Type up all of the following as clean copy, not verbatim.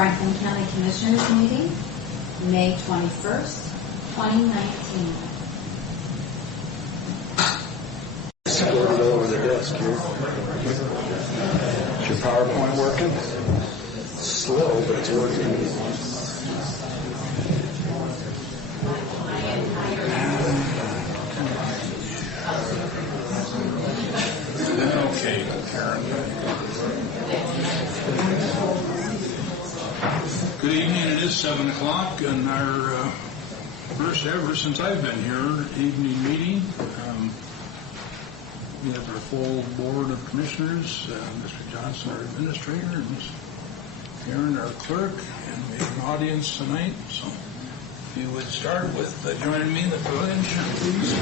Franklin County Commissioners meeting, May 21st, 2019. Scored it over the desk here. Is your PowerPoint working? It's slow, but it's working. Okay, Karen. Good evening. It is 7 o'clock, and our first ever since I've been here evening meeting. We have our full board of commissioners, Mr. Johnson, our administrator, and Ms. Karen, our clerk, and we have an audience tonight. So if you would start with joining me in the pledge, please.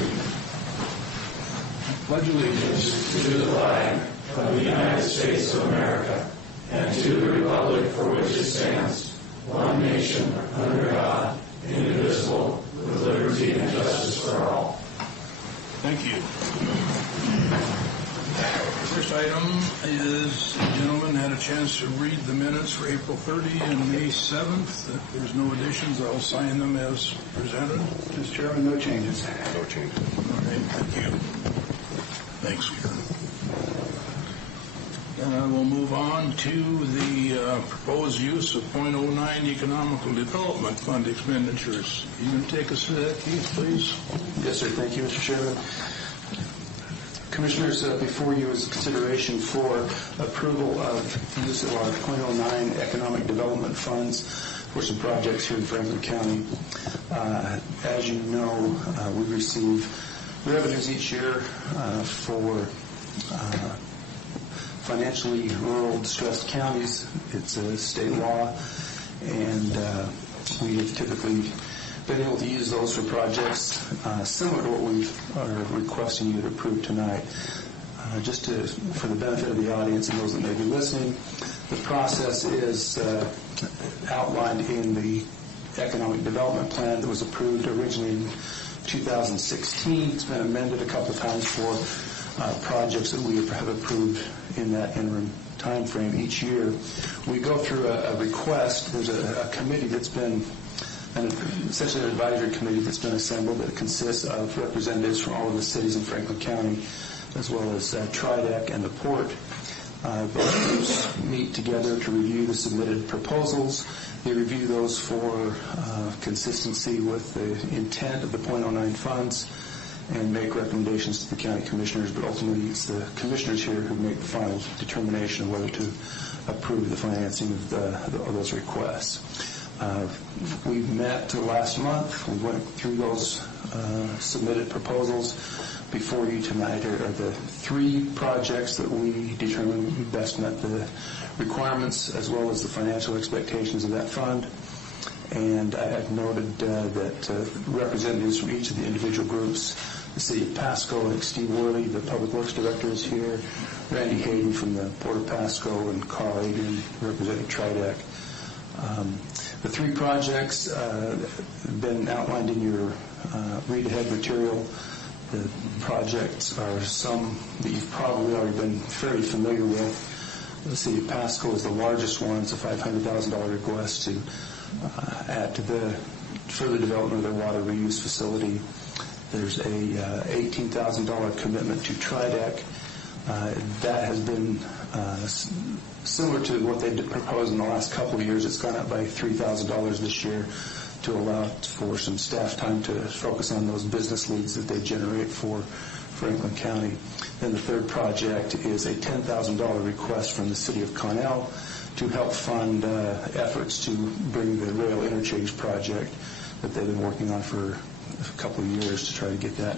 Pledge allegiance to the flag of the United States of America and to the republic for which it stands, one nation, under God, indivisible, with liberty and justice for all. Thank you. First item is the gentleman had a chance to read the minutes for April 30 and May 7th. If there's no additions, I'll sign them as presented. Mr. Chairman, no changes. No changes. All right, thank you. Thanks, Karen. We'll move on to the proposed use of .09 Economical Development Fund expenditures. You can take us through that, Keith, please. Yes, sir. Thank you, Mr. Chairman. Commissioners, before you is consideration for approval of use of our .09 Economic Development Funds for some projects here in Franklin County. As you know, we receive revenues each year for financially rural distressed counties. It's a state law, and we have typically been able to use those for projects similar to what we are requesting you to approve tonight. For the benefit of the audience and those that may be listening, the process is outlined in the Economic Development Plan that was approved originally in 2016. It's been amended a couple of times for projects that we have approved in that interim time frame each year. We go through a request. There's a committee that's been essentially an advisory committee that's been assembled that consists of representatives from all of the cities in Franklin County, as well as TRIDEC and the Port. Both groups meet together to review the submitted proposals. They review those for consistency with the intent of the .09 funds and make recommendations to the county commissioners, but ultimately it's the commissioners here who make the final determination of whether to approve the financing of those requests. We met last month. We went through those submitted proposals. Before you tonight are the three projects that we determined best met the requirements as well as the financial expectations of that fund. And I've noted that representatives from each of the individual groups, the City of Pasco, like Steve Worley, the Public Works Director, is here, Randy Hayden from the Port of Pasco, and Carl Adrian representing TRIDEC. The three projects have been outlined in your read-ahead material. The projects are some that you've probably already been fairly familiar with. The City of Pasco is the largest one. It's a $500,000 request to add to the further development of their water reuse facility. There's a $18,000 commitment to TRIDEC. That has been similar to what they proposed in the last couple of years. It's gone up by $3,000 this year to allow for some staff time to focus on those business leads that they generate for Franklin County. Then the third project is a $10,000 request from the City of Connell to help fund efforts to bring the rail interchange project that they've been working on for a couple of years to try to get that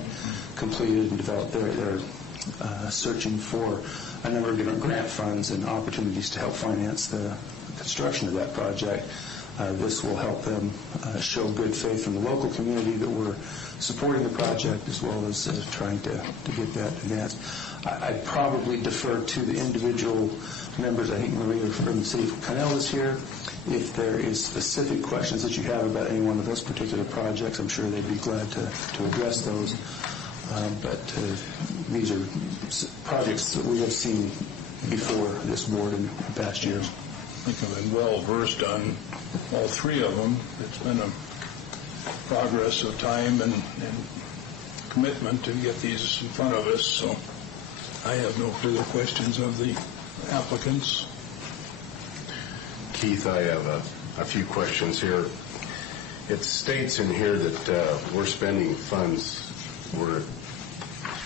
completed and developed. They're searching for a number of different grant funds and opportunities to help finance the construction of that project. This will help them show good faith from the local community that we're supporting the project as well as trying to get that advanced. I'd probably defer to the individual members. I think Maria from the City of Connell is here. If there is specific questions that you have about any one of those particular projects, I'm sure they'd be glad to address those. But these are projects that we have seen before this board in past years. think I've been well versed on all three of them. It's been a progress of time and commitment to get these in front of us, so I have no further questions of the applicants. Keith, I have a few questions here. It states in here that we're spending funds, we're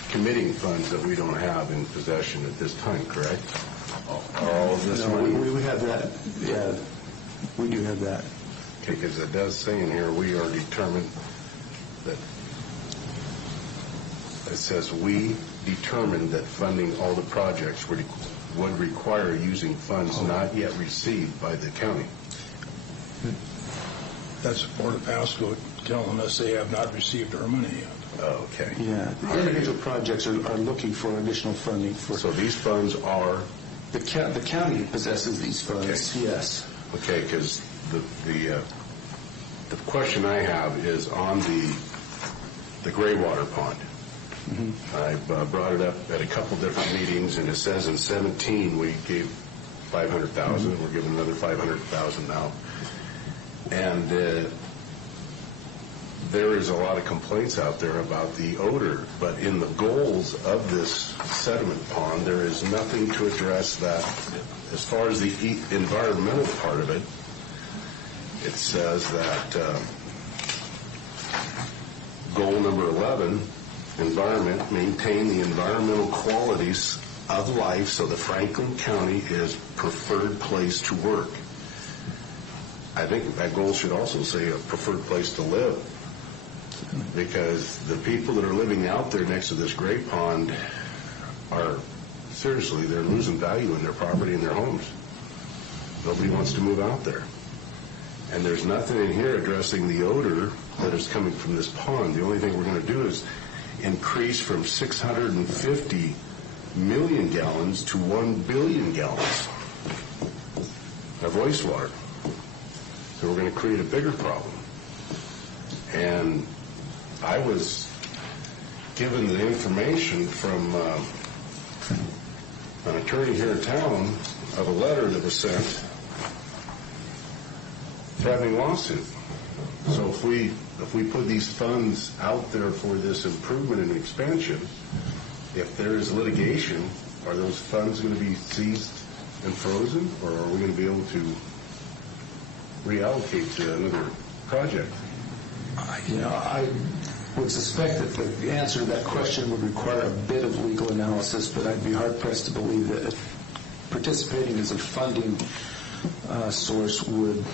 committing funds that we don't have in possession at this time, correct? Are all of this money? We have that. Yeah, we do have that. Okay, because it does say in here we are determined that it says we determined that funding all the projects would require using funds not yet received by the county. That's Board of Pasco telling us they have not received our money yet. Oh, okay. Yeah, the individual projects are looking for additional funding for. So these funds are The county possesses these funds. Okay. Yes. okay, because the question I have is on the Graywater Pond. Mm-hmm. I've brought it up at a couple different meetings, and it says in 17 we gave $500,000. Mm-hmm. We're giving another $500,000 now, and there is a lot of complaints out there about the odor. But in the goals of this sediment pond, there is nothing to address that. As far as the environmental part of it, it says that goal number 11. Environment, maintain the environmental qualities of life so that Franklin County is preferred place to work. I think that goal should also say a preferred place to live, because the people that are living out there next to this great pond are, seriously, they're losing value in their property and their homes. Nobody wants to move out there. And there's nothing in here addressing the odor that is coming from this pond. The only thing we're going to do is increase from 650 million gallons to 1 billion gallons of wastewater. So we're going to create a bigger problem. And I was given the information from an attorney here in town of a letter that was sent threatening lawsuit. So if we put these funds out there for this improvement and expansion, if there is litigation, are those funds going to be seized and frozen, or are we going to be able to reallocate to another project? I would suspect that the answer to that question would require a bit of legal analysis, but I'd be hard-pressed to believe that participating as a funding source would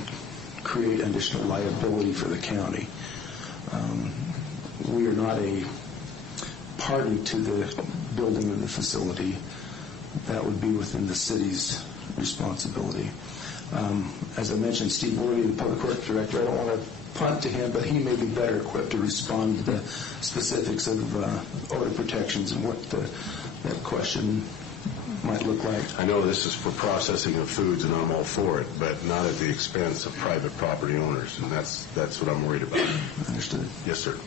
create additional liability for the county. We are not a party to the building of the facility. That would be within the city's responsibility. As I mentioned, Steve Worley, the Public Works Director, I don't want to punt to him, but he may be better equipped to respond to the specifics of odor protections and what that question might look like. I know this is for processing of foods, and I'm all for it, but not at the expense of private property owners, and that's what I'm worried about. Understood. Yes, sir.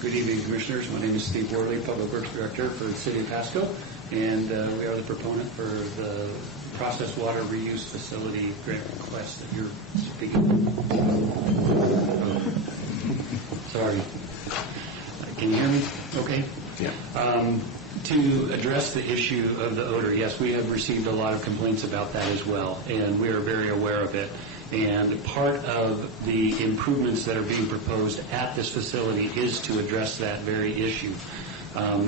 Good evening, Commissioners. My name is Steve Worley, Public Works Director for the City of Pasco, and we are the proponent for the processed water reuse facility grant request that you're speaking of. Sorry. Can you hear me? Okay. Yeah. To address the issue of the odor, yes, we have received a lot of complaints about that as well, and we are very aware of it. And part of the improvements that are being proposed at this facility is to address that very issue.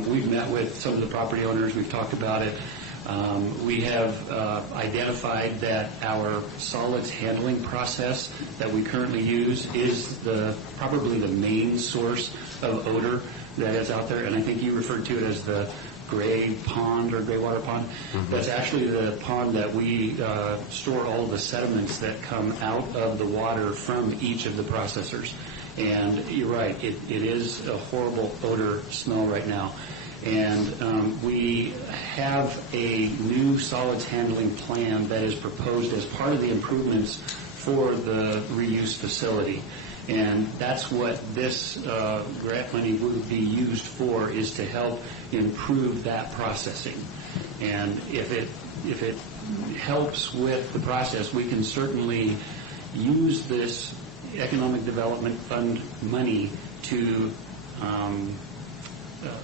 We've met with some of the property owners. We've talked about it. We have identified that our solids handling process that we currently use is probably the main source of odor that is out there, and I think you referred to it as the gray pond or Graywater Pond. Mm-hmm. That's actually the pond that we store all the sediments that come out of the water from each of the processors. And you're right, it is a horrible odor smell right now. And we have a new solids handling plan that is proposed as part of the improvements for the reuse facility. And that's what this grant money would be used for, is to help improve that processing. And if it if it helps with the process, we can certainly use this Economic Development Fund money to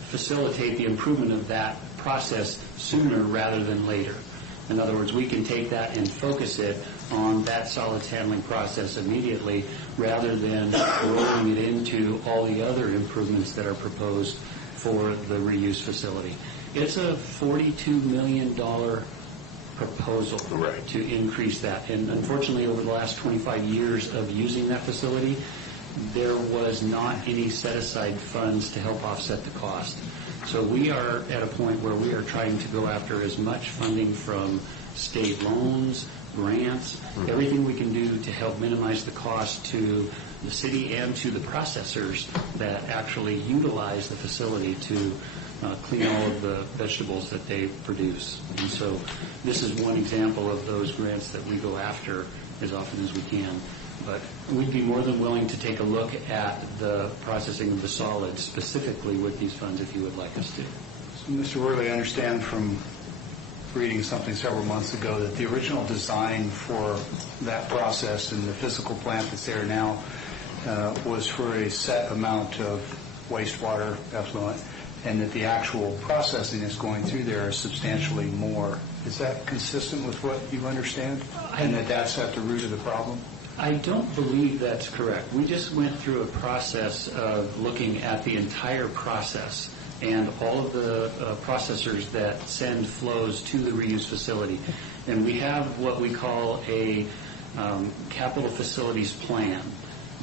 facilitate the improvement of that process sooner rather than later. In other words, we can take that and focus it on that solids handling process immediately rather than rolling it into all the other improvements that are proposed for the reuse facility. It's a $42 million proposal to increase that. And unfortunately, over the last 25 years of using that facility, there was not any set-aside funds to help offset the cost. So we are at a point where we are trying to go after as much funding from state loans, grants, everything we can do to help minimize the cost to the city and to the processors that actually utilize the facility to clean all of the vegetables that they produce. And so this is one example of those grants that we go after as often as we can. But we'd be more than willing to take a look at the processing of the solids specifically with these funds if you would like us to. So, Mr. Worley, I understand from reading something several months ago that the original design for that process and the physical plant that's there now was for a set amount of wastewater effluent, and that the actual processing that's going through there is substantially more. Is that consistent with what you understand? And that that's at the root of the problem? I don't believe that's correct. We just went through a process of looking at the entire process and all of the processors that send flows to the reuse facility. And we have what we call a capital facilities plan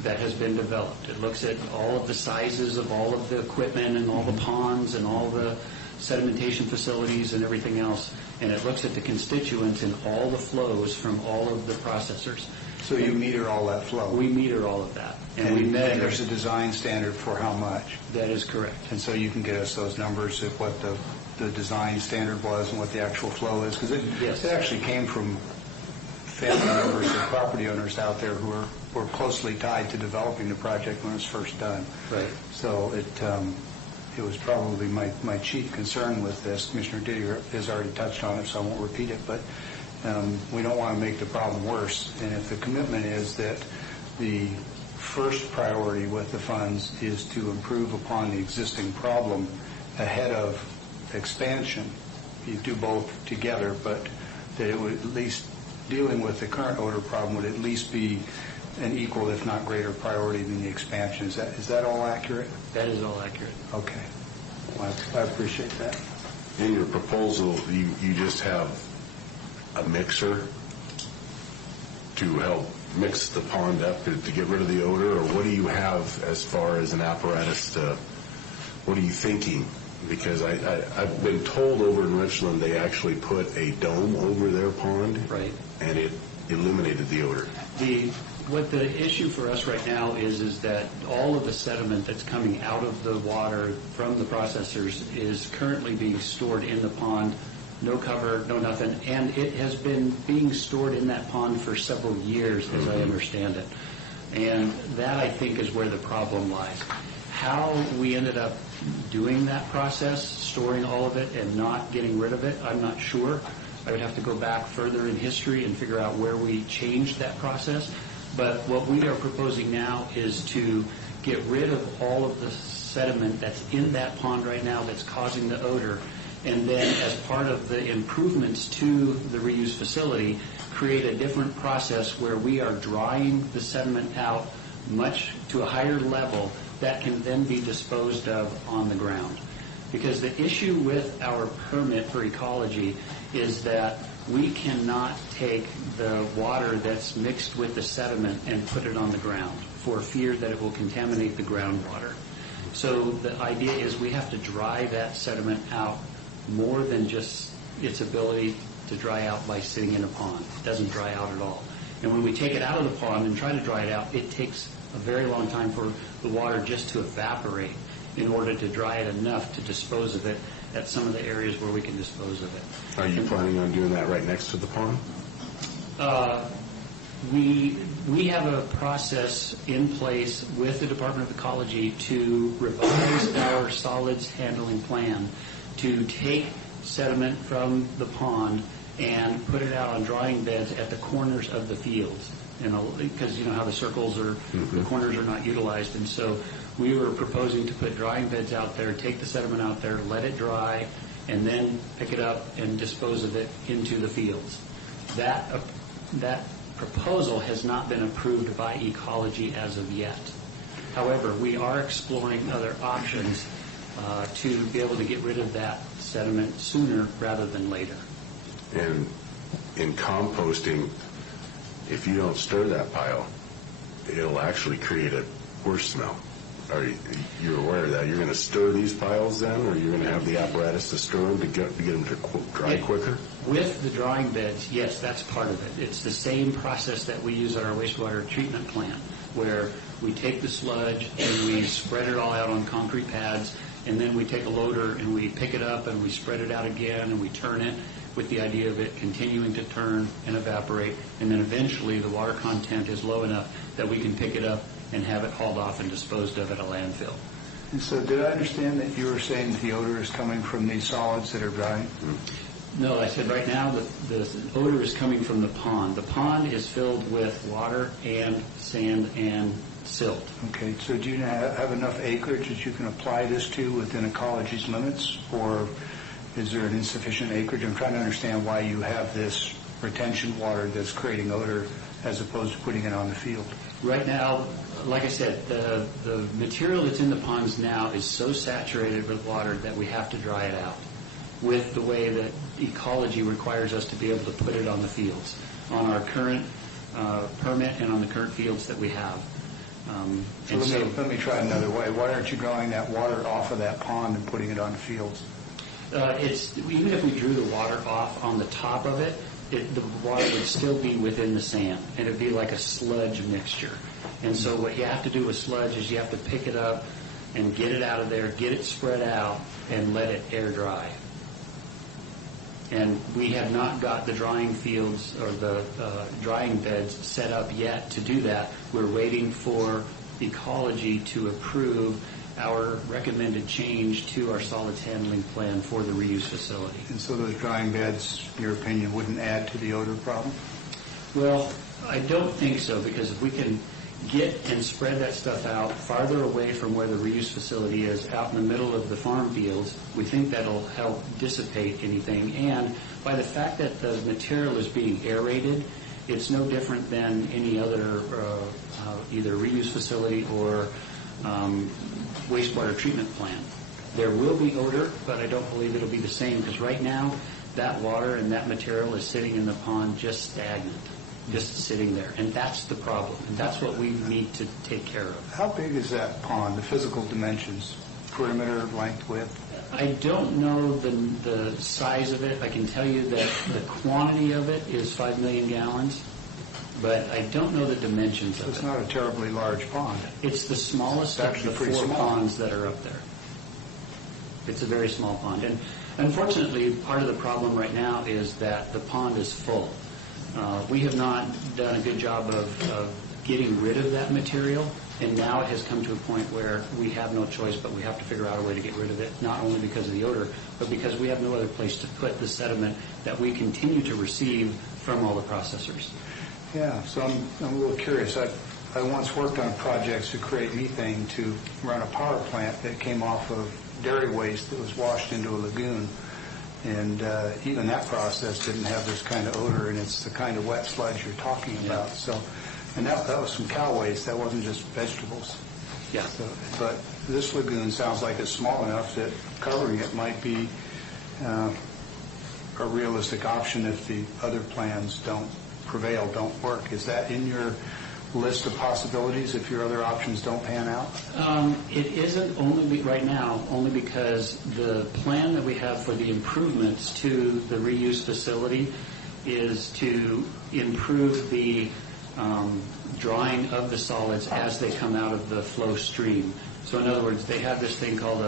that has been developed. It looks at all of the sizes of all of the equipment and all the ponds and all the sedimentation facilities and everything else. And it looks at the constituents and all the flows from all of the processors. So you meter all that flow? We meter all of that. And we measure. There's a design standard for how much? That is correct. And so you can get us those numbers of what the design standard was and what the actual flow is? Because it actually came from family members or property owners out there who were closely tied to developing the project when it was first done. Right. So it was probably my chief concern with this. Commissioner Didier has already touched on it, so I won't repeat it, but we don't want to make the problem worse. And if the commitment is that the first priority with the funds is to improve upon the existing problem ahead of expansion, you do both together, but that it would at least, dealing with the current odor problem would at least be an equal, if not greater, priority than the expansion. Is that all accurate? That is all accurate. Okay. Well, I appreciate that. In your proposal, you just have a mixer to help mix the pond up to get rid of the odor, or what do you have as far as an apparatus to, what are you thinking? Because I've been told over in Richland they actually put a dome over their pond, right, and it eliminated the odor. What the issue for us right now is that all of the sediment that's coming out of the water from the processors is currently being stored in the pond, no cover, no nothing, and it has been being stored in that pond for several years, as I understand it. And that, I think, is where the problem lies. How we ended up doing that process, storing all of it and not getting rid of it, I'm not sure. I would have to go back further in history and figure out where we changed that process. But what we are proposing now is to get rid of all of the sediment that's in that pond right now that's causing the odor, and then as part of the improvements to the reuse facility, create a different process where we are drying the sediment out much to a higher level that can then be disposed of on the ground. Because the issue with our permit for ecology is that we cannot take the water that's mixed with the sediment and put it on the ground for fear that it will contaminate the groundwater. So the idea is we have to dry that sediment out more than just its ability to dry out by sitting in a pond. It doesn't dry out at all. And when we take it out of the pond and try to dry it out, it takes a very long time for the water just to evaporate in order to dry it enough to dispose of it at some of the areas where we can dispose of it. Are you planning on doing that right next to the pond? We have a process in place with the Department of Ecology to revise our solids handling plan to take sediment from the pond and put it out on drying beds at the corners of the fields. Because you know how the circles are, the corners are not utilized. And so we were proposing to put drying beds out there, take the sediment out there, let it dry, and then pick it up and dispose of it into the fields. That proposal has not been approved by Ecology as of yet. However, we are exploring other options to be able to get rid of that sediment sooner rather than later. And in composting, if you don't stir that pile, it'll actually create a worse smell. Are you aware of that? You're going to stir these piles then, or you're going to have the apparatus to stir them to get them to dry quicker? With the drying beds, yes, that's part of it. It's the same process that we use at our wastewater treatment plant, where we take the sludge and we spread it all out on concrete pads, and then we take a loader and we pick it up and we spread it out again and we turn it with the idea of it continuing to turn and evaporate, and then eventually the water content is low enough that we can pick it up and have it hauled off and disposed of at a landfill. And so did I understand that you were saying that the odor is coming from these solids that are drying? No, I said right now the odor is coming from the pond. The pond is filled with water and sand and silt. Okay, so do you have enough acreage that you can apply this to within Ecology's limits, or is there an insufficient acreage? I'm trying to understand why you have this retention water that's creating odor as opposed to putting it on the field. Right now, like I said, the material that's in the ponds now is so saturated with water that we have to dry it out with the way that Ecology requires us to be able to put it on the fields, on our current permit and on the current fields that we have. Let me try another way. Why aren't you drawing that water off of that pond and putting it on the fields? Even if we drew the water off on the top of it, the water would still be within the sand, and it would be like a sludge mixture. And so what you have to do with sludge is you have to pick it up and get it out of there, get it spread out, and let it air dry. And we have not got the drying fields or the drying beds set up yet to do that. We're waiting for Ecology to approve our recommended change to our solids handling plan for the reuse facility. And so those drying beds, in your opinion, wouldn't add to the odor problem? Well, I don't think so, because if we can get and spread that stuff out farther away from where the reuse facility is, out in the middle of the farm fields, we think that'll help dissipate anything. And by the fact that the material is being aerated, it's no different than any other either reuse facility or wastewater treatment plant. There will be odor, but I don't believe it'll be the same, because right now that water and that material is sitting in the pond just stagnant, just sitting there. And that's the problem, and that's what we need to take care of. How big is that pond, the physical dimensions, perimeter, length, width? I don't know the size of it. I can tell you that the quantity of it is 5 million gallons, but I don't know the dimensions of it. It's not a terribly large pond. It's the smallest of the 4 ponds that are up there. It's a very small pond. And unfortunately, part of the problem right now is that the pond is full. We have not done a good job of getting rid of that material, and now it has come to a point where we have no choice, but we have to figure out a way to get rid of it, not only because of the odor, but because we have no other place to put the sediment that we continue to receive from all the processors. Yeah, so I'm a little curious. I once worked on projects to create methane to run a power plant that came off of dairy waste that was washed into a lagoon. And even that process didn't have this kind of odor, and it's the kind of wet sludge you're talking about. So, and that was some cow waste. That wasn't just vegetables. Yeah. So, but this lagoon sounds like it's small enough that covering it might be a realistic option if the other plans don't prevail, don't work. Is that in your list of possibilities if your other options don't pan out? It isn't right now, only because the plan that we have for the improvements to the reuse facility is to improve the drying of the solids as they come out of the flow stream. So in other words, they have this thing called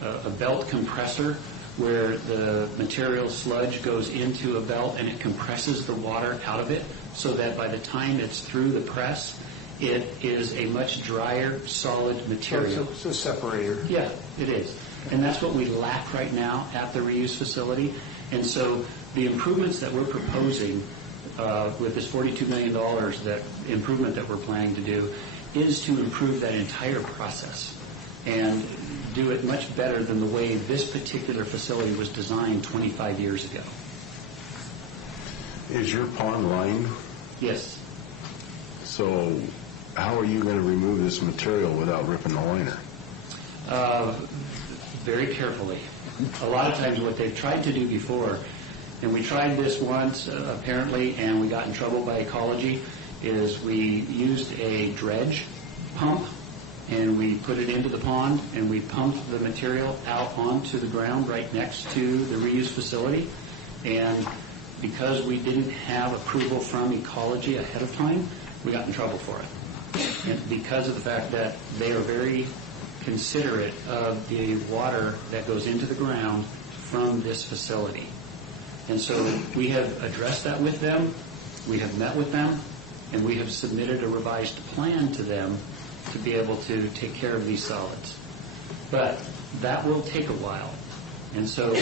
a belt compressor, where the material sludge goes into a belt and it compresses the water out of it, so that by the time it's through the press, it is a much drier, solid material. It's a separator. Yeah, it is. And that's what we lack right now at the reuse facility. And so the improvements that we're proposing with this $42 million that improvement that we're planning to do is to improve that entire process and do it much better than the way this particular facility was designed 25 years ago. Is your pond lined? Yes. So how are you going to remove this material without ripping the liner? Very carefully. A lot of times what they've tried to do before, and we tried this once apparently, and we got in trouble by ecology, is we used a dredge pump and we put it into the pond and we pumped the material out onto the ground right next to the reuse facility. And because we didn't have approval from ecology ahead of time, we got in trouble for it. And because of the fact that they are very considerate of the water that goes into the ground from this facility. And so we have addressed that with them, we have met with them, and we have submitted a revised plan to them to be able to take care of these solids. But that will take a while. And so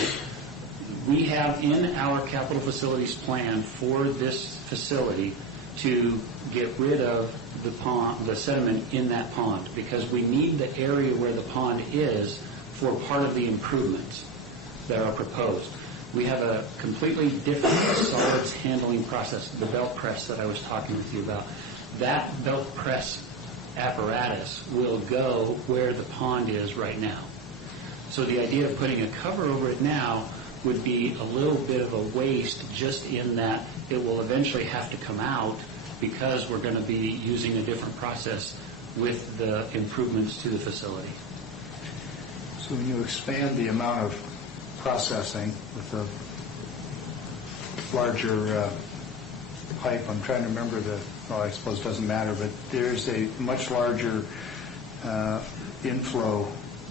we have in our capital facilities plan for this facility to get rid of the pond, the sediment in that pond, because we need the area where the pond is for part of the improvements that are proposed. We have a completely different solids handling process, the belt press that I was talking with you about. That belt press apparatus will go where the pond is right now. So the idea of putting a cover over it now would be a little bit of a waste, just in that it will eventually have to come out because we're going to be using a different process with the improvements to the facility. So when you expand the amount of processing with a larger pipe, I'm trying to remember I suppose it doesn't matter, but there's a much larger inflow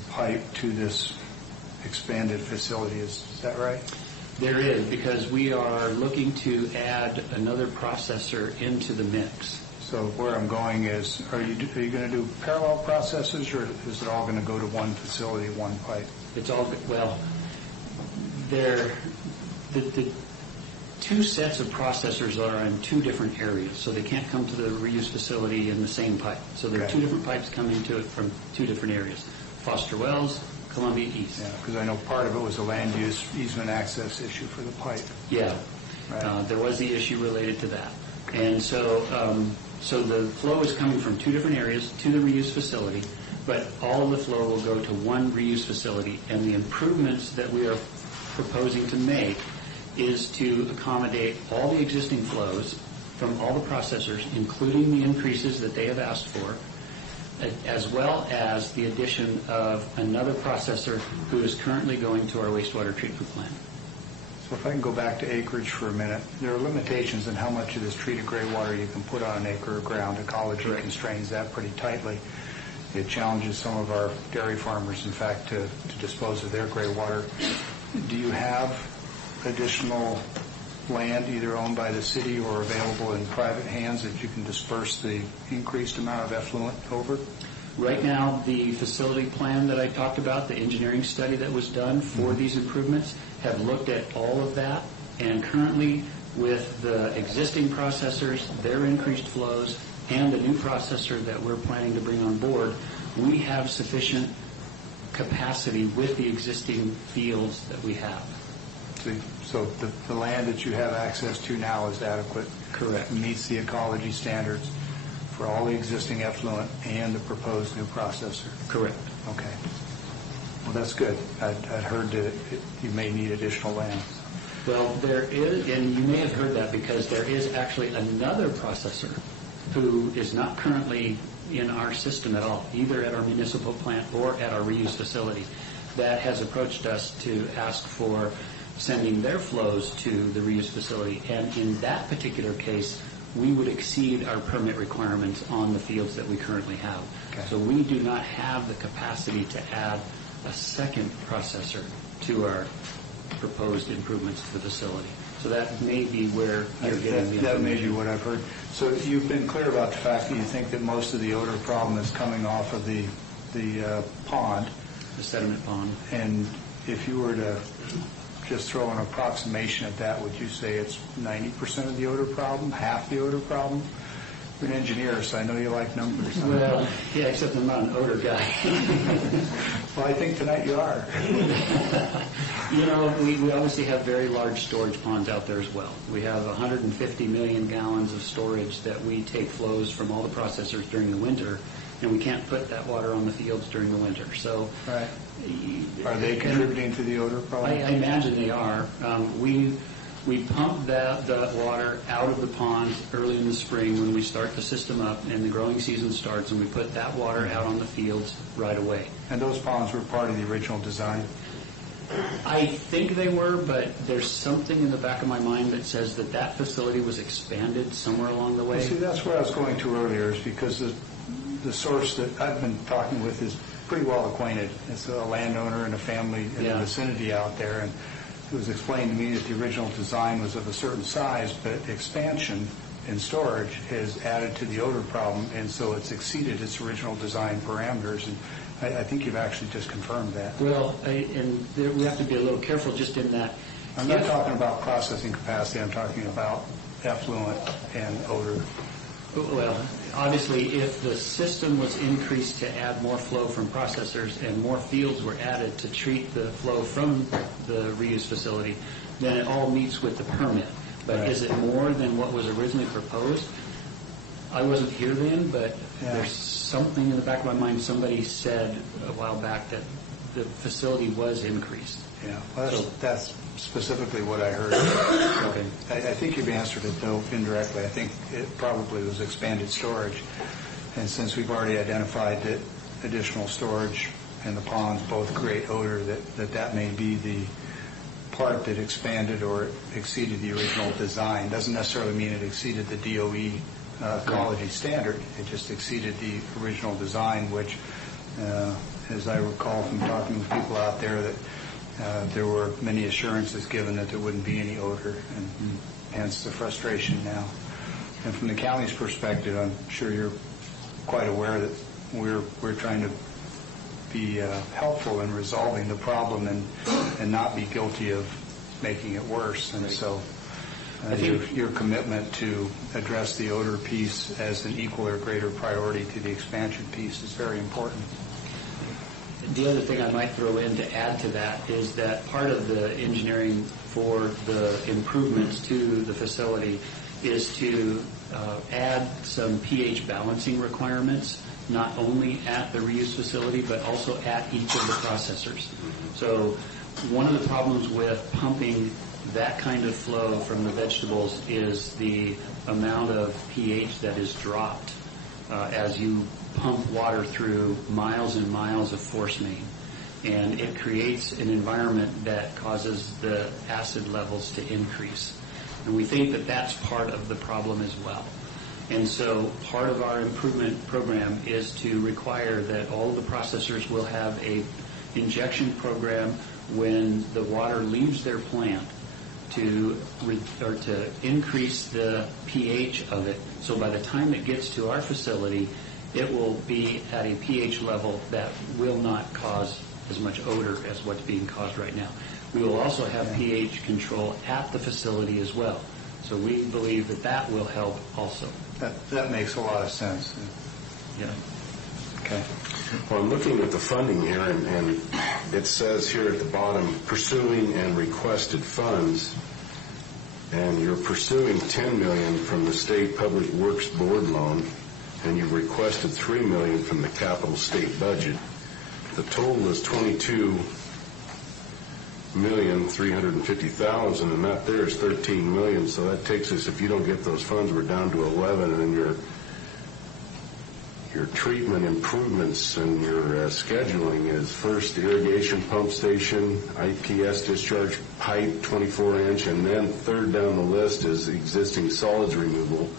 pipe to this expanded facility. Is that right? There is, because we are looking to add another processor into the mix. So where I'm going is, are you going to do parallel processes, or is it all going to go to one facility, one pipe? It's all, well, the two sets of processors are in two different areas, so they can't come to the reuse facility in the same pipe. So there are two different pipes coming to it from two different areas, Foster Wells, Columbia East. Yeah, because I know part of it was a land use easement access issue for the pipe. Yeah, Right. there was the issue related to that. And so the flow is coming from two different areas to the reuse facility, but all of the flow will go to one reuse facility. And the improvements that we are proposing to make is to accommodate all the existing flows from all the processors, including the increases that they have asked for, as well as the addition of another processor who is currently going to our wastewater treatment plant. So if I can go back to acreage for a minute, there are limitations in how much of this treated gray water you can put on an acre of ground. Ecology constrains that pretty tightly. It challenges some of our dairy farmers, in fact, to dispose of their gray water. Do you have additional land either owned by the city or available in private hands that you can disperse the increased amount of effluent over? Right now, the facility plan that I talked about, the engineering study that was done for these improvements, have looked at all of that, and currently with the existing processors, their increased flows, and the new processor that we're planning to bring on board, we have sufficient capacity with the existing fields that we have. So the land that you have access to now is adequate? Correct. Meets the ecology standards for all the existing effluent and the proposed new processor? Correct. Okay. Well, that's good. I'd heard that you may need additional land. Well, there is, and you may have heard that because there is actually another processor who is not currently in our system at all, either at our municipal plant or at our reuse facility, that has approached us to ask for sending their flows to the reuse facility. And in that particular case, we would exceed our permit requirements on the fields that we currently have. Okay. So we do not have the capacity to add a second processor to our proposed improvements to the facility. So that may be where you're getting the information. That may be what I've heard. So you've been clear about the fact that you think that most of the odor problem is coming off of the pond, the sediment pond. And if you were to just throw an approximation at that, would you say it's 90% of the odor problem, half the odor problem? You're an engineer, so I know you like numbers. Well, yeah, except I'm not an odor guy. Well, I think tonight you are. You know, we obviously have very large storage ponds out there as well. We have 150 million gallons of storage that we take flows from all the processors during the winter, and we can't put that water on the fields during the winter. So, Right. Are they contributing to the odor problem? I imagine they are. We pump that water out of the ponds early in the spring when we start the system up and the growing season starts, and we put that water out on the fields right away. And those ponds were part of the original design? I think they were, but there's something in the back of my mind that says that that facility was expanded somewhere along the way. Well, see, that's where I was going to earlier, is because the source that I've been talking with is pretty well acquainted. It's a landowner and a family in the vicinity out there, and it was explained to me that the original design was of a certain size, but expansion and storage has added to the odor problem, and so it's exceeded its original design parameters. And I think you've actually just confirmed that. Well, we have to be a little careful just in that. I'm not talking about processing capacity. I'm talking about effluent and odor. Well, obviously, if the system was increased to add more flow from processors and more fields were added to treat the flow from the reuse facility, then it all meets with the permit. But Right. Is it more than what was originally proposed? I wasn't here then, but there's something in the back of my mind. Somebody said a while back that the facility was increased. Yeah, well, that's specifically what I heard. Okay. I think you've answered it, though, indirectly. I think it probably was expanded storage. And since we've already identified that additional storage and the ponds both create odor, that may be the part that expanded or exceeded the original design. Doesn't necessarily mean it exceeded the DOE ecology standard. It just exceeded the original design, which, as I recall from talking with people out there, that there were many assurances given that there wouldn't be any odor, and hence the frustration now. And from the county's perspective, I'm sure you're quite aware that we're trying to be helpful in resolving the problem and not be guilty of making it worse. And so your commitment to address the odor piece as an equal or greater priority to the expansion piece is very important. The other thing I might throw in to add to that is that part of the engineering for the improvements to the facility is to add some pH balancing requirements, not only at the reuse facility, but also at each of the processors. So one of the problems with pumping that kind of flow from the vegetables is the amount of pH that is dropped as you pump water through miles and miles of force main. And it creates an environment that causes the acid levels to increase. And we think that that's part of the problem as well. And so part of our improvement program is to require that all of the processors will have a injection program when the water leaves their plant to increase the pH of it. So by the time it gets to our facility, it will be at a pH level that will not cause as much odor as what's being caused right now. We will also have pH control at the facility as well. So we believe that that will help also. That makes a lot of sense. Yeah. Okay. Well, I'm looking at the funding here, and it says here at the bottom, pursuing and requested funds, and you're pursuing $10 million from the State Public Works Board loan, and you've requested $3 million from the capital state budget. The total is $22,350,000, and that there is $13 million. So that takes us, if you don't get those funds, we're down to 11, and then your treatment improvements and your scheduling is first irrigation pump station, IPS discharge pipe 24-inch, and then third down the list is existing solids removal.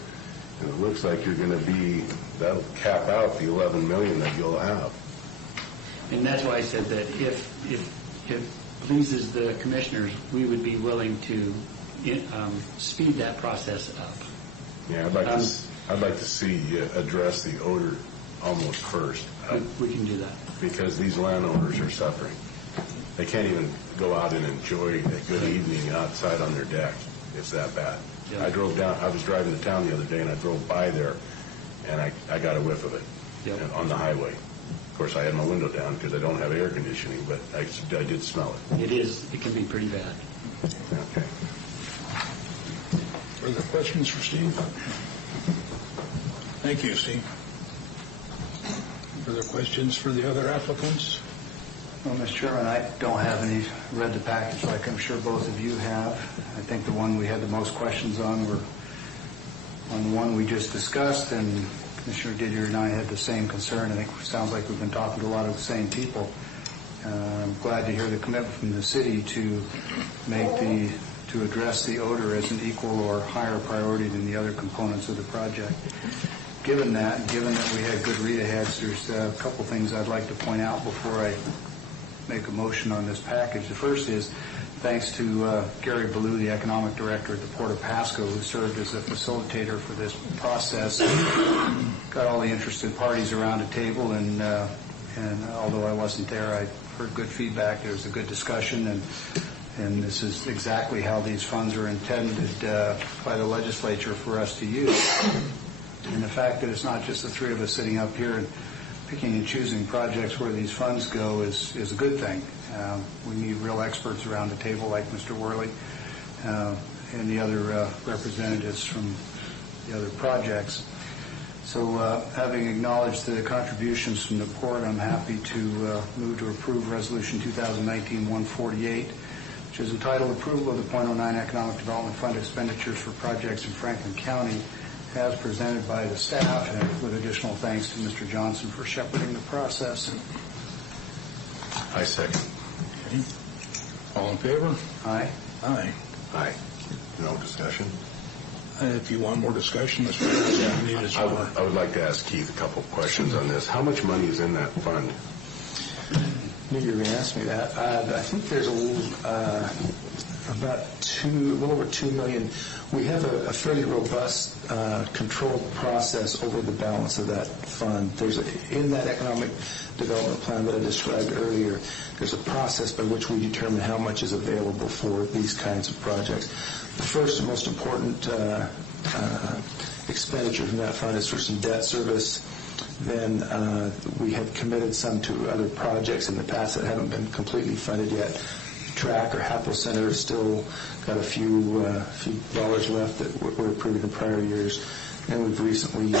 And it looks like you're going to be, that'll cap out the $11 million that you'll have. And that's why I said that if it pleases the commissioners, we would be willing to speed that process up. Yeah, I'd like to see you address the odor almost first, We can do that. because these landowners are suffering. They can't even go out and enjoy a good evening outside on their deck. It's that bad. Yeah. I was driving to town the other day, and I drove by there, and I got a whiff of it. Yep. On the highway. Of course, I had my window down because I don't have air conditioning, but I did smell it. It can be pretty bad. Okay. Further questions for Steve? Thank you, Steve. Further questions for the other applicants? Well, Mr. Chairman, I don't have any, read the package like I'm sure both of you have. I think the one we had the most questions on were on the one we just discussed, and Commissioner Didier and I had the same concern. I think it sounds like we've been talking to a lot of the same people. I'm glad to hear the commitment from the city to address the odor as an equal or higher priority than the other components of the project. Given that, and given that we had good read-aheads, there's a couple things I'd like to point out before I make a motion on this package. The first is thanks to Gary Ballou, the economic director at the Port of Pasco, who served as a facilitator for this process. Got all the interested parties around a table, and although I wasn't there, I heard good feedback. There was a good discussion, and this is exactly how these funds are intended by the legislature for us to use. And the fact that it's not just the three of us sitting up here and picking and choosing projects where these funds go is a good thing. We need real experts around the table like Mr. Worley and the other representatives from the other projects. So having acknowledged the contributions from the Port, I'm happy to move to approve Resolution 2019-148, which is entitled Approval of the .09 Economic Development Fund Expenditures for Projects in Franklin County, as presented by the staff, and with additional thanks to Mr. Johnson for shepherding the process. I second. Okay. All in favor? Aye. Aye. Aye. No discussion? If you want more discussion, Mr. President, you need it more. I would like to ask Keith a couple of questions on this. How much money is in that fund? I knew you were going to ask me that. I think there's a little over $2 million. We have a fairly robust controlled process over the balance of that fund. In that economic development plan that I described earlier, there's a process by which we determine how much is available for these kinds of projects. The first and most important expenditure from that fund is for some debt service. Then we have committed some to other projects in the past that haven't been completely funded yet. Track or Happel Center has still got a few dollars left that were approved in prior years. And we've recently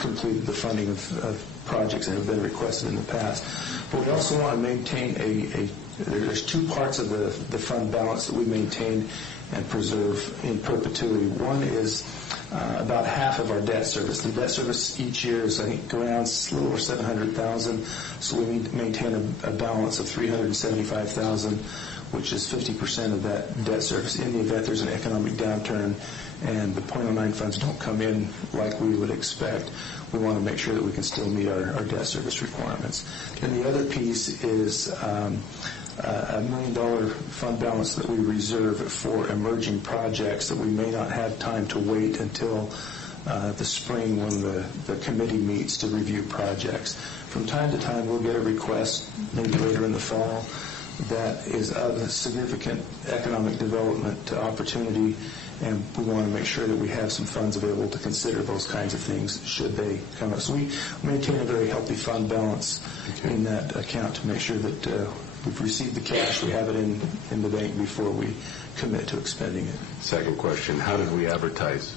completed the funding of projects that have been requested in the past. But we also want to maintain there's two parts of the fund balance that we maintain and preserve in perpetuity. One is about half of our debt service. The debt service each year is, I think, around a little over $700,000. So we need to maintain a balance of $375,000, which is 50% of that debt service in the event there's an economic downturn and the .09 funds don't come in like we would expect. We want to make sure that we can still meet our debt service requirements. And the other piece is a $1 million fund balance that we reserve for emerging projects that we may not have time to wait until the spring when the committee meets to review projects. From time to time, we'll get a request, maybe later in the fall, that is of a significant economic development opportunity, and we want to make sure that we have some funds available to consider those kinds of things should they come up. So we maintain a very healthy fund balance in that account to make sure that we've received the cash, we have it in the bank before we commit to expending it. Second question, how did we advertise?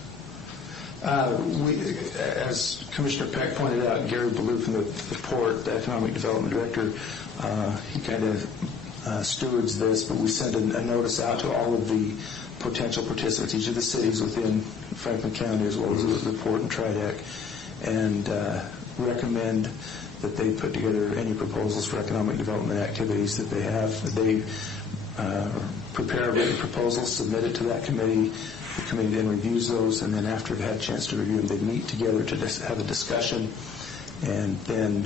As Commissioner Peck pointed out, Gary Ballou from the Port, the Economic Development Director, he kind of stewards this, but we send a notice out to all of the potential participants, each of the cities within Franklin County as well as the Port and Tridec, and recommend that they put together any proposals for economic development activities that they have. They prepare a written proposal, submit it to that committee. The committee then reviews those, and then after they've had a chance to review them, they meet together to have a discussion, and then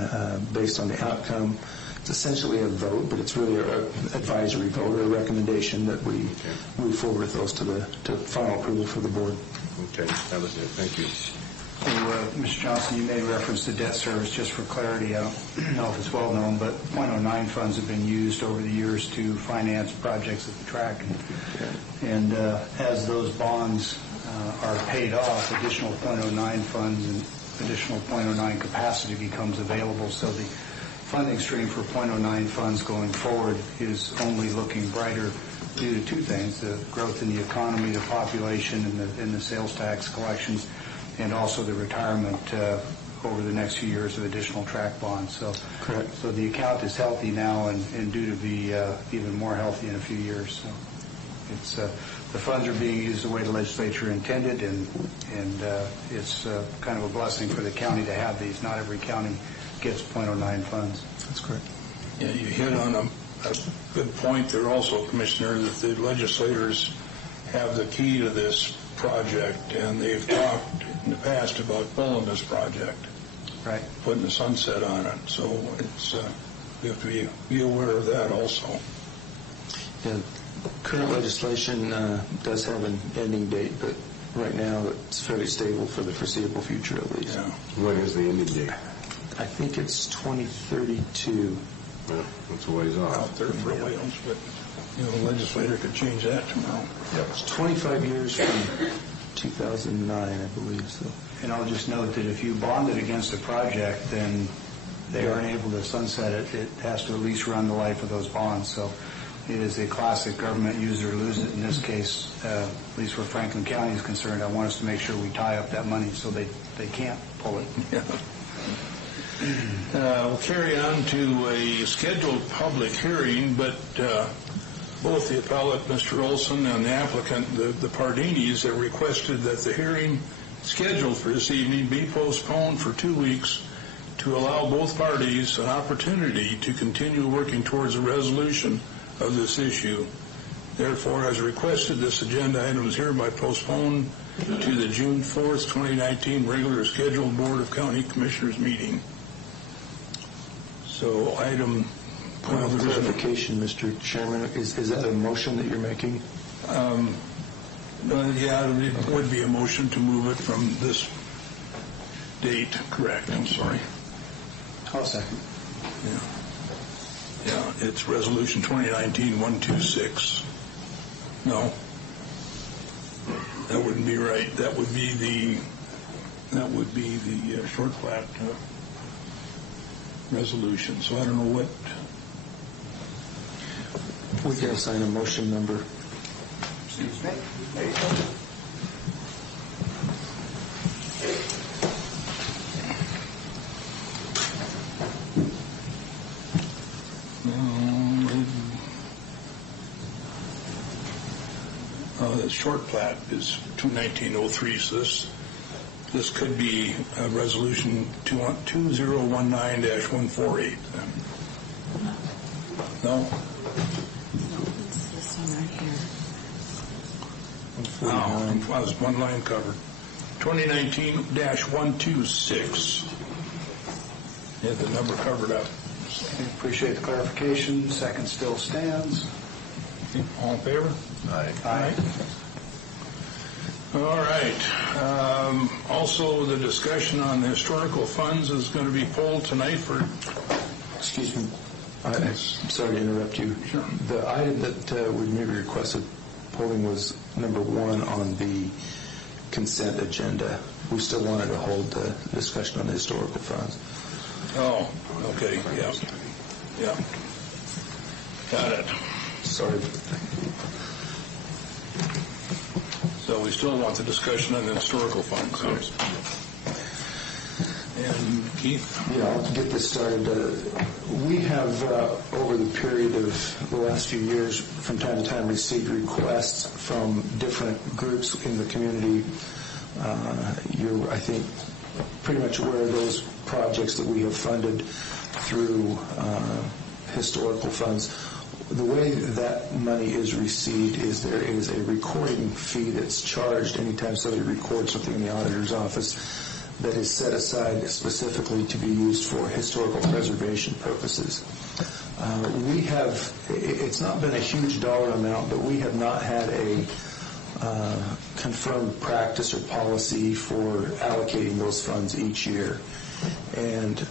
based on the outcome, it's essentially a vote, but it's really an advisory vote or a recommendation that we move forward with those to final approval for the board. Okay, that was it. Thank you. So, Mr. Johnson, you made reference to debt service. Just for clarity, I don't know if it's well known, but .09 funds have been used over the years to finance projects at the track. And as those bonds are paid off, additional .09 funds and additional .09 capacity becomes available. So the funding stream for .09 funds going forward is only looking brighter due to two things: the growth in the economy, the population, and the sales tax collections, and also the retirement over the next few years of additional track bonds. So, Correct. So the account is healthy now and due to be even more healthy in a few years. So it's the funds are being used the way the legislature intended, and it's kind of a blessing for the county to have these. Not every county gets .09 funds. That's correct. Yeah, you hit on a good point there also, Commissioner, that the legislators have the key to this project, and they've talked in the past about pulling this project, Right. putting a sunset on it. So it's we have to be aware of that also. Yeah, current legislation does have an ending date, but right now it's fairly stable for the foreseeable future at least. Yeah. When is the ending date? I think it's 2032. Well, that's a ways off. Out there for Wales, but the legislator could change that tomorrow. It's 25 years from 2009, I believe. So. And I'll just note that if you bonded against a project, then they aren't able to sunset it. It has to at least run the life of those bonds. So it is a classic government use it or lose it. In this case, at least where Franklin County is concerned, I want us to make sure we tie up that money so they can't pull it. Yeah. We'll carry on to a scheduled public hearing, but both the appellate, Mr. Olson, and the applicant, the Pardinis, have requested that the hearing scheduled for this evening be postponed for 2 weeks to allow both parties an opportunity to continue working towards a resolution of this issue. Therefore, as requested, this agenda item is hereby postponed to the June 4th, 2019 regular scheduled Board of County Commissioners meeting. So item... Point of clarification, Mr. Chairman, is that a motion that you're making? Yeah, it would be a motion to move it from this date. Correct, I'm sorry. I'll second. Yeah, it's Resolution 2019-126. No, that wouldn't be right. That would be the short plat resolution. So I don't know what. We can assign a motion number. Excuse me. The short plat is 21903, so this could be resolution 2019-148. No? It's this one right here. Oh, I was one line covered. 2019-126. Yeah, the number covered up. Appreciate the clarification. Second still stands. All in favor? Aye. Aye. All right. Also, the discussion on the historical funds is going to be pulled tonight for... Excuse me. I'm sorry to interrupt you. Sure. The item that we maybe requested polling was number 1 on the consent agenda. We still wanted to hold the discussion on the historical funds. Oh, okay. Yeah. Yeah. Got it. Sorry. So we still want the discussion on the historical funds. And Keith? Yeah, I'll get this started. We have, over the period of the last few years, from time to time received requests from different groups in the community. You're, I think, pretty much aware of those projects that we have funded through historical funds. The way that money is received is there is a recording fee that's charged anytime somebody records something in the auditor's office that is set aside specifically to be used for historical preservation purposes. It's not been a huge dollar amount, but we have not had a confirmed practice or policy for allocating those funds each year. And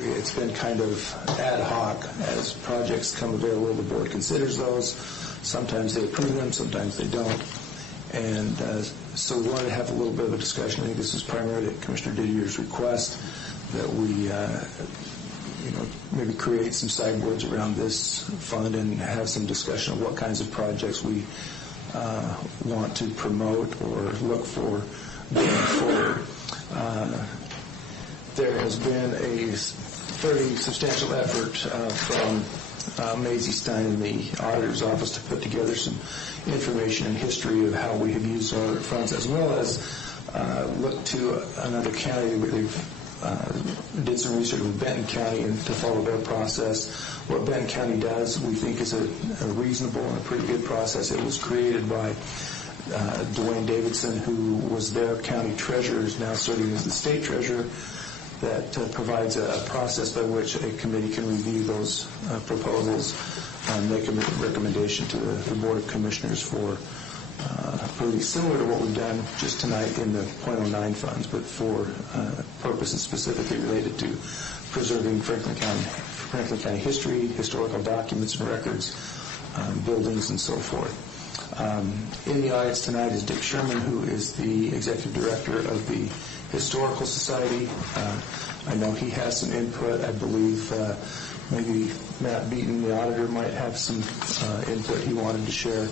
it's been kind of ad hoc as projects come available. The board considers those. Sometimes they approve them, sometimes they don't. And so we wanted to have a little bit of a discussion. I think this is primarily at Commissioner Didier's request that we maybe create some sideboards around this fund and have some discussion of what kinds of projects we want to promote or look for going forward. There has been a fairly substantial effort from Maisie Stein in the auditor's office to put together some information and history of how we have used our funds, as well as look to another county. They've did some research with Benton County and to follow their process. What Benton County does, we think, is a reasonable and a pretty good process. It was created by Dwayne Davidson, who was their county treasurer, is now serving as the state treasurer, that provides a process by which a committee can review those proposals and make a recommendation to the Board of Commissioners for pretty similar to what we've done just tonight in the .09 funds, but for purposes specifically related to preserving Franklin County history, historical documents and records, buildings, and so forth. In the audience tonight is Dick Sherman, who is the Executive Director of the Historical Society. I know he has some input. I believe maybe Matt Beaton, the auditor, might have some input he wanted to share.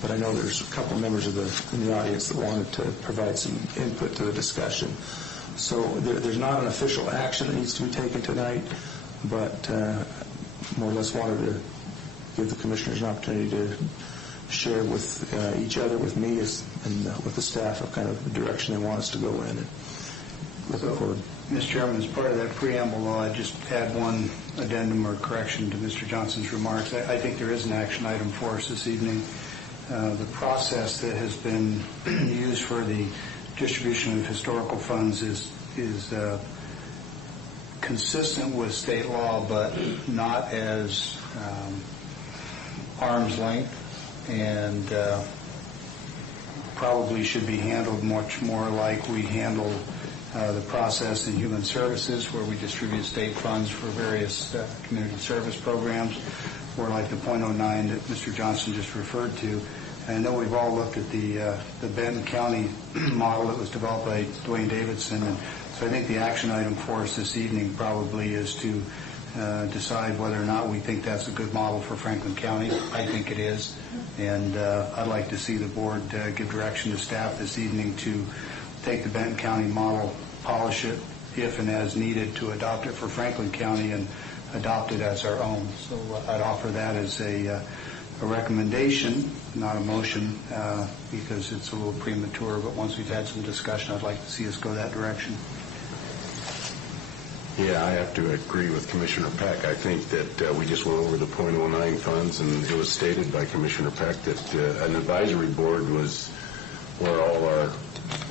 But I know there's a couple members in the audience that wanted to provide some input to the discussion. So there's not an official action that needs to be taken tonight, but more or less wanted to give the commissioners an opportunity to share with each other, with me, and with the staff of kind of the direction they want us to go in. And looking forward. Mr. Chairman, as part of that preamble, I'd just add one addendum or correction to Mr. Johnson's remarks. I think there is an action item for us this evening. The process that has been used for the distribution of historical funds is consistent with state law, but not as arm's length, and probably should be handled much more like we handle the process in Human Services, where we distribute state funds for various community service programs, or like the .09 that Mr. Johnson just referred to. And I know we've all looked at the Benton County model that was developed by Dwayne Davidson, and so I think the action item for us this evening probably is to decide whether or not we think that's a good model for Franklin County. I think it is, and I'd like to see the board give direction to staff this evening to take the Benton County model, polish it if and as needed to adopt it for Franklin County and adopt it as our own. So I'd offer that as a recommendation, not a motion, because it's a little premature, but once we've had some discussion, I'd like to see us go that direction. Yeah, I have to agree with Commissioner Peck. I think that we just went over the .09 funds, and it was stated by Commissioner Peck that an advisory board was where all our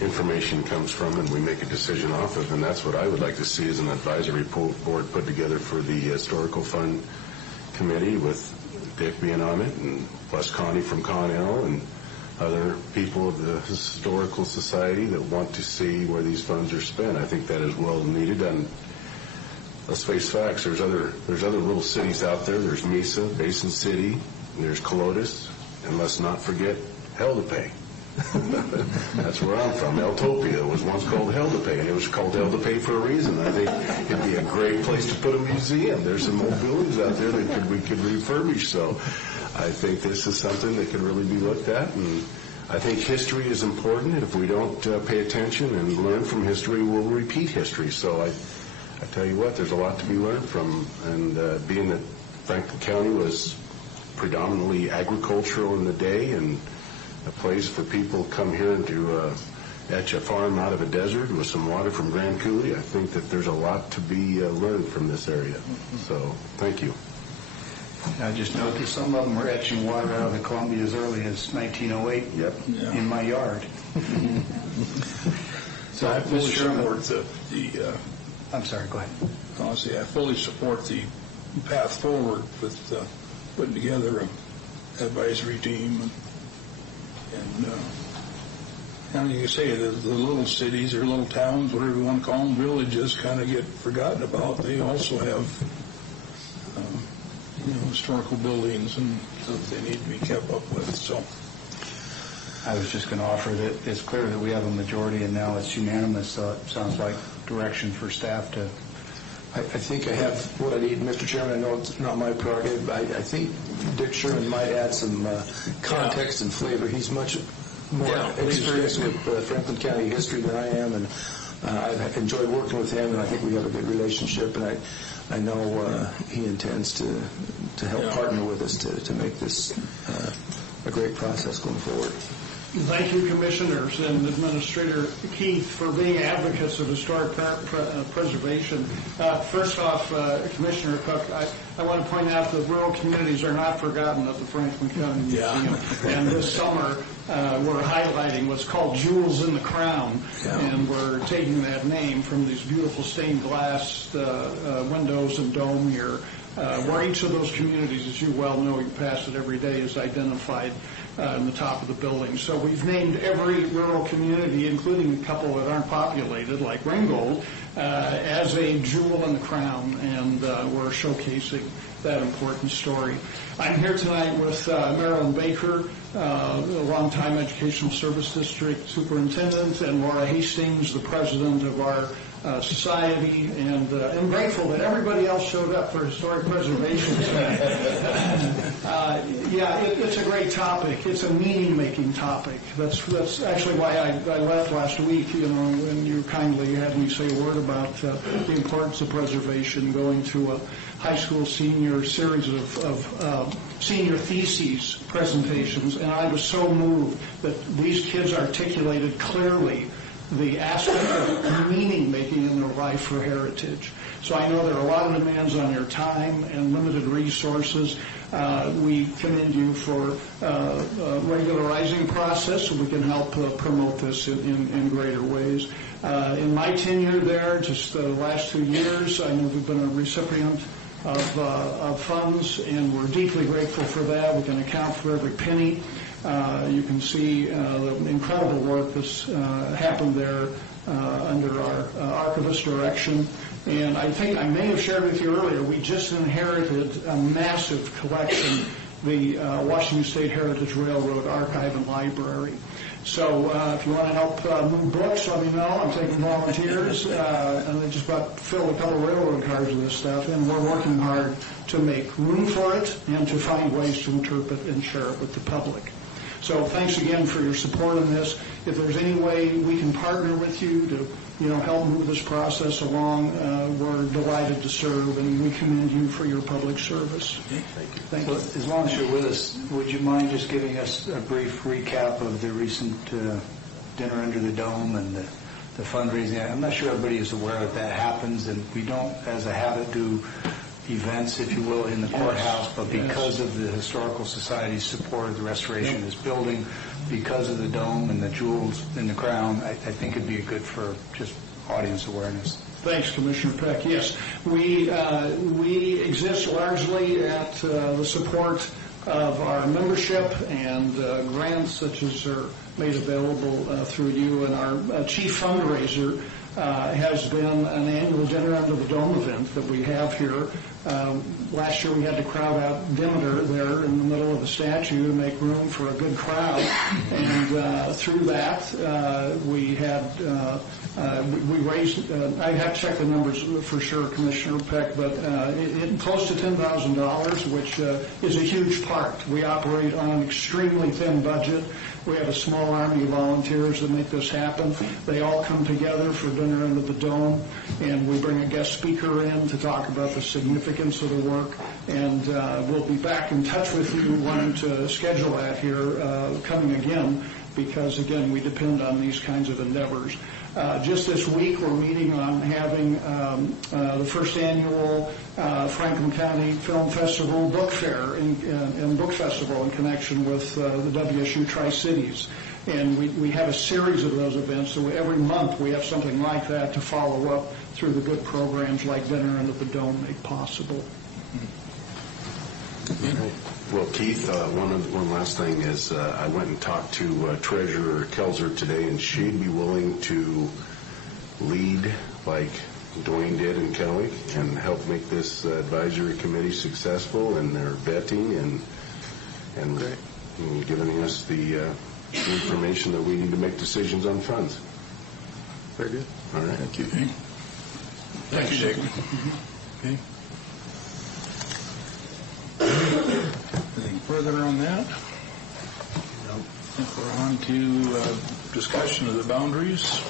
information comes from and we make a decision off of, and that's what I would like to see as an advisory board put together for the Historical Fund Committee, with Dick being on it, and plus Connie from Con-El and other people of the Historical Society that want to see where these funds are spent. I think that is well needed, and let's face facts, there's other little cities out there. There's Mesa, Basin City, there's Colotis, and let's not forget Hell-to-Pay. That's where I'm from. Eltopia was once called Hell-to-Pay, and it was called Hell-to-Pay for a reason. I think it'd be a great place to put a museum. There's some old buildings out there that we could refurbish. So I think this is something that could really be looked at, and I think history is important. If we don't pay attention and learn from history, we'll repeat history. So I tell you what, there's a lot to be learned from, and being that Franklin County was predominantly agricultural in the day, and a place for people to come here and to etch a farm out of a desert with some water from Grand Coulee, I think that there's a lot to be learned from this area. So, thank you. I just note that some of them were etching water out of the Columbia as early as 1908 in my yard. So I fully support the I'm sorry, go ahead. Honestly, I fully support the path forward with putting together an advisory team And you can say the little cities or little towns, whatever you want to call them, villages, kind of get forgotten about. They also have historical buildings and stuff they need to be kept up with. So I was just going to offer that it's clear that we have a majority, and now it's unanimous, so it sounds like direction for staff to... I think I have what I need, Mr. Chairman. I know it's not my prerogative, but I think Dick Sherman might add some context and flavor. He's much more experienced with Franklin County history than I am, and I've enjoyed working with him, and I think we have a good relationship, and I know he intends to help partner with us to make this a great process going forward. Thank you, Commissioners and Administrator Keith, for being advocates of historic preservation. First off, Commissioner Cook, I want to point out that rural communities are not forgotten at the Franklin County Museum. And this summer, we're highlighting what's called Jewels in the Crown, and we're taking that name from these beautiful stained glass windows and dome here, where each of those communities, as you well know, you pass it every day, is identified in the top of the building. So we've named every rural community, including a couple that aren't populated, like Ringgold, as a jewel in the crown, and we're showcasing that important story. I'm here tonight with Marilyn Baker, a longtime Educational Service District Superintendent, and Laura Hastings, the President of our society, and I'm grateful that everybody else showed up for historic preservation tonight. It's a great topic. It's a meaning-making topic. That's actually why I left last week, when you kindly had me say a word about the importance of preservation, going to a high school senior series of senior theses presentations, and I was so moved that these kids articulated clearly the aspect of meaning-making in their life for heritage. So I know there are a lot of demands on your time and limited resources. We commend you for a regularizing process so we can help promote this in greater ways. In my tenure there, just the last 2 years, I know we've been a recipient of funds, and we're deeply grateful for that. We can account for every penny. You can see the incredible work that's happened there under our archivist direction. And I think I may have shared with you earlier, we just inherited a massive collection, the Washington State Heritage Railroad Archive and Library. So if you want to help move books, let me know. I'm taking volunteers. And I just filled a couple of railroad cars with this stuff, and we're working hard to make room for it and to find ways to interpret and share it with the public. So thanks again for your support in this. If there's any way we can partner with you to help move this process along, we're delighted to serve, and we commend you for your public service. Thank you. As long as you're with us, would you mind just giving us a brief recap of the recent Dinner Under the Dome and the fundraising? I'm not sure everybody is aware that happens, and we don't, as a habit, do events, if you will, in the courthouse, but because of the Historical Society's support of the restoration of this building, because of the dome and the jewels in the crown, I think it'd be good for just audience awareness. Thanks, Commissioner Peck. Yes, we exist largely at the support of our membership and grants such as are made available through you, and our chief fundraiser has been an annual Dinner Under the Dome event that we have here. Last year we had to crowd out Demeter there in the middle of the statue to make room for a good crowd, and through that we had we raised, I'd have to check the numbers for sure, Commissioner Peck, but close to $10,000, which is a huge part. We operate on an extremely thin budget. We have a small army of volunteers that make this happen. They all come together for Dinner Under the Dome, and we bring a guest speaker in to talk about the significance of the work, and we'll be back in touch with you wanting to schedule that here coming again, because, again, we depend on these kinds of endeavors. Just this week, we're meeting on having the first annual Franklin County Film Festival Book Fair and Book Festival in connection with the WSU Tri-Cities. And we have a series of those events, so every month we have something like that to follow up through the good programs like Dinner Under the Dome make possible. Well, Keith, one last thing is I went and talked to Treasurer Kelzer today, and she'd be willing to lead like Dwayne did in Kennewick and help make this advisory committee successful in their vetting and giving us the information that we need to make decisions on funds. Very good. All right. Thank you. Thank you, Dick. Okay. Anything further on that? No. I think we're on to discussion of the boundaries.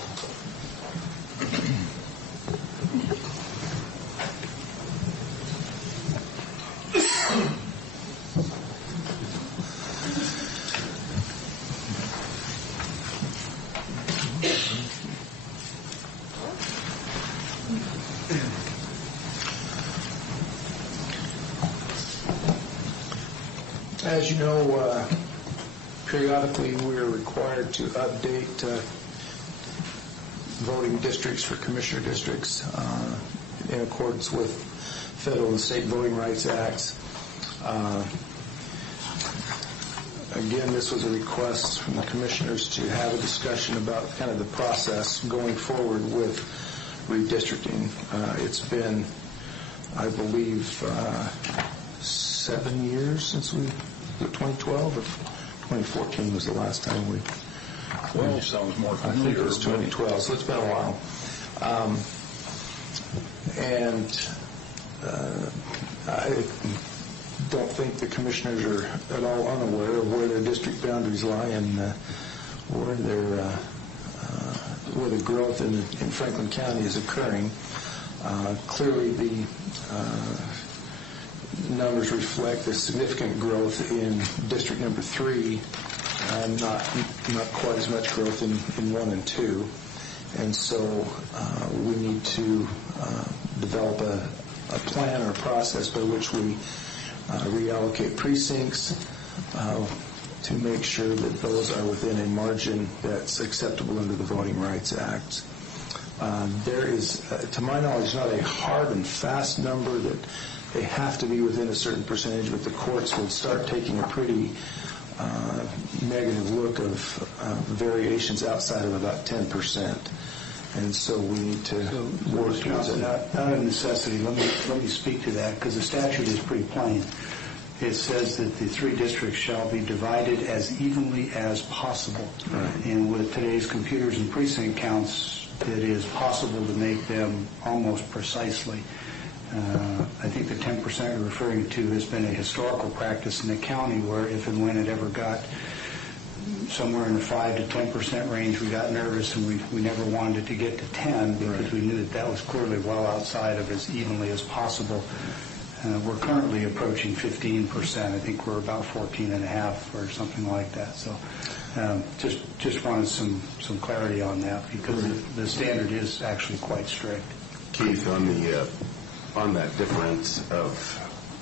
As you know, periodically we're required to update voting districts for commissioner districts in accordance with federal and state voting rights acts. Again, this was a request from the commissioners to have a discussion about kind of the process going forward with redistricting. It's been, I believe, 7 years since 2012 or 2014 was the last time we. 12 sounds more I think familiar. it was 2012, so it's been a while. I don't think the commissioners are at all unaware of where their district boundaries lie and where the growth in Franklin County is occurring. Clearly, the numbers reflect the significant growth in District Number 3, not quite as much growth in 1 and 2. And so we need to develop a plan or a process by which we reallocate precincts to make sure that those are within a margin that's acceptable under the Voting Rights Act. There is, to my knowledge, not a hard and fast number that they have to be within a certain percentage, but the courts will start taking a pretty negative look of variations outside of about 10%. And so we need to work towards it. Not a necessity. Let me speak to that, because the statute is pretty plain. It says that the 3 districts shall be divided as evenly as possible. Right. And with today's computers and precinct counts, it is possible to make them almost precisely. I think the 10% you're referring to has been a historical practice in the county where if and when it ever got somewhere in the 5 to 10% range, we got nervous and we never wanted it to get to 10 because we knew that was clearly well outside of as evenly as possible. We're currently approaching 15%. I think we're about 14.5 or something like that. So just wanted some clarity on that because the standard is actually quite strict. Keith, on that difference of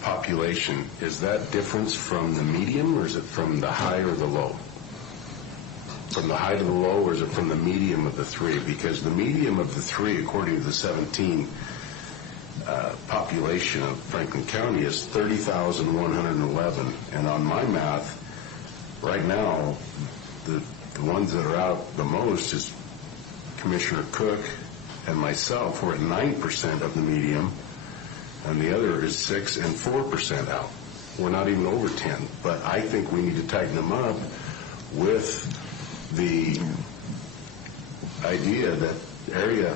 population, is that difference from the medium or is it from the high or the low? From the high to the low, or is it from the medium of the 3? Because the medium of the 3, according to the 17 population of Franklin County, is 30,111. And on my math, right now, the ones that are out the most is Commissioner Cook and myself. We're at 9% of the medium, and the other is 6 and 4% out. We're not even over 10. But I think we need to tighten them up with the idea that Area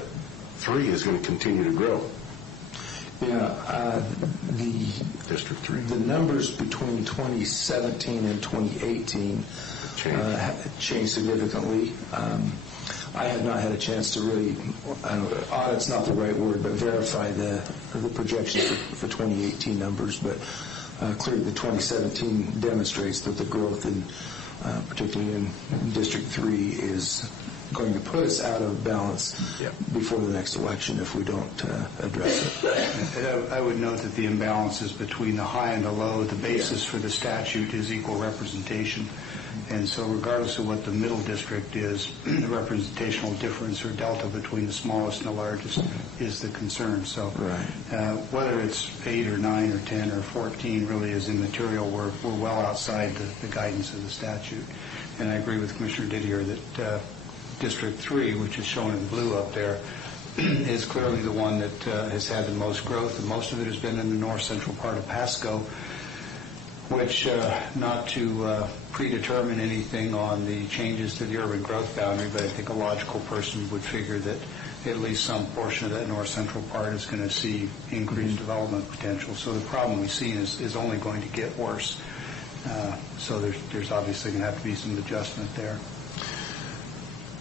3 is going to continue to grow. Yeah, the District 3. The numbers between 2017 and 2018 changed significantly. I have not had a chance to really, audit's not the right word, but verify the projections for 2018 numbers. But clearly the 2017 demonstrates that the growth in, particularly in District 3, is going to put us out of balance Yep. before the next election if we don't address it. And I would note that the imbalances between the high and the low, the basis for the statute is equal representation. And so regardless of what the middle district is, the representational difference or delta between the smallest and the largest is the concern. So whether it's 8 or 9 or 10 or 14 really is immaterial. We're well outside the guidance of the statute. And I agree with Commissioner Didier that District 3, which is shown in blue up there, is clearly the one that has had the most growth, and most of it has been in the north-central part of Pasco, which, not to predetermine anything on the changes to the urban growth boundary, but I think a logical person would figure that at least some portion of that north-central part is going to see increased development potential. So the problem we've seen is only going to get worse. So there's obviously going to have to be some adjustment there.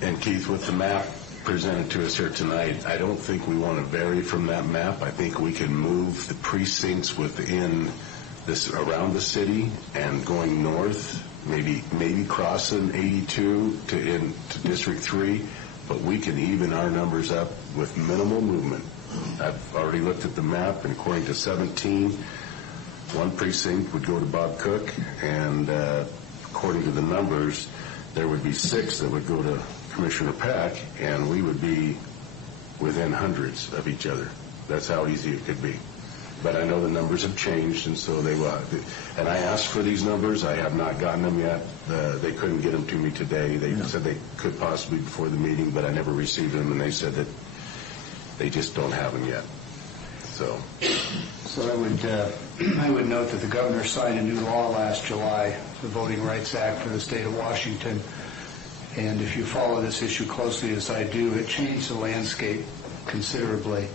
And Keith, with the map presented to us here tonight, I don't think we want to vary from that map. I think we can move the precincts within this around the city and going north, maybe crossing 82 to District 3, but we can even our numbers up with minimal movement. I've already looked at the map, and according to 17, one precinct would go to Bob Cook, and according to the numbers, there would be 6 that would go to Commissioner Peck, and we would be within hundreds of each other. That's how easy it could be. But I know the numbers have changed, and so they will. And I asked for these numbers. I have not gotten them yet. They couldn't get them to me today. They said they could possibly before the meeting, but I never received them, and they said that they just don't have them yet. So I would note that the governor signed a new law last July, the Voting Rights Act for the state of Washington. And if you follow this issue closely as I do, it changed the landscape considerably.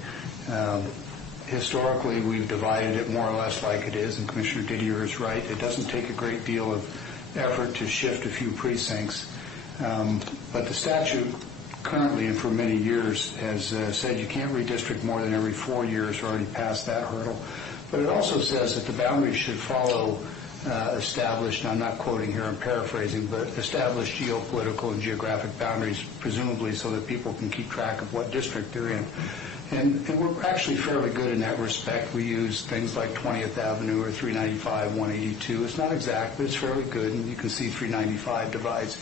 Historically, we've divided it more or less like it is, and Commissioner Didier is right. It doesn't take a great deal of effort to shift a few precincts. But the statute currently and for many years has said you can't redistrict more than every 4 years. We're already past that hurdle. But it also says that the boundaries should follow established, and I'm not quoting here, I'm paraphrasing, but established geopolitical and geographic boundaries, presumably so that people can keep track of what district they're in. And we're actually fairly good in that respect. We use things like 20th Avenue or 395, 182. It's not exact, but it's fairly good, and you can see 395 divides.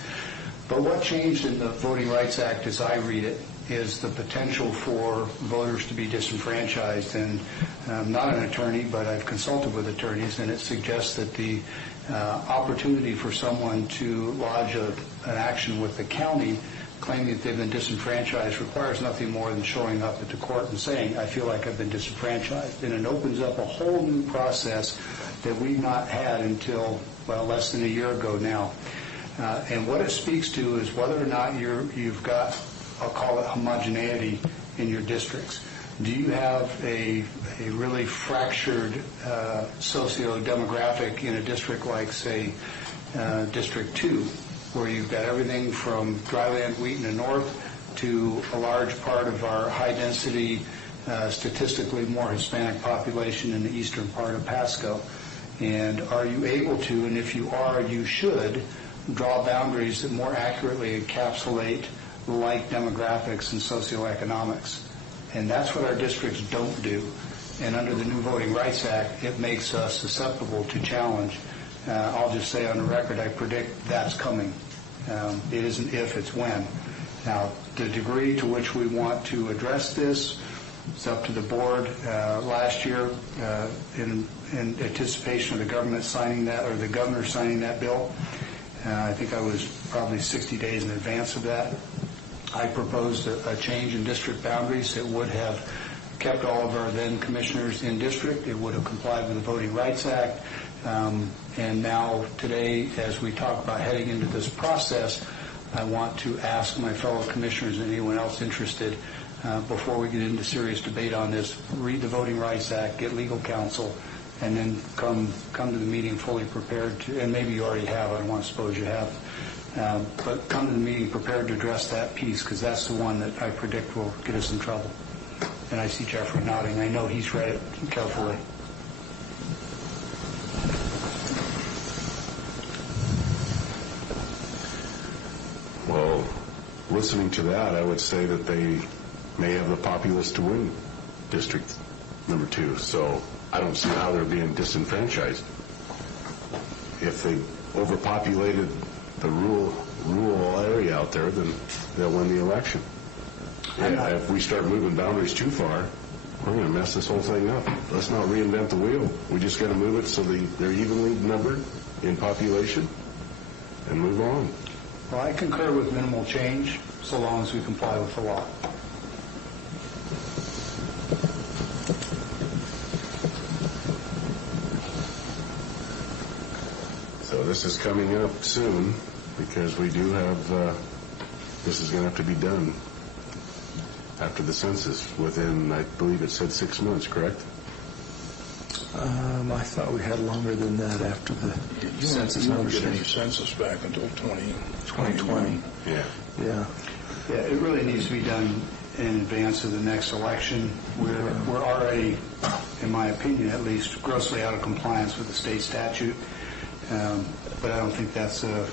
But what changed in the Voting Rights Act, as I read it, is the potential for voters to be disenfranchised. And I'm not an attorney, but I've consulted with attorneys, and it suggests that the opportunity for someone to lodge an action with the county claiming that they've been disenfranchised requires nothing more than showing up at the court and saying, I feel like I've been disenfranchised. And it opens up a whole new process that we've not had until, well, less than a year ago now. And what it speaks to is whether or not you've got, I'll call it homogeneity in your districts. Do you have a really fractured socio-demographic in a district like, say, District 2, where you've got everything from dryland wheat in the north to a large part of our high-density, statistically more Hispanic population in the eastern part of Pasco? And are you able to, and if you are, you should, draw boundaries that more accurately encapsulate like demographics and socioeconomics? And that's what our districts don't do. And under the new Voting Rights Act, it makes us susceptible to challenge. I'll just say on the record, I predict that's coming. It isn't if, it's when. Now, the degree to which we want to address this is up to the board. Last year, in anticipation of the government signing that, or the governor signing that bill, I think I was probably 60 days in advance of that, I proposed a change in district boundaries that would have kept all of our then commissioners in district. It would have complied with the Voting Rights Act. And now, today, as we talk about heading into this process, I want to ask my fellow commissioners and anyone else interested, before we get into serious debate on this, read the Voting Rights Act, get legal counsel, and then come to the meeting fully prepared to, and maybe you already have, I don't want to suppose you have, but come to the meeting prepared to address that piece, because that's the one that I predict will get us in trouble. And I see Jeffrey nodding. I know he's read it carefully. Well, listening to that, I would say that they may have the populace to win District Number 2. So I don't see how they're being disenfranchised. If they overpopulated the rural area out there, then they'll win the election. If we start moving boundaries too far, we're going to mess this whole thing up. Let's not reinvent the wheel. We just got to move it so they're evenly numbered in population and move on. Well, I concur with minimal change, so long as we comply with the law. So this is coming up soon, because we do have, this is going to have to be done after the census within, I believe it said 6 months, correct? I thought we had longer than that after the census. You won't get any census back until 2020. Yeah. Yeah. Yeah, it really needs to be done in advance of the next election. We're already, in my opinion at least, grossly out of compliance with the state statute. But I don't think that's a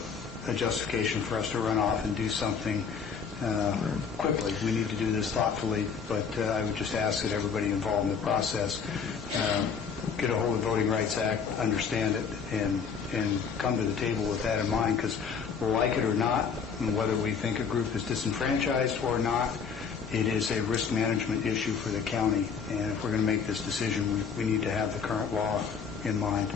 justification for us to run off and do something quickly. We need to do this thoughtfully, but I would just ask that everybody involved in the process get a hold of the Voting Rights Act, understand it, and come to the table with that in mind, because like it or not, and whether we think a group is disenfranchised or not, it is a risk management issue for the county, and if we're going to make this decision, we need to have the current law in mind.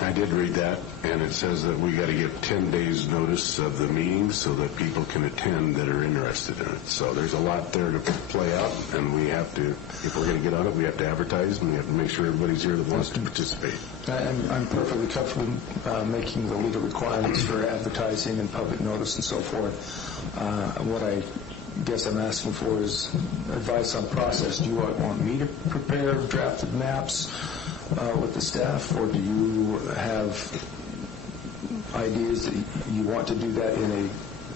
I did read that, and it says that we got to give 10 days notice of the meeting so that people can attend that are interested in it. So there's a lot there to play out, and we have to, if we're going to get on it, we have to advertise, and we have to make sure everybody's here that wants to participate. I'm perfectly comfortable making the legal requirements for advertising and public notice and so forth. What I guess I'm asking for is advice on process. Do you want me to prepare drafted maps with the staff, or do you have ideas that you want to do that in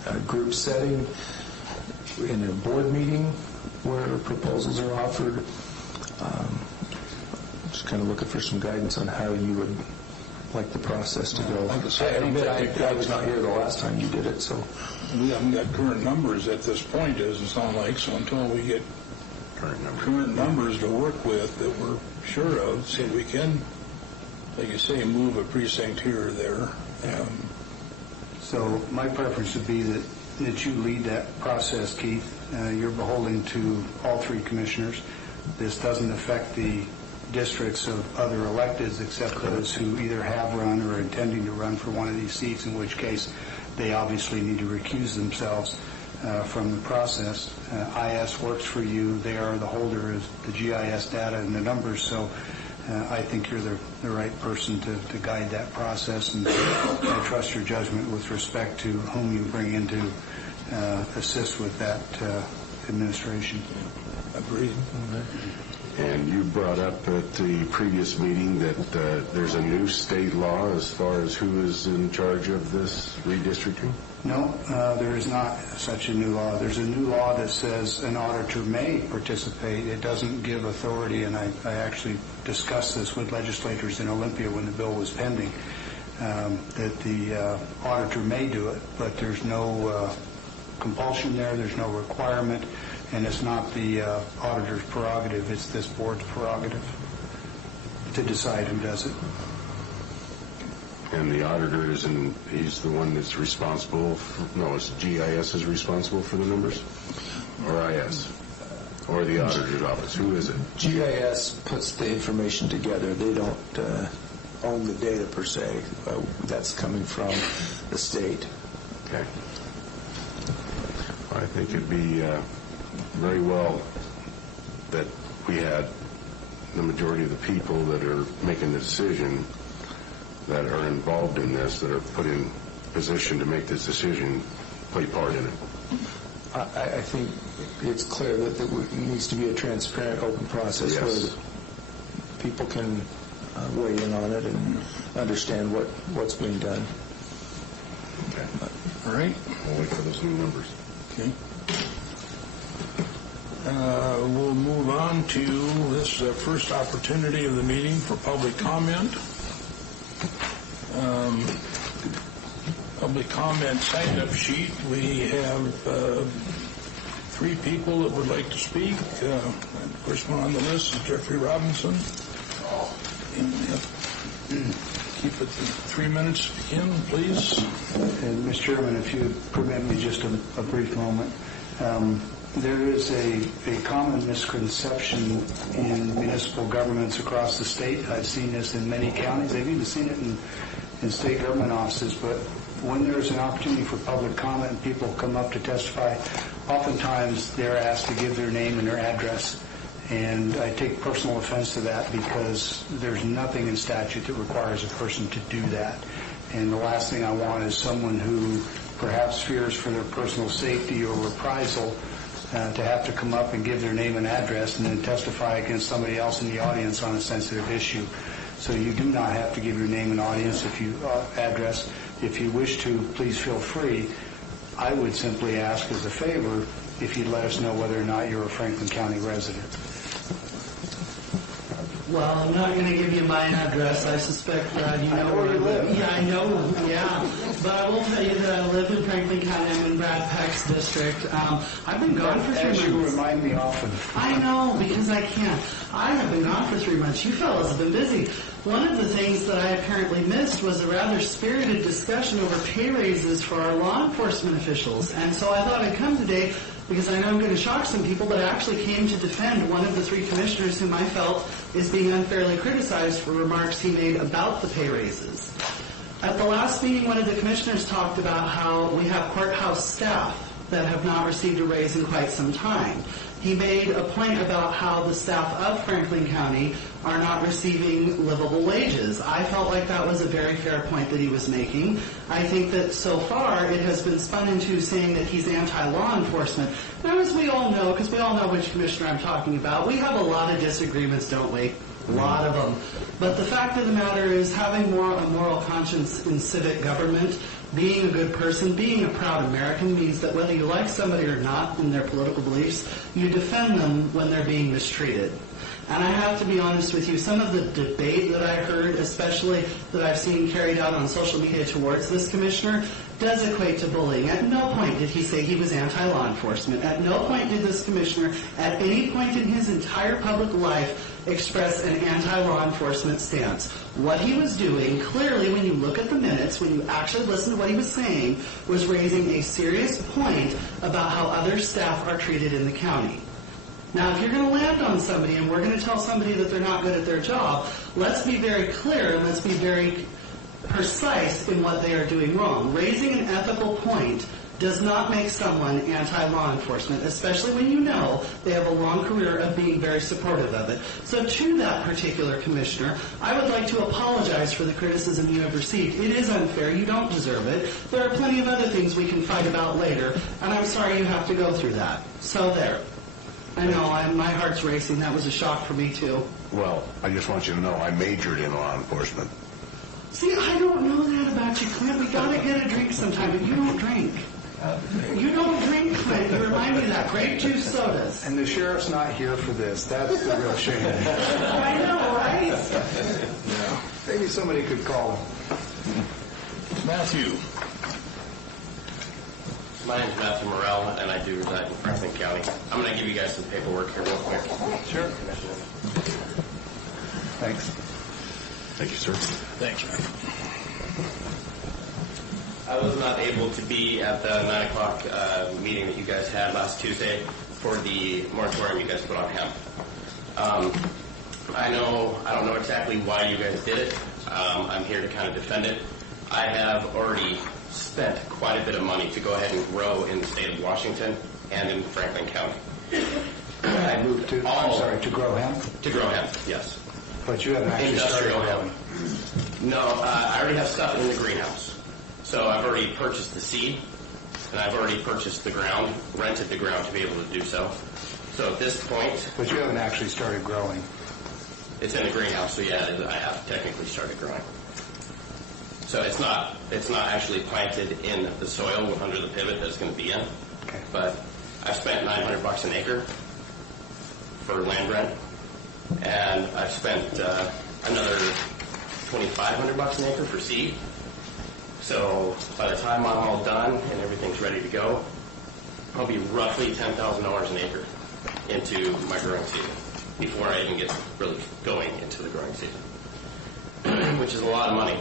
a group setting, in a board meeting where proposals are offered? Just kind of looking for some guidance on how you would like the process to go. Like I say, I was not here the last time you did it, so. We haven't got current numbers at this point, doesn't sound like, so until we get current numbers to work with that we're sure of, see if we can, like you say, move a precinct here or there. So my preference would be that you lead that process, Keith. You're beholden to all three commissioners. This doesn't affect the districts of other electeds except those who either have run or are intending to run for one of these seats, in which case they obviously need to recuse themselves from the process. IS works for you. They are the holder of the GIS data and the numbers, so I think you're the right person to guide that process, and I trust your judgment with respect to whom you bring in to assist with that administration. Agreed. And you brought up at the previous meeting that there's a new state law as far as who is in charge of this redistricting? No, there is not such a new law. There's a new law that says an auditor may participate. It doesn't give authority, and I actually discussed this with legislators in Olympia when the bill was pending, that the auditor may do it, but there's no compulsion there, there's no requirement, and it's not the auditor's prerogative, it's this board's prerogative to decide who does it. And the auditor he's the one that's responsible it's GIS is responsible for the numbers? Or IS? Or the auditor's office? Who is it? GIS puts the information together. They don't own the data per se. That's coming from the state. Okay. I think it'd be very well that we had the majority of the people that are making the decision that are involved in this, that are put in position to make this decision, play part in it. I think it's clear that there needs to be a transparent, open process where people can weigh in on it and understand what's being done. Okay. All right. We'll wait for those new numbers. Okay. We'll move on to this first opportunity of the meeting for public comment. public comment sign-up sheet. We have 3 people that would like to speak. The first one on the list is Jeffrey Robinson. And keep it to 3 minutes to begin, please. And Mr. Chairman, if you permit me just a brief moment. There is a common misconception in municipal governments across the state. I've seen this in many counties. I've even seen it in state government offices. But when there's an opportunity for public comment and people come up to testify, oftentimes they're asked to give their name and their address. And I take personal offense to that because there's nothing in statute that requires a person to do that. And the last thing I want is someone who perhaps fears for their personal safety or reprisal to have to come up and give their name and address and then testify against somebody else in the audience on a sensitive issue. So you do not have to give your name and audience address. If you wish to, please feel free. I would simply ask as a favor if you'd let us know whether or not you're a Franklin County resident. Well, I'm not going to give you my address. I suspect that you know where you live. Yeah, I know. Yeah. But I will tell you that I live in Franklin County. I'm in Brad Peck's district. I've been gone for 3 months. As you remind me often. I know, because I can't. I have been gone for 3 months. You fellas have been busy. One of the things that I apparently missed was a rather spirited discussion over pay raises for our law enforcement officials. And so I thought I'd come today because I know I'm going to shock some people, but I actually came to defend one of the 3 commissioners whom I felt is being unfairly criticized for remarks he made about the pay raises. At the last meeting, one of the commissioners talked about how we have courthouse staff that have not received a raise in quite some time. He made a point about how the staff of Franklin County are not receiving livable wages. I felt like that was a very fair point that he was making. I think that so far it has been spun into saying that he's anti-law enforcement. Now, as we all know, because we all know which commissioner I'm talking about, we have a lot of disagreements, don't we? A lot of them. But the fact of the matter is having a moral conscience in civic government, being a good person, being a proud American means that whether you like somebody or not in their political beliefs, you defend them when they're being mistreated. And I have to be honest with you, some of the debate that I heard, especially that I've seen carried out on social media towards this commissioner, does equate to bullying. At no point did he say he was anti-law enforcement. At no point did this commissioner, at any point in his entire public life, express an anti-law enforcement stance. What he was doing, clearly when you look at the minutes, when you actually listen to what he was saying, was raising a serious point about how other staff are treated in the county. Now, if you're going to land on somebody and we're going to tell somebody that they're not good at their job, let's be very clear and let's be very precise in what they are doing wrong. Raising an ethical point does not make someone anti-law enforcement, especially when you know they have a long career of being very supportive of it. So to that particular commissioner, I would like to apologize for the criticism you have received. It is unfair. You don't deserve it. There are plenty of other things we can fight about later, and I'm sorry you have to go through that. So there. I know, my heart's racing. That was a shock for me, too. Well, I just want you to know I majored in law enforcement. See, I don't know that about you, Clint. We gotta get a drink sometime, but you don't drink. You don't drink, Clint. You remind me of that. Grape juice sodas. And the sheriff's not here for this. That's the real shame. I know, right? Yeah. Maybe somebody could call him. Matthew. My name is Matthew Morrell, and I do reside in Franklin County. I'm going to give you guys some paperwork here real quick. Sure. Thanks. Thank you, sir. Thanks, Matthew. I was not able to be at the 9 o'clock meeting that you guys had last Tuesday for the moratorium you guys put on hemp. I don't know exactly why you guys did it. I'm here to kind of defend it. I have already spent quite a bit of money to go ahead and grow in the state of Washington and in Franklin County. I moved to, to grow hemp? To grow hemp, yes. But you haven't actually started growing. No, I already have stuff in the greenhouse. So I've already purchased the seed, and I've already purchased the ground, rented the ground to be able to do so. So at this point... But you haven't actually started growing. It's in the greenhouse, so yeah, I have technically started growing. So it's not actually planted in the soil under the pivot that it's going to be in. Okay. But I've spent $900 an acre for land rent, and I've spent another $2,500 an acre for seed. So by the time I'm all done and everything's ready to go, I'll be roughly $10,000 an acre into my growing season before I even get really going into the growing season, which is a lot of money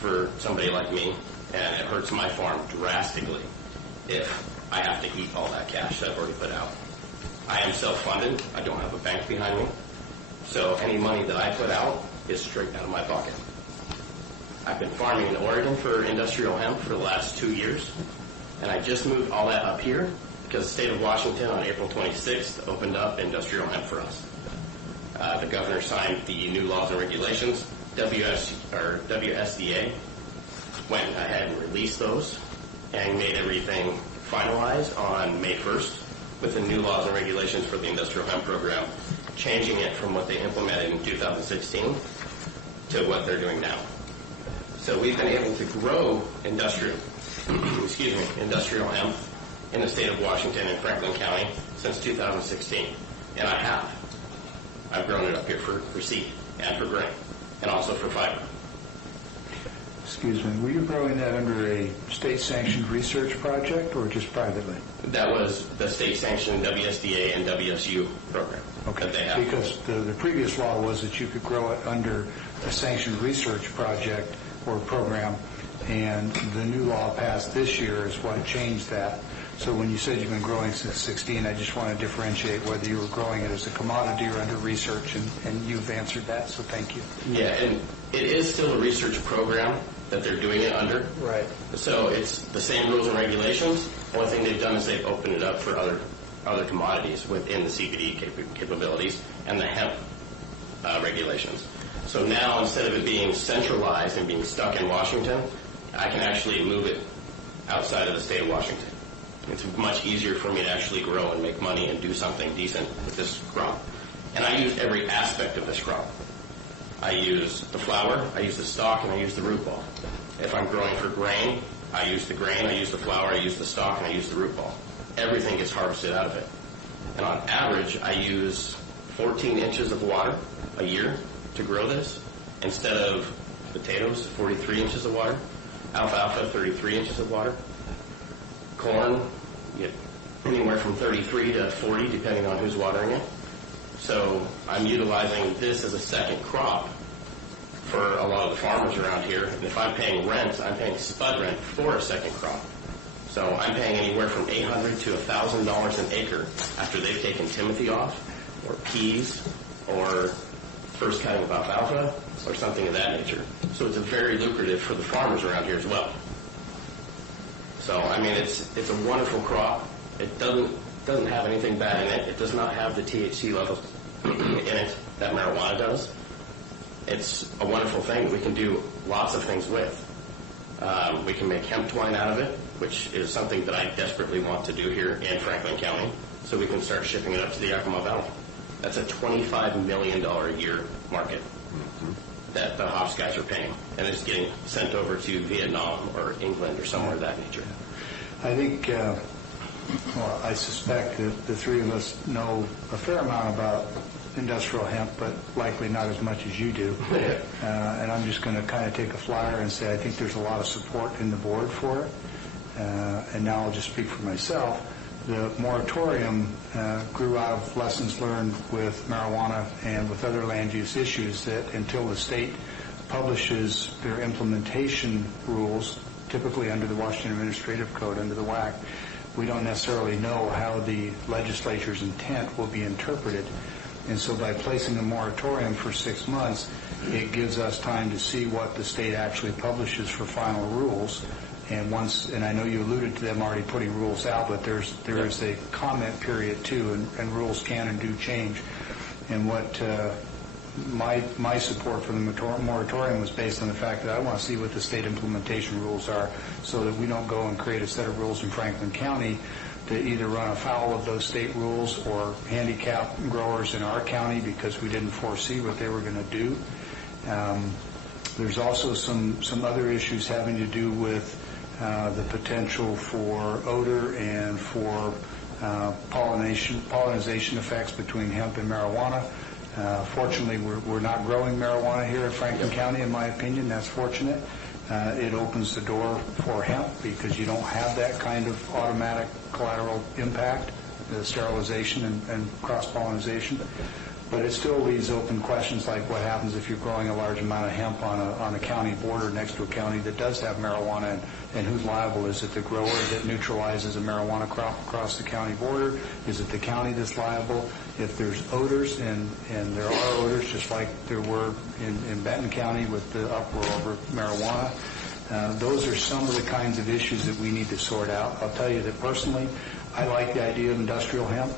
for somebody like me, and it hurts my farm drastically if I have to eat all that cash that I've already put out. I am self-funded. I don't have a bank behind me. So any money that I put out is straight out of my pocket. I've been farming in Oregon for industrial hemp for the last 2 years, and I just moved all that up here because the state of Washington on April 26th opened up industrial hemp for us. The governor signed the new laws and regulations. WSDA went ahead and released those and made everything finalized on May 1st with the new laws and regulations for the industrial hemp program, changing it from what they implemented in 2016 to what they're doing now. So we've been able to grow industrial hemp in the state of Washington and Franklin County since 2016. And I've grown it up here for seed and for grain and also for fiber. Excuse me, were you growing that under a state-sanctioned research project or just privately? That was the state-sanctioned WSDA and WSU program that they have. Because the previous law was that you could grow it under a sanctioned research project or program, and the new law passed this year is what changed that. So when you said you've been growing since 16, I just want to differentiate whether you were growing it as a commodity or under research, and you've answered that, so thank you. Yeah, and it is still a research program that they're doing it under. Right. So it's the same rules and regulations. The only thing they've done is they've opened it up for other commodities within the CBD capabilities and the hemp regulations. So now, instead of it being centralized and being stuck in Washington, I can actually move it outside of the state of Washington. It's much easier for me to actually grow and make money and do something decent with this crop. And I use every aspect of this crop. I use the flower, I use the stalk, and I use the root ball. If I'm growing for grain, I use the grain, I use the flower, I use the stalk, and I use the root ball. Everything gets harvested out of it. And on average, I use 14 inches of water a year to grow this, instead of potatoes, 43 inches of water, alfalfa, 33 inches of water, corn, you get anywhere from 33 to 40, depending on who's watering it. So I'm utilizing this as a second crop for a lot of the farmers around here. And if I'm paying rent, I'm paying spud rent for a second crop. So I'm paying anywhere from $800 to $1,000 an acre after they've taken Timothy off, or peas, or first cutting of alfalfa, or something of that nature. So it's very lucrative for the farmers around here as well. So, I mean, it's a wonderful crop. It doesn't have anything bad in it. It does not have the THC levels in it that marijuana does. It's a wonderful thing. We can do lots of things with. We can make hemp twine out of it, which is something that I desperately want to do here in Franklin County, so we can start shipping it up to the Yakima Valley. That's a $25 million a year market that the hops guys are paying, and it's getting sent over to Vietnam or England or somewhere of that nature. I think, well, I suspect that the three of us know a fair amount about industrial hemp, but likely not as much as you do. And I'm just going to kind of take a flyer and say I think there's a lot of support in the board for it. And now I'll just speak for myself. The moratorium grew out of lessons learned with marijuana and with other land use issues, that until the state publishes their implementation rules, typically under the Washington Administrative Code, under the WAC, we don't necessarily know how the legislature's intent will be interpreted. And so by placing a moratorium for 6 months, it gives us time to see what the state actually publishes for final rules. And I know you alluded to them already putting rules out, but there is a comment period too, and rules can and do change. And what my support for the moratorium was based on the fact that I want to see what the state implementation rules are, so that we don't go and create a set of rules in Franklin County to either run afoul of those state rules or handicap growers in our county because we didn't foresee what they were going to do. There's also some other issues having to do with the potential for odor and for pollination effects between hemp and marijuana. Fortunately, we're not growing marijuana here in Franklin County, in my opinion. That's fortunate. It opens the door for hemp because you don't have that kind of automatic collateral impact, the sterilization and cross-pollination. But it still leaves open questions like what happens if you're growing a large amount of hemp on a county border next to a county that does have marijuana, and who's liable? Is it the grower that neutralizes a marijuana crop across the county border? Is it the county that's liable? If there's odors, and there are odors just like there were in Benton County with the uproar over marijuana, those are some of the kinds of issues that we need to sort out. I'll tell you that personally, I like the idea of industrial hemp.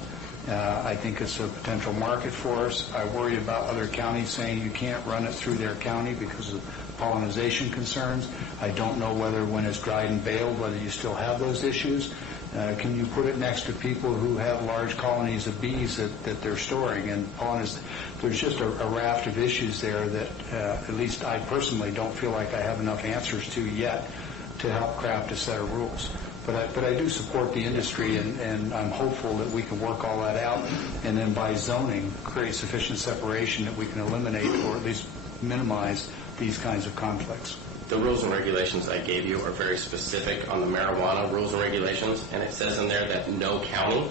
I think it's a potential market for us. I worry about other counties saying you can't run it through their county because of pollination concerns. I don't know whether when it's dried and baled, whether you still have those issues. Can you put it next to people who have large colonies of bees that they're storing and pollinate? There's just a raft of issues there that at least I personally don't feel like I have enough answers to yet to help craft a set of rules. But I do support the industry, and I'm hopeful that we can work all that out, and then by zoning, create sufficient separation that we can eliminate or at least minimize these kinds of conflicts. The rules and regulations I gave you are very specific on the marijuana rules and regulations, and it says in there that no county,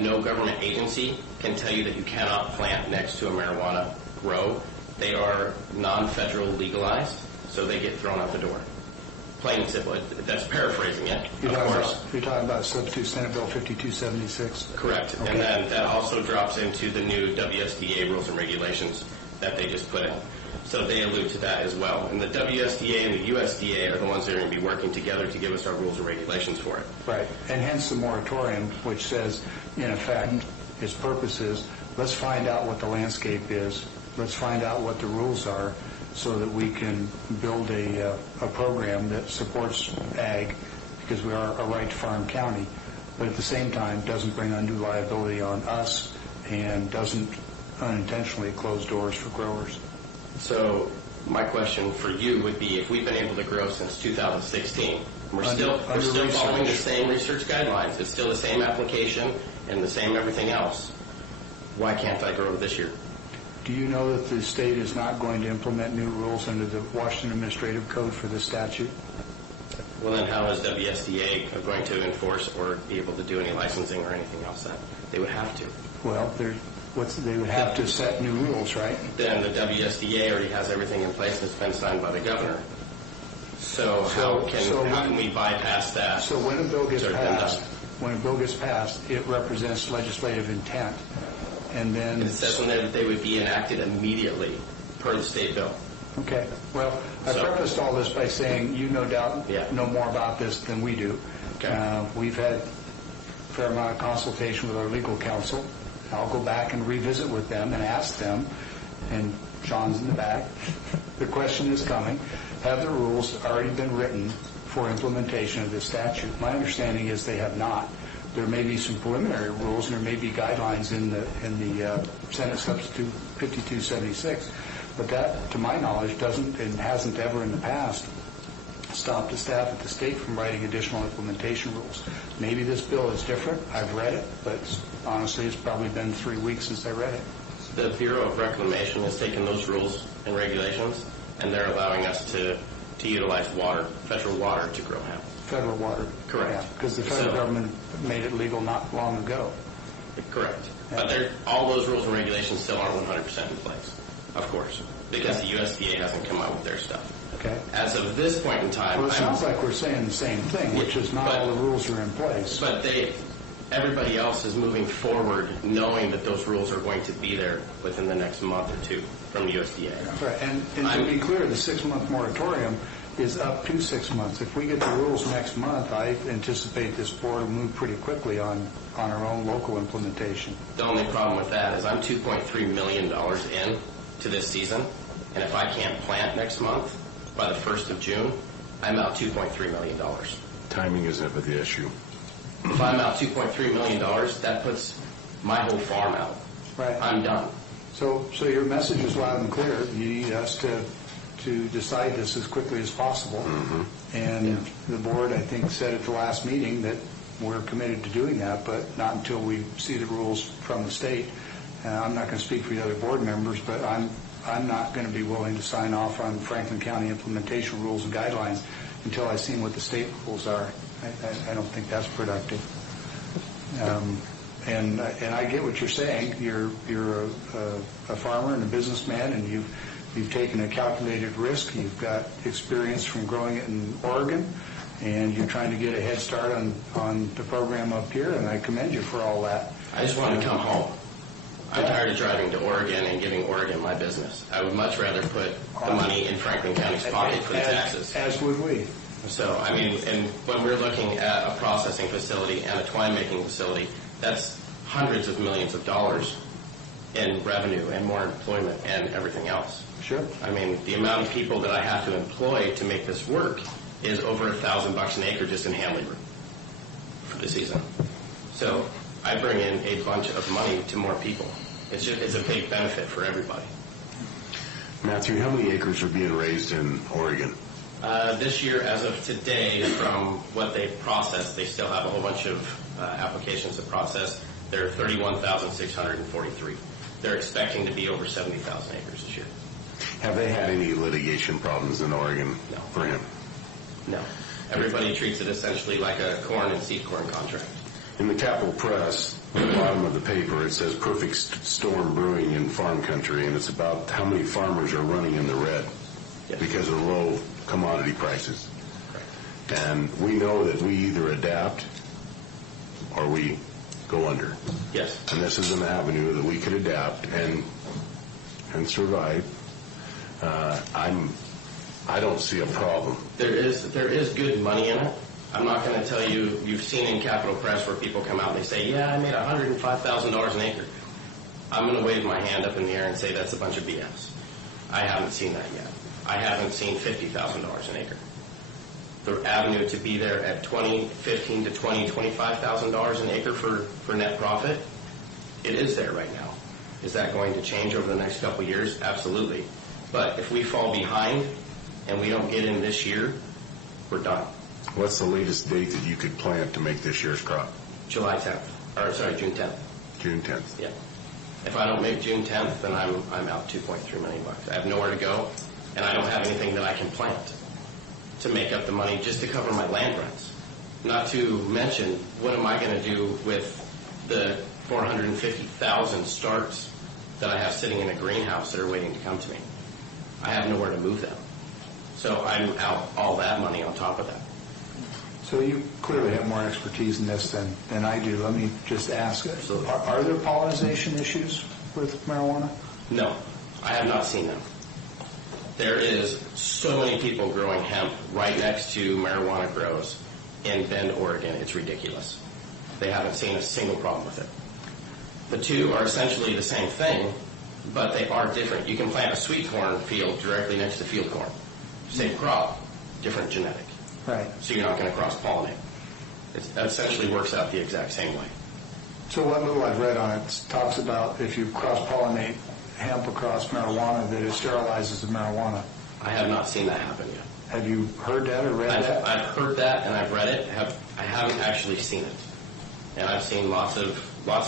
no government agency can tell you that you cannot plant next to a marijuana grow. They are non-federal legalized, so they get thrown out the door. Plain and simple. That's paraphrasing it, of course. You're talking about Substitute Senate Bill 5276? Correct. Okay. And then that also drops into the new WSDA rules and regulations that they just put in. So they allude to that as well. And the WSDA and the USDA are the ones that are going to be working together to give us our rules and regulations for it. Right. And hence the moratorium, which says, in effect, its purpose is, let's find out what the landscape is. Let's find out what the rules are, so that we can build a program that supports ag, because we are a right-to-farm county, but at the same time doesn't bring undue liability on us and doesn't unintentionally close doors for growers. So my question for you would be, if we've been able to grow since 2016, we're still following the same research guidelines, it's still the same application and the same everything else, why can't I grow this year? Do you know that the state is not going to implement new rules under the Washington Administrative Code for this statute? Well, then how is WSDA going to enforce or be able to do any licensing or anything else then? They would have to. Well, they would have to set new rules, right? Then the WSDA already has everything in place and it's been signed by the governor. So how can we bypass that? So when a bill gets passed, it represents legislative intent. And then it says in there that they would be enacted immediately per the state bill. Okay. Well, I prefaced all this by saying you no doubt know more about this than we do. Okay. We've had a fair amount of consultation with our legal counsel. I'll go back and revisit with them and ask them, and Sean's in the back, the question is coming, have the rules already been written for implementation of this statute? My understanding is they have not. There may be some preliminary rules, and there may be guidelines in the Senate Substitute 5276, but that, to my knowledge, doesn't and hasn't ever in the past stopped the staff at the state from writing additional implementation rules. Maybe this bill is different. I've read it, but honestly, it's probably been 3 weeks since I read it. The Bureau of Reclamation has taken those rules and regulations, and they're allowing us to utilize water, federal water, to grow hemp. Federal water. Correct. Because the federal government made it legal not long ago. Correct. But all those rules and regulations still aren't 100% in place, of course, because the USDA hasn't come out with their stuff. Okay. As of this point in time... Well, it sounds like we're saying the same thing, which is not all the rules are in place. But everybody else is moving forward knowing that those rules are going to be there within the next month or two from USDA. Right. And to be clear, the 6-month moratorium is up to 6 months. If we get the rules next month, I anticipate this board will move pretty quickly on our own local implementation. The only problem with that is I'm $2.3 million in to this season, and if I can't plant next month by the 1st of June, I'm out $2.3 million. Timing is never the issue. If I'm out $2.3 million, that puts my whole farm out. Right. I'm done. So your message is loud and clear. You need us to decide this as quickly as possible. Mm-hmm. And the board, I think, said at the last meeting that we're committed to doing that, but not until we see the rules from the state. I'm not going to speak for the other board members, but I'm I'm not going to be willing to sign off on Franklin County implementation rules and guidelines until I've seen what the state rules are. I don't think that's productive. And I get what you're saying. You're a farmer and a businessman, and you've taken a calculated risk. You've got experience from growing it in Oregon, and you're trying to get a head start on the program up here, and I commend you for all that. I just want to come home. I'm tired of driving to Oregon and giving Oregon my business. I would much rather put the money in Franklin County's pocket for the taxes. As would we. So, I mean, and when we're looking at a processing facility and a twine making facility, that's hundreds of millions of dollars in revenue and more employment and everything else. Sure. I mean, the amount of people that I have to employ to make this work is over $1,000 an acre just in hand labor for the season. So I bring in a bunch of money to more people. It's a big benefit for everybody. Matthew, how many acres are being raised in Oregon? This year, as of today, from what they've processed, they still have a whole bunch of applications to process. There are 31,643. They're expecting to be over 70,000 acres this year. Have they had any litigation problems in Oregon for him? No. Everybody treats it essentially like a corn and seed corn contract. In the Capital Press, at the bottom of the paper, it says perfect storm brewing in farm country, and it's about how many farmers are running in the red because of low commodity prices. And we know that we either adapt or we go under. Yes. And this is an avenue that we could adapt and survive. I don't see a problem. There is good money in it. I'm not going to tell you, you've seen in Capital Press where people come out and they say, yeah, I made $105,000 an acre. I'm going to wave my hand up in the air and say that's a bunch of BS. I haven't seen that yet. I haven't seen $50,000 an acre. The avenue to be there at $15,000 to $25,000 an acre for net profit, it is there right now. Is that going to change over the next couple of years? Absolutely. But if we fall behind and we don't get in this year, we're done. What's the latest date that you could plant to make this year's crop? June 10th. June 10th. Yeah. If I don't make June 10th, then I'm out $2.3 million. I have nowhere to go, and I don't have anything that I can plant to make up the money just to cover my land rents. Not to mention, what am I going to do with the 450,000 starts that I have sitting in a greenhouse that are waiting to come to me? I have nowhere to move them. So I'm out all that money on top of that. So you clearly have more expertise in this than I do. Let me just ask, are there pollination issues with marijuana? No, I have not seen them. There is so many people growing hemp right next to marijuana grows in Bend, Oregon. It's ridiculous. They haven't seen a single problem with it. The two are essentially the same thing, but they are different. You can plant a sweet corn field directly next to field corn. Same crop, different genetic. Right. So you're not going to cross-pollinate. It essentially works out the exact same way. So what little I've read on it talks about if you cross-pollinate hemp across marijuana, that it sterilizes the marijuana. I have not seen that happen yet. Have you heard that or read that? I've heard that and I've read it. I haven't actually seen it. And I've seen lots of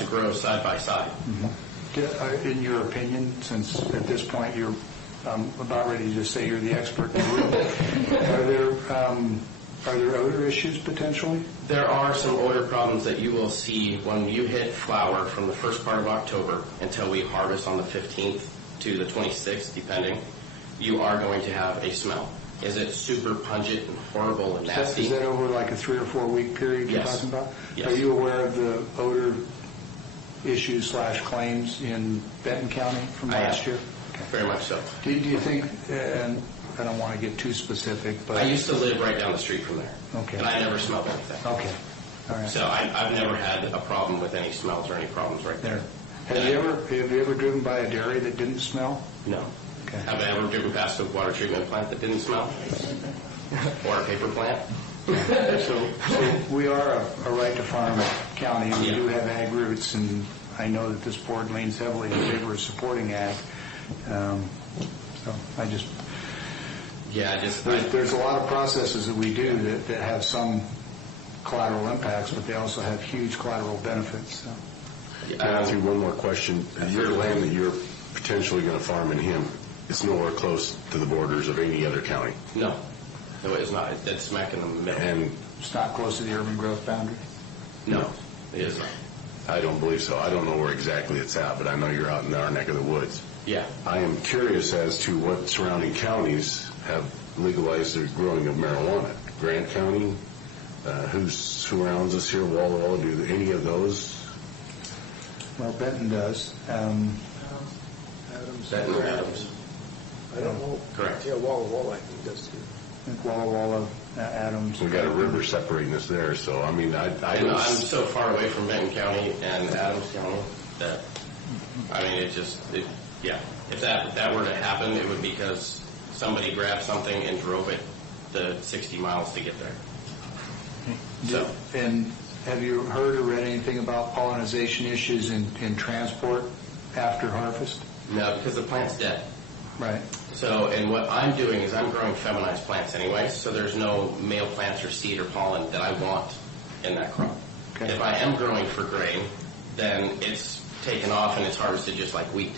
grows side by side. Mm-hmm. In your opinion, since at this point you're about ready to just say you're the expert in the room, are there odor issues potentially? There are some odor problems that you will see when you hit flower from the first part of October until we harvest on the 15th to the 26th, depending. You are going to have a smell. Is it super pungent and horrible and nasty? Is that over like a 3 or 4 week period you're talking about? Yes. Are you aware of the odor issues / claims in Benton County from last year? Okay. Very much so. Do you think, and I don't want to get too specific, but... I used to live right down the street from there. Okay. And I never smelled anything. Okay. All right. So I've never had a problem with any smells or any problems right there. Have you ever driven by a dairy that didn't smell? No. Okay. Have I ever driven past a water treatment plant that didn't smell? Or a paper plant? So we are a right to farm county. We do have ag roots, and I know that this board leans heavily in favor of supporting ag. So I just... There's a lot of processes that we do that have some collateral impacts, but they also have huge collateral benefits. So. Matthew, one more question. Your land that you're potentially going to farm in hemp, It's nowhere close to the borders of any other county. No, it is not. It's smack in the middle. And It's not close to the urban growth boundary? No, it is not. I don't believe so. I don't know where exactly it's at, but I know you're out in our neck of the woods. Yeah. I am curious as to what surrounding counties have legalized the growing of marijuana. Grant County, who surrounds us here, Walla Walla, do any of those? Well, Benton does. Benton or Adams. I don't know. Correct. Yeah, Walla Walla, I think, does too. I think Walla Walla, Adams. We got a river separating us there, so I mean, I I'm don't. so far away from Benton County and Adams County that, I mean, yeah. If that were to happen, it would be because somebody grabbed something and drove it the 60 miles to get there. So, And have you heard or read anything about pollinization issues in transport after harvest? no, because the plant's dead. Right. So, and what I'm doing is I'm growing feminized plants anyway, so there's no male plants or seed or pollen that I want in that crop. Okay. If I am growing for grain, then it's taken off and it's harvested just like wheat.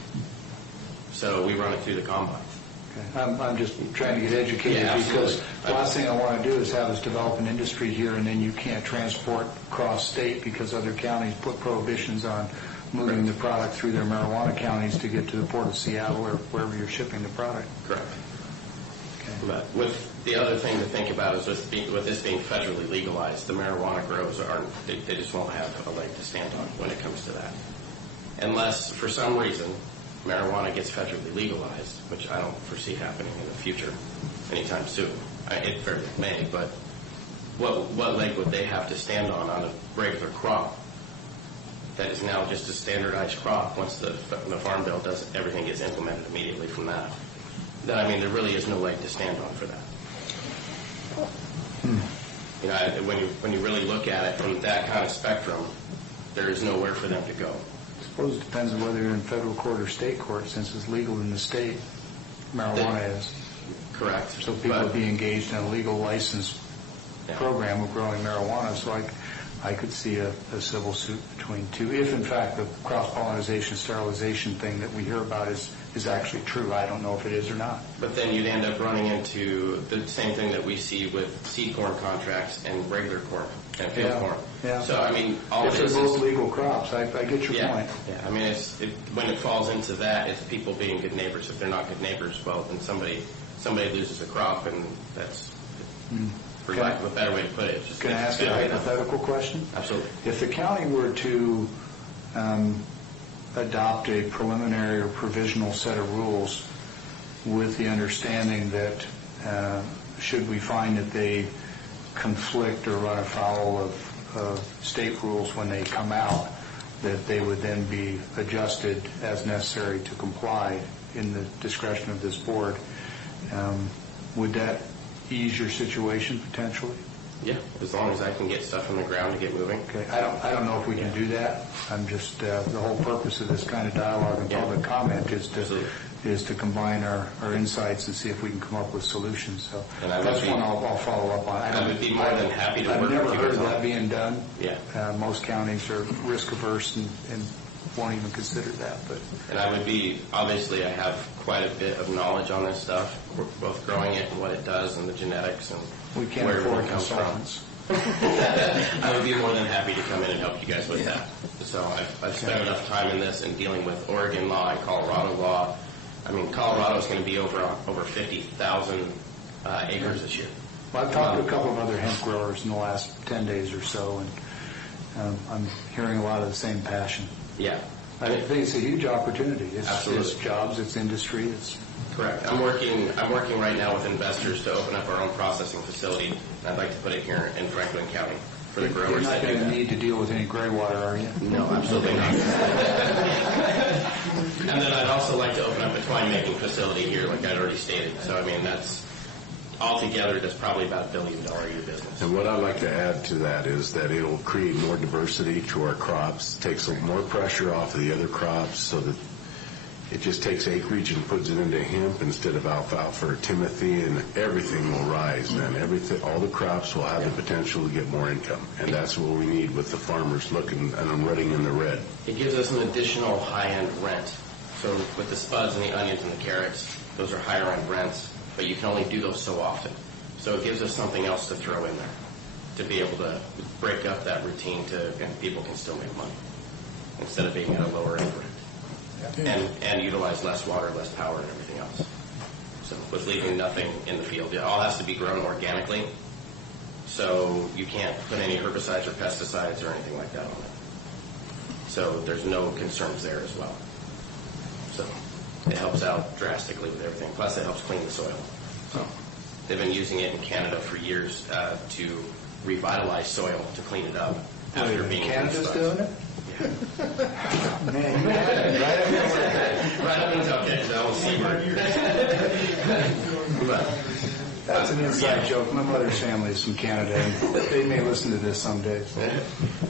So we run it through the combine. Okay. I'm just trying to get educated Yeah, because absolutely. the last thing I want to do is have us develop an industry here and then you can't transport cross state because other counties put prohibitions on moving the product through their marijuana counties to get to the port of Seattle or wherever you're shipping the product. Correct. But with the other thing to think about is with this being federally legalized, the marijuana grows they just won't have a leg to stand on when it comes to that. Unless, for some reason, marijuana gets federally legalized, which I don't foresee happening in the future anytime soon. It very well may, but what leg would they have to stand on a regular crop that is now just a standardized crop once the Farm Bill does, everything gets implemented immediately from that? Then, I mean, there really is no leg to stand on for that. You know, when you really look at it from that kind of spectrum, there is nowhere for them to go. I suppose it depends on whether you're in federal court or state court. Since it's legal in the state, marijuana is. Correct. So people would be engaged in a legal license program of growing marijuana. So I could see a civil suit between two, if in fact the cross-pollinization, sterilization thing that we hear about is actually true. I don't know if it is or not. But then you'd end up running into the same thing that we see with seed corn contracts and regular corn and field corn. Yeah. So, I mean, all if they're this both is... legal crops, I get your point. Yeah, I mean, when it falls into that, it's people being good neighbors. If they're not good neighbors, well, then somebody loses a crop, and that's, for lack of a better way to put it. Can I ask a hypothetical question? Absolutely. If the county were to adopt a preliminary or provisional set of rules with the understanding that should we find that they conflict or run afoul of state rules when they come out, that they would then be adjusted as necessary to comply in the discretion of this board, would that ease your situation potentially? Yeah, as long as I can get stuff on the ground to get moving. Okay, I don't know if we can do that. I'm just, the whole purpose of this kind of dialogue and public comment is to combine our insights and see if we can come up with solutions. So that's one I'll follow up on. I would be more than happy to work with you. I've never heard of that being done. Yeah. Most counties are risk averse and won't even consider that. But And I would be, obviously I have quite a bit of knowledge on this stuff, both growing it and what it does and the genetics and we can't where afford it comes consultants. from. I would be more than happy to come in and help you guys with that. So I've spent enough time in this and dealing with Oregon law and Colorado law. I mean, Colorado's going to be over 50,000 acres this year. Well, I've talked to a couple of other hemp growers in the last 10 days or so, and I'm hearing a lot of the same passion. Yeah. I think it's a huge opportunity. Absolutely. It's jobs, it's industry, it's... Correct. I'm working right now with investors to open up our own processing facility. I'd like to put it here in Franklin County for the growers. You're not that do going to that. need to deal with any gray water, are you? No, absolutely not. And then I'd also like to open up a twine making facility here, like I'd already stated. So, I mean, that's altogether, that's probably about $1 billion a year business. And what I'd like to add to that is that it'll create more diversity to our crops, takes more pressure off of the other crops so that it just takes acreage and puts it into hemp instead of alfalfa or timothy, and everything will rise then. All the crops will have the potential to get more income, and that's what we need with the farmers looking and running in the red. It gives us an additional high-end rent. So with the spuds and the onions and the carrots, Those are higher end rents, but you can only do those so often. So it gives us something else to throw in there to be able to break up that routine and people can still make money instead of being at a lower end rent. And utilize less water, less power, and everything else. So with leaving nothing in the field, it all has to be grown organically. So you can't put any herbicides or pesticides or anything like that on it. So there's no concerns there as well. So it helps out drastically with everything. Plus it helps clean the soil. So they've been using it in Canada for years to revitalize soil, to clean it up after being Canada's doing it? Man, you had it right up until that was Seabird. That's an inside joke. My mother's family is from Canada, and they may listen to this someday. So.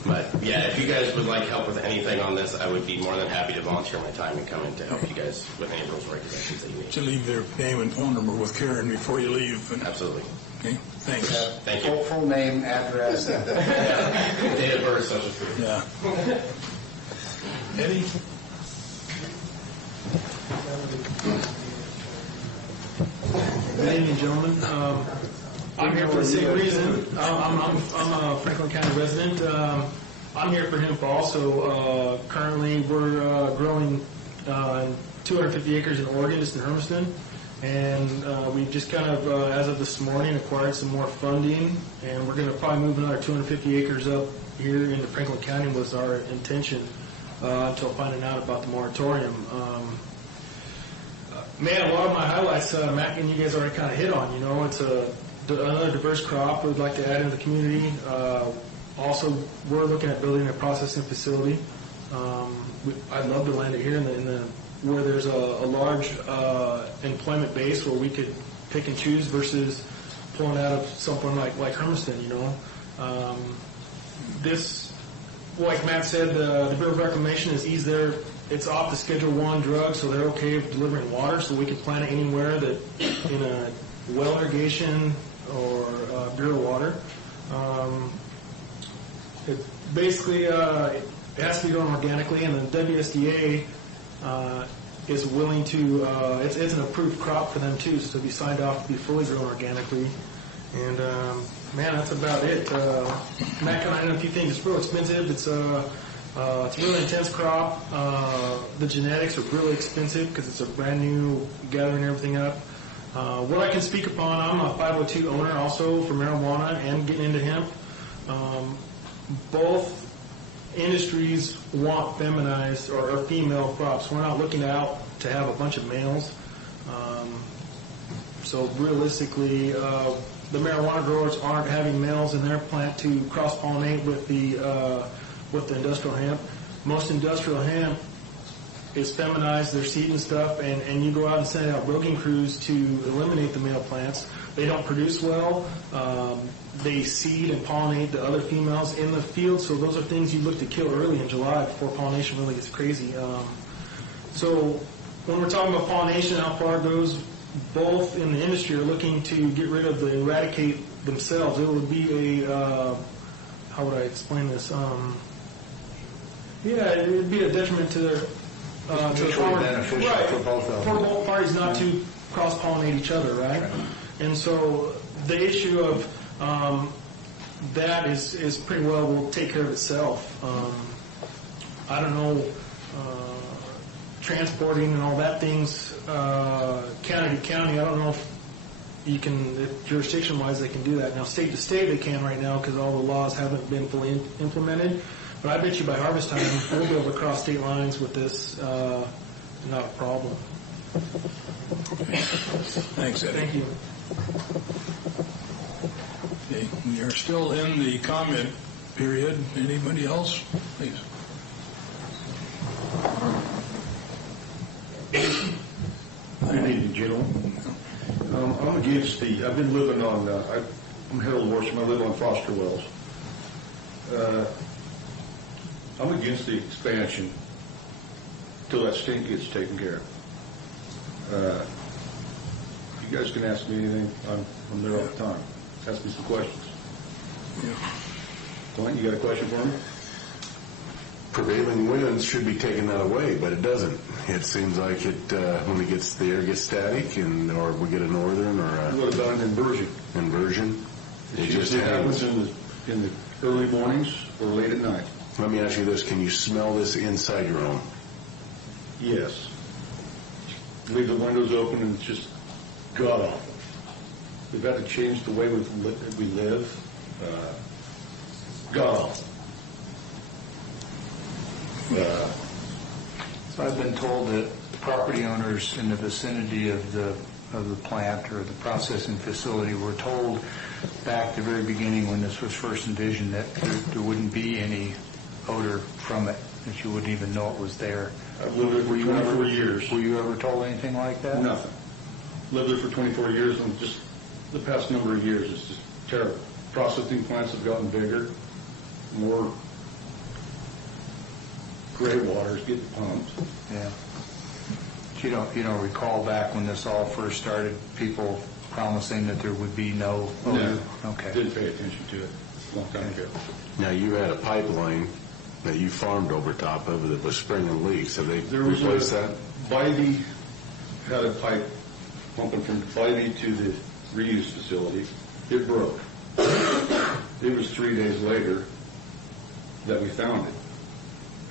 But yeah, if you guys would like help with anything on this, I would be more than happy to volunteer my time and come in to help you guys with any rules or regulations that you need. To leave their name and phone number with Karen before you leave. Absolutely. Okay, thanks. Thank you. Full name, address. Date of birth, social security. Yeah. Eddie? Good evening, gentlemen. I'm here for the same reason. I'm a Franklin County resident. I'm here for hemp also. Currently, we're growing 250 acres in Oregon, just in Hermiston. And we just kind of, as of this morning, acquired some more funding. And we're going to probably move another 250 acres up here into Franklin County was our intention until finding out about the moratorium. Man, a lot of my highlights, Matt and you guys already kind of hit on. You know, it's another diverse crop we'd like to add into the community. Also, we're looking at building a processing facility. I'd love to land it here in the where there's a large employment base where we could pick and choose versus pulling out of something like Hermiston. You know, this, like Matt said, the Bureau of Reclamation is eased there. It's off the Schedule I drug, so they're okay with delivering water, so we can plant it anywhere that in a well irrigation or Bureau water. It basically it has to be grown organically, and the WSDA is willing to. It's an approved crop for them too, so to be signed off to be fully grown organically. And man, that's about it. Matt can I know a few things. It's real expensive. It's a really intense crop. The genetics are really expensive because it's a brand new gathering everything up. What I can speak upon, I'm a 502 owner also for marijuana and getting into hemp. Both industries want feminized or female crops. We're not looking out to have a bunch of males. So realistically, the marijuana growers aren't having males in their plant to cross-pollinate with the industrial hemp. Most industrial hemp is feminized, their seed and stuff, and you go out and send out broking crews to eliminate the male plants. They don't produce well. They seed and pollinate the other females in the field, so those are things you look to kill early in July before pollination really gets crazy. So when we're talking about pollination, how far it goes, both in the industry are looking to get rid of the eradicate themselves. It would be a, how would I explain this? It would be a detriment to their to the farmer. Beneficial right, for both of them. For both parties not to cross-pollinate each other, right? And so the issue of that is pretty well will take care of itself. I don't know, transporting and all that things, county to county, I don't know if you can, if jurisdiction-wise they can do that. Now, state to state they can right now because all the laws haven't been fully implemented. But I bet you by harvest time we'll be able to cross state lines with this, not a problem. Thanks, Eddie. Thank you. Okay, we are still in the comment period. Anybody else? Please. Good evening, gentlemen. I'm against I've been living on, I'm Harold Worsham, I live on Foster Wells. I'm against the expansion until that stink gets taken care of. You guys can ask me anything. I'm there all the time. Ask me some questions. Yeah. Glenn, you got a question for me? prevailing winds should be taking that away, but it doesn't. It seems like it when it gets the air gets static, or we get a northern or a What about an inversion? inversion. It just happens happens. in the early mornings or late at night. Let me ask you this: can you smell this inside your home? Yes. Leave the windows open and it's just god awful. We've had to change the way we live. God awful. So I've been told that property owners in the vicinity of the plant or the processing facility were told back at the very beginning when this was first envisioned that there wouldn't be any odor from it, that you wouldn't even know it was there. I've lived there for 24 years. Were you ever told anything like that? Nothing. Lived there for 24 years, and just the past number of years, it's just terrible. Processing plants have gotten bigger, more gray water is getting pumped. Yeah. But you don't recall back when this all first started, people promising that there would be no odor? No. Okay. Didn't pay attention to it a long time ago. Now you had a pipeline that you farmed over top of that was springing leaks. Have they There was replaced that? Bybee had a pipe pumping from Bybee to the reuse facility. It broke. It was 3 days later that we found it.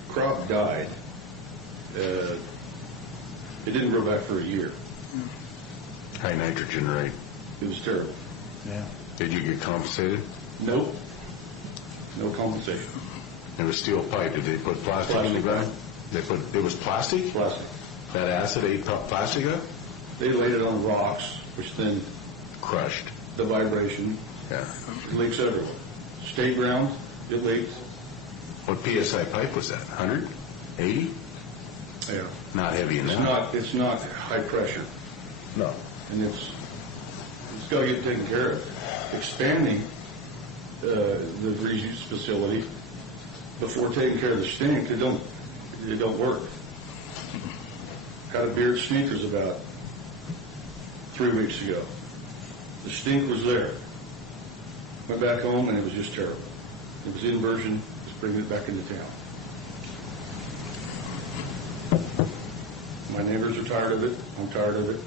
Crop died. It didn't grow back for a year. High nitrogen rate. It was terrible. Yeah. Did you get compensated? Nope. No compensation. It was steel pipe. Did they put plastic in the ground? It was plastic? Plastic. That acid ate plastic up? They laid it on rocks, which then crushed. The vibration. Yeah. It leaks everywhere. State ground, it leaks. What PSI pipe was that? 100? 80? Yeah. Not heavy enough. It's not high pressure. No. And it's got to get taken care of. Expanding the reuse facility before taking care of the stink, it don't work. Had a beard sneakers about 3 weeks ago. The stink was there. Went back home and it was just terrible. It was inversion. Let's bring it back into town. My neighbors are tired of it. I'm tired of it.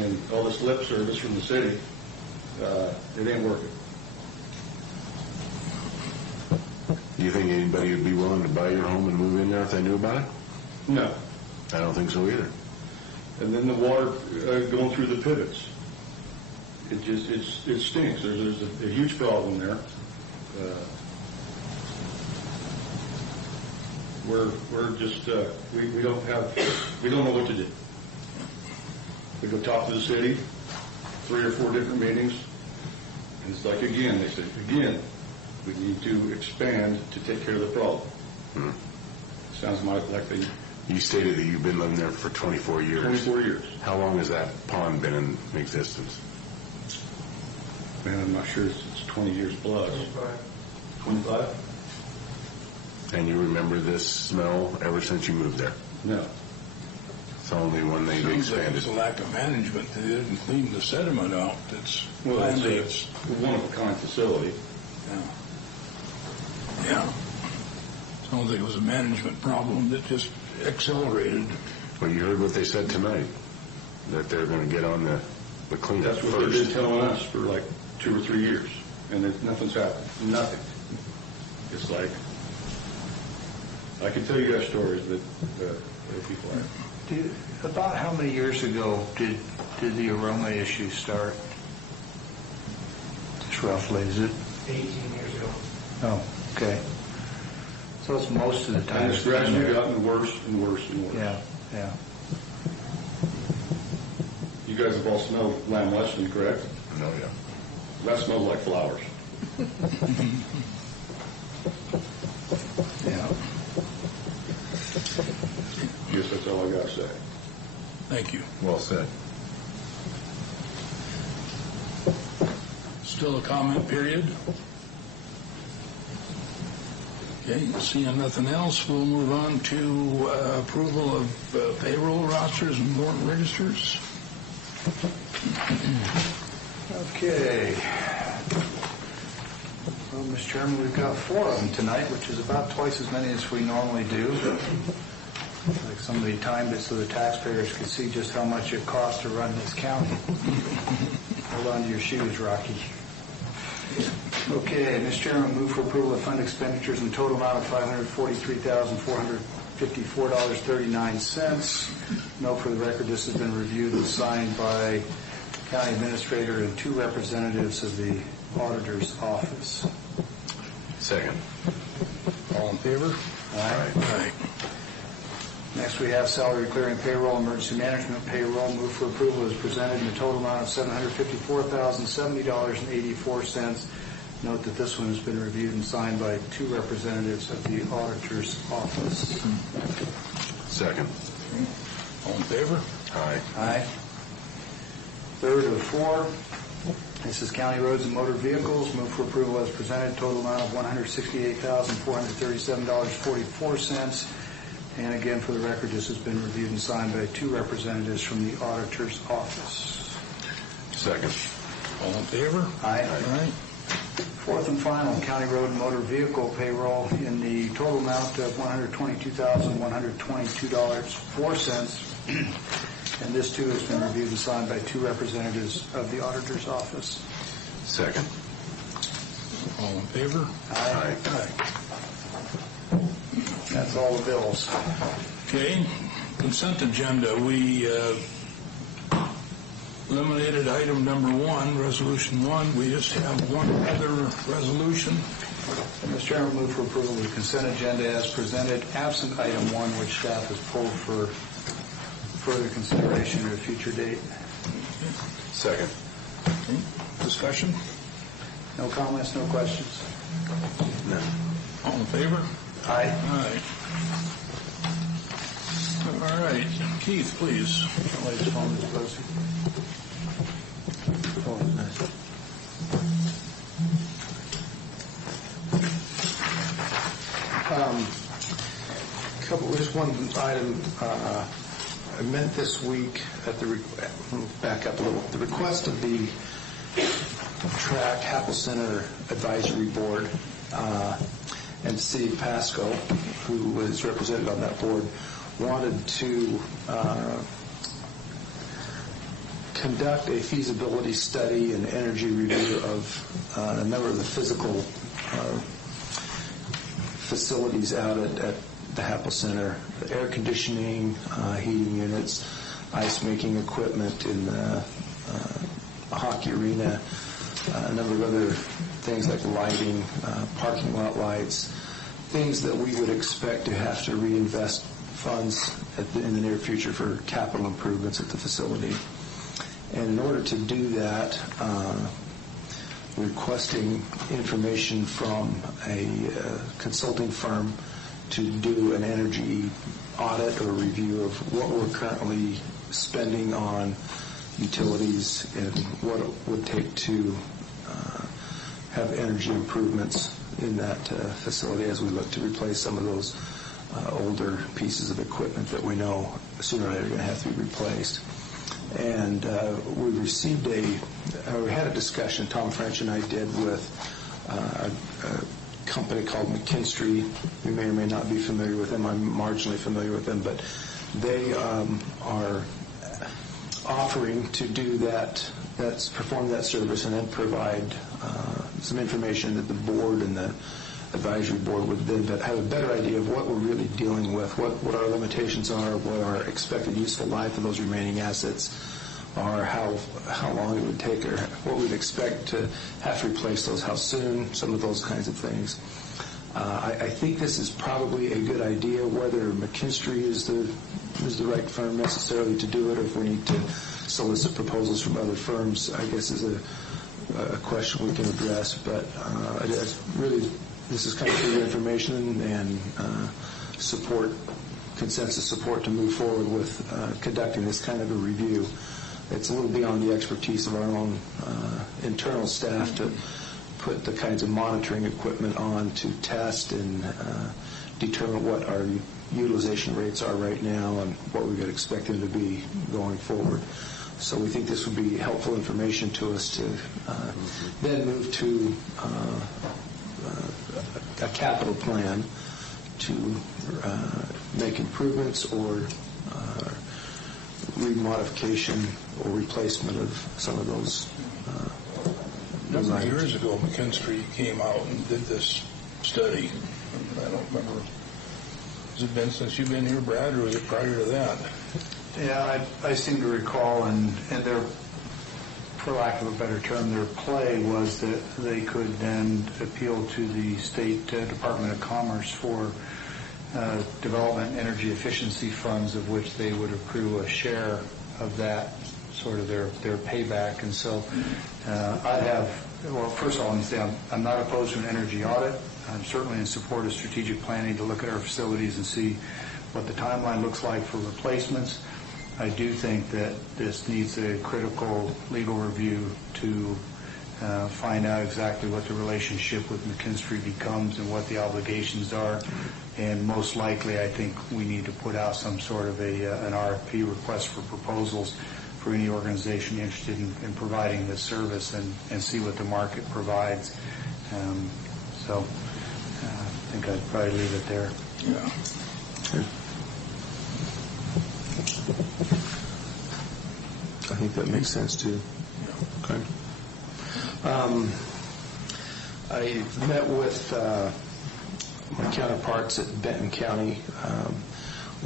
And all this lip service from the city, it ain't working. Do you think anybody would be willing to buy your home and move in there if they knew about it? No. I don't think so either. And then the water going through the pivots. It stinks. There's a huge problem there. We're just we don't know what to do. We go talk to the city, 3 or 4 different meetings, and it's like again they say we need to expand to take care of the problem. Sounds like they. You stated that you've been living there for 24 years. 24 years. How long has that pond been in existence? Man, I'm not sure. It's 20 years plus. 25? And you remember this smell ever since you moved there? No. It's only when they expanded. It's a lack of management. They didn't clean the sediment out. It's one of a kind facility. Yeah. Sounds like it was a management problem that just accelerated. Well, you heard what they said tonight, that they're going to get on the cleanup That's what first. they've been telling us for like 2 or 3 years, and nothing's happened. Nothing. It's like, I can tell you guys stories that other people have. About how many years ago did the aroma issue start? Just roughly, is it? 18 years ago. Oh, okay. So it's most of the time. And it's gradually gotten worse and worse and worse. Yeah. You guys have all smelled lamb Weston, correct? No, yeah. That smells like flowers. Yeah. Guess that's all I got to say. Thank you. Well said. Still a comment period? Okay, seeing nothing else, we'll move on to approval of payroll rosters and warrant registers. Okay. Well, Mr. Chairman, we've got 4 of them tonight, which is about twice as many as we normally do. Like somebody timed it so the taxpayers could see just how much it costs to run this county. Hold on to your shoes, Rocky. Okay, Mr. Chairman, move for approval of fund expenditures in total amount of $543,454.39. Note for the record, this has been reviewed and signed by County Administrator and 2 representatives of the Auditor's Office. Second. All in favor? Aye. Aye. Next, we have salary clearing payroll, emergency management payroll. Move for approval is presented in a total amount of $754,070.84. Note that this one has been reviewed and signed by 2 representatives of the Auditor's Office. Second. All in favor? Aye. Aye. Third of 4. This is County Roads and Motor Vehicles. Move for approval as presented. Total amount of $168,437.44. And again, for the record, this has been reviewed and signed by 2 representatives from the Auditor's Office. Second. All in favor? Aye. Aye. Fourth and final, County Road and Motor Vehicle payroll in the total amount of $122,122.04. And this, too, has been reviewed and signed by 2 representatives of the Auditor's Office. Second. All in favor? Aye. Aye. That's all the bills. Okay, consent agenda. We eliminated item number 1, resolution 1. We just have one other resolution. Mr. Chairman, move for approval of the consent agenda as presented, absent item 1, which staff has pulled for further consideration at a future date. Second. Okay. Discussion? No comments, no questions? No. All in favor? Aye. Aye. All right. Keith, please. Somebody's phone is buzzing. Just one item. I met this week at back up a little. The request of the Track Happel Center Advisory Board and the City of Pasco, who was represented on that board, wanted to conduct a feasibility study and energy review of a number of the physical facilities out at the Happel Center, air conditioning, heating units, ice making equipment in the hockey arena, a number of other things like lighting, parking lot lights, things that we would expect to have to reinvest funds in the near future for capital improvements at the facility. And in order to do that, requesting information from a consulting firm to do an energy audit or review of what we're currently spending on utilities and what it would take to have energy improvements in that facility as we look to replace some of those older pieces of equipment that we know sooner or later are going to have to be replaced. And we had a discussion, Tom French and I did, with a company called McKinstry. You may or may not be familiar with them. I'm marginally familiar with them, but they are offering to do that, perform that service and then provide some information that the board and the advisory board would then have a better idea of what we're really dealing with, what our limitations are, what our expected useful life of those remaining assets are, how long it would take, or what we'd expect to have to replace those, how soon, some of those kinds of things. I think this is probably a good idea. Whether McKinstry is the right firm necessarily to do it, or if we need to solicit proposals from other firms, I guess is a question we can address. But really, this is kind of good information and consensus support to move forward with conducting this kind of a review. It's a little beyond the expertise of our own internal staff to put the kinds of monitoring equipment on to test and determine what our utilization rates are right now and what we would expect them to be going forward. So we think this would be helpful information to us to then move to capital plan to make improvements or remodification or replacement of some of those. A number of years ago, McKinstry came out and did this study. I don't remember. Has it been since you've been here, Brad, or was it prior to that? Yeah, I seem to recall, and their, for lack of a better term, their play was that they could then appeal to the State Department of Commerce for development energy efficiency funds, of which they would accrue a share of that, sort of their payback. And so first of all, let me say I'm not opposed to an energy audit. I'm certainly in support of strategic planning to look at our facilities and see what the timeline looks like for replacements. I do think that this needs a critical legal review to find out exactly what the relationship with McKinstry becomes and what the obligations are. And most likely, I think we need to put out some sort of an RFP, request for proposals, for any organization interested in providing this service and see what the market provides. So I think I'd probably leave it there. Yeah. Sure. I think that makes sense too. Yeah. Okay. I met with my counterparts at Benton County.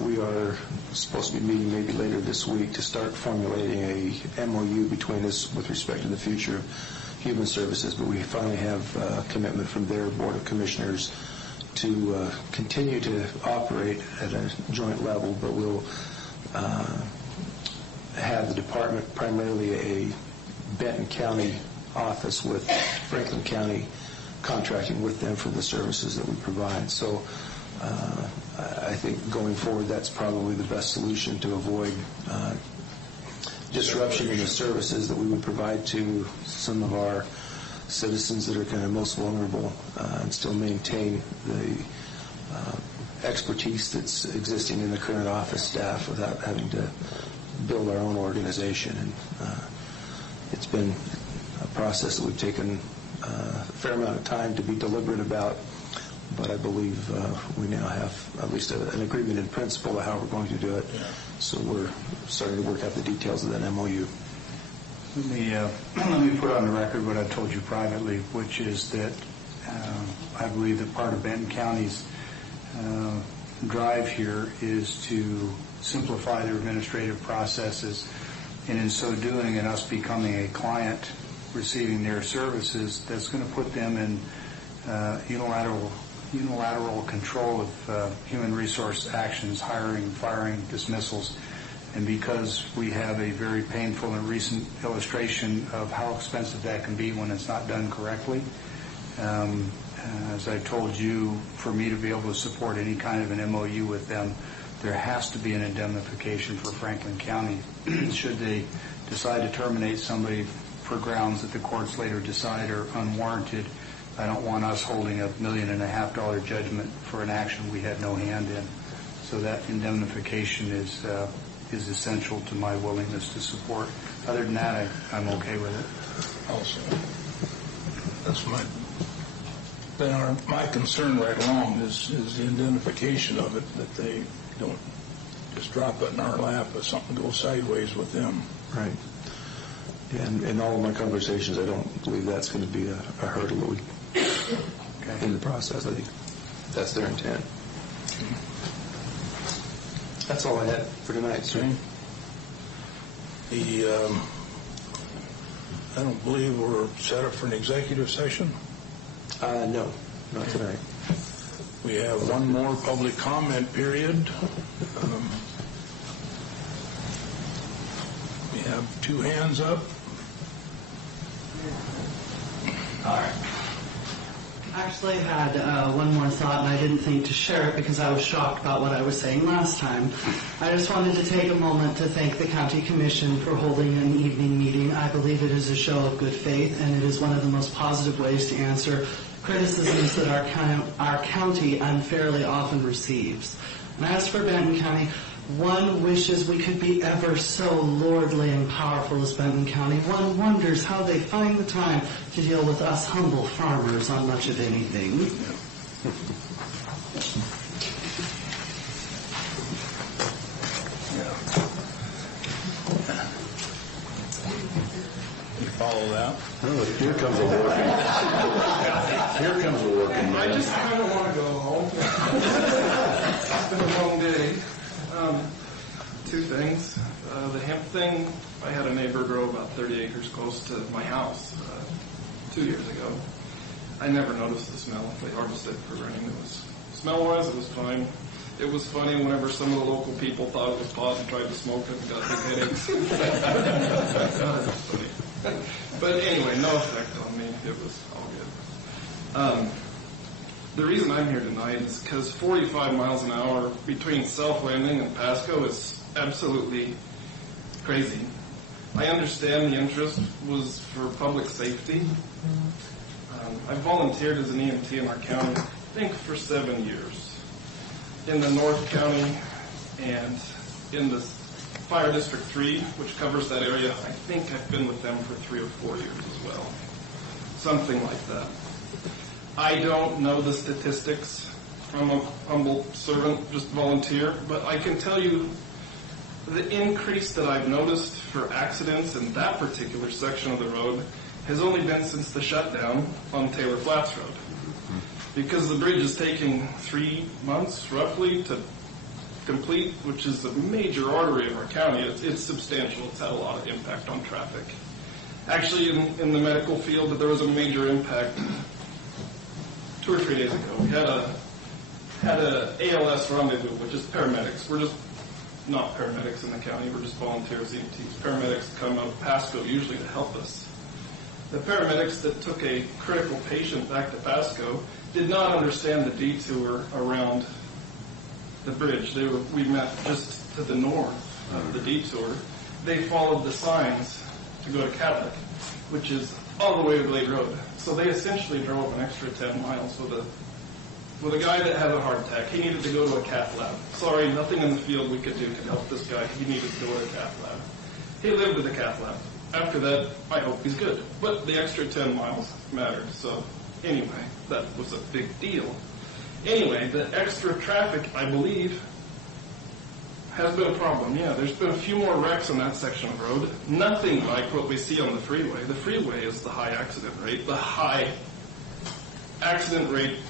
We are supposed to be meeting maybe later this week to start formulating a MOU between us with respect to the future of human services, but we finally have a commitment from their Board of Commissioners to continue to operate at a joint level, but we'll have the department primarily a Benton County office with Franklin County contracting with them for the services that we provide. So I think going forward, that's probably the best solution to avoid disruption in the services that we would provide to some of our citizens that are kind of most vulnerable and still maintain the expertise that's existing in the current office staff without having to build our own organization. And it's been a process that we've taken a fair amount of time to be deliberate about, but I believe we now have at least an agreement in principle of how we're going to do it. Yeah. So we're starting to work out the details of that MOU. Let me put on the record what I told you privately, which is that I believe that part of Benton County's drive here is to simplify their administrative processes, and in so doing, and us becoming a client receiving their services, that's going to put them in unilateral control of human resource actions, hiring, firing, dismissals. And because we have a very painful and recent illustration of how expensive that can be when it's not done correctly, as I told you, for me to be able to support any kind of an MOU with them, there has to be an indemnification for Franklin County. Should they decide to terminate somebody for grounds that the courts later decide are unwarranted, I don't want us holding $1.5 million judgment for an action we had no hand in. So that indemnification is essential to my willingness to support. Other than that, I'm okay with it. Also, that's my concern right along is the indemnification of it, that they don't just drop it in our lap if something goes sideways with them. Right. And in all of my conversations, I don't believe that's going to be a hurdle that we in the process. I think that's their intent. That's all I had for tonight, sir. I don't believe we're set up for an executive session. No, not tonight. We have one more public comment period. We have 2 hands up. All right. Actually, I had one more thought, and I didn't think to share it because I was shocked about what I was saying last time. I just wanted to take a moment to thank the County Commission for holding an evening meeting. I believe it is a show of good faith, and it is one of the most positive ways to answer criticisms that our county unfairly often receives. And as for Benton County, one wishes we could be ever so lordly and powerful as Benton County. One wonders how they find the time to deal with us humble farmers on much of anything. You follow that? Oh, here comes a working. Here comes a working man. I just kind of want to go home. It's been a long day. Two things. The hemp thing, I had a neighbor grow about 30 acres close to my house 2 years ago. I never noticed the smell. They harvested for running. Smell-wise, it was fine. It was funny whenever some of the local people thought it was pot and tried to smoke it and got big headaches. It was funny. But anyway, no effect on me. It was all good. The reason I'm here tonight is because 45 miles an hour between South Landing and Pasco is absolutely crazy. I understand the interest was for public safety. I volunteered as an EMT in our county, I think for 7 years. In the North County and in the Fire District 3, which covers that area, I think I've been with them for 3 or 4 years as well. Something like that. I don't know the statistics. I'm a humble servant, just volunteer, but I can tell you the increase that I've noticed for accidents in that particular section of the road has only been since the shutdown on Taylor Flats Road. Because the bridge is taking 3 months, roughly, to complete, which is a major artery of our county. It's substantial. It's had a lot of impact on traffic. Actually, in the medical field, there was a major impact 2 or 3 days ago. We had a ALS rendezvous, which is paramedics. We're just not paramedics in the county. We're just volunteers, EMTs. Paramedics come out of Pasco usually to help us. The paramedics that took a critical patient back to Pasco did not understand the detour around the bridge. We met just to the north of the detour. They followed the signs to go to Catholic, which is all the way to Glade Road. So they essentially drove an extra 10 miles with a guy that had a heart attack. He needed to go to a cath lab. Sorry, nothing in the field we could do to help this guy. He needed to go to a cath lab. He lived at the cath lab. After that, I hope he's good. But the extra 10 miles mattered. So anyway, that was a big deal. Anyway, the extra traffic, I believe, has been a problem. Yeah, there's been a few more wrecks on that section of road. Nothing like what we see on the freeway. The freeway is the high accident rate,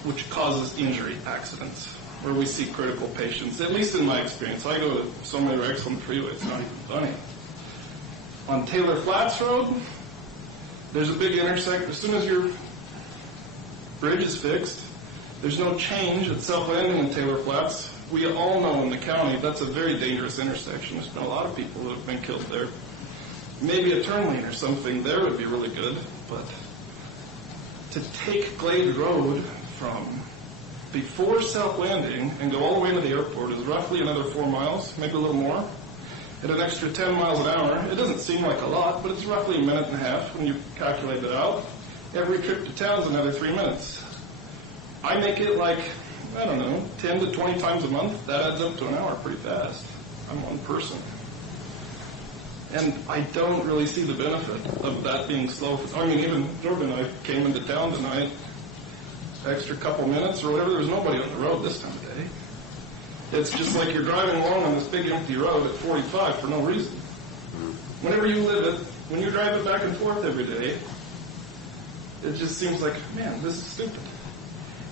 which causes injury accidents, where we see critical patients. At least in my experience, I go to so many wrecks on the freeway, it's not even funny. On Taylor Flats Road, there's a big intersection. As soon as your bridge is fixed, there's no change at South Landing and Taylor Flats. We all know in the county that's a very dangerous intersection. There's been a lot of people that have been killed there. Maybe a turn lane or something there would be really good, but to take Glade Road from before South Landing and go all the way to the airport is roughly another 4 miles, maybe a little more. At an extra 10 miles an hour, it doesn't seem like a lot, but it's roughly a minute and a half when you calculate it out. Every trip to town is another 3 minutes. I make it like, 10 to 20 times a month. That adds up to an hour pretty fast. I'm one person. And I don't really see the benefit of that being slow. I mean, even Jordan and I came into town tonight, extra couple minutes or whatever, there was nobody on the road this time of day. It's just like you're driving along on this big empty road at 45 for no reason. Whenever you live it, when you drive it back and forth every day, it just seems like, man, this is stupid.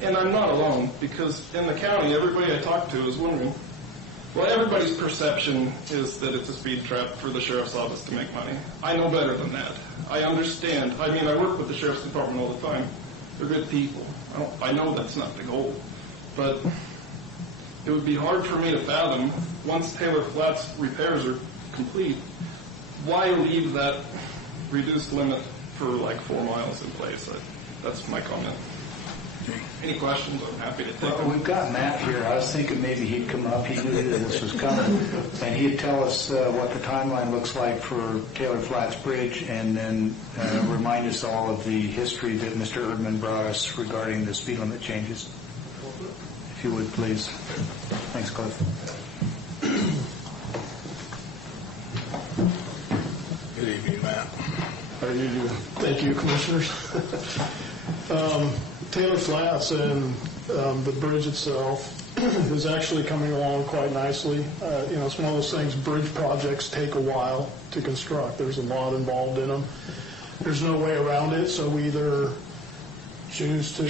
And I'm not alone, because in the county, everybody I talk to is wondering, well, everybody's perception is that it's a speed trap for the sheriff's office to make money. I know better than that. I understand. I mean, I work with the sheriff's department all the time. They're good people. I know that's not the goal. But it would be hard for me to fathom, once Taylor Flats repairs are complete, why leave that reduced limit for like 4 miles in place? That's my comment. Any questions? I'm happy to take them. Well, we've got Matt here. I was thinking maybe he'd come up. He knew that this was coming. And he'd tell us what the timeline looks like for Taylor Flats Bridge, and then remind us all of the history that Mr. Erdman brought us regarding the speed limit changes. If you would, please. Thanks, Cliff. Good evening, Matt. How are you doing? Thank you, Commissioners. Taylor Flats and the bridge itself is actually coming along quite nicely. It's one of those things, bridge projects take a while to construct. There's a lot involved in them. There's no way around it, so we either choose to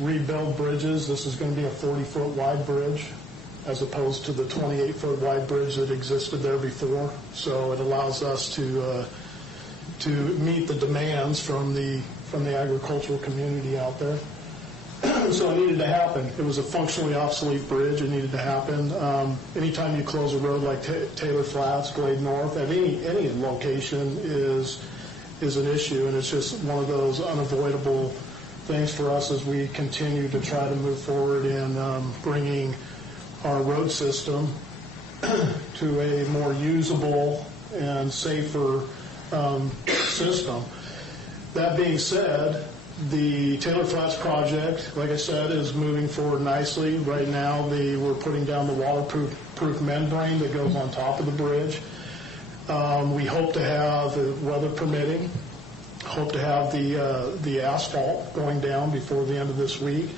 rebuild bridges. This is going to be a 40-foot wide bridge as opposed to the 28-foot wide bridge that existed there before. So it allows us to meet the demands from the agricultural community out there. So it needed to happen. It was a functionally obsolete bridge. It needed to happen. Anytime you close a road like Taylor Flats, Glade North, at any location is an issue, and it's just one of those unavoidable things for us as we continue to try to move forward in bringing our road system to a more usable and safer system. That being said, the Taylor Flats project, like I said, is moving forward nicely. Right now, we're putting down the waterproof membrane that goes on top of the bridge. We hope to have, weather permitting, the asphalt going down before the end of this week.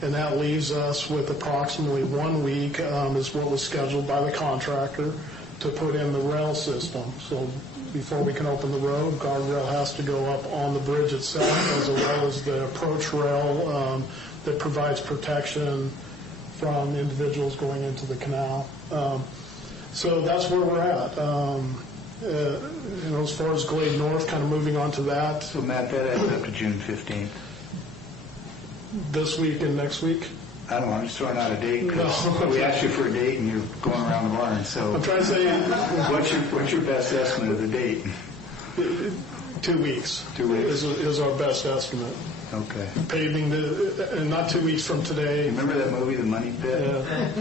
And that leaves us with approximately 1 week is what was scheduled by the contractor to put in the rail system. So before we can open the road, guardrail has to go up on the bridge itself, as well as the approach rail that provides protection from individuals going into the canal. So that's where we're at. As far as Glade North, kind of moving on to that. So Matt, that adds up to June 15th. This week and next week? I don't know, I'm just throwing out a date. No. We asked you for a date and you're going around the barn, so. I'm trying to say. What's your best estimate of the date? 2 weeks. 2 weeks. Is our best estimate. Okay. Paving and not 2 weeks from today. Remember that movie, The Money Pit? Yeah.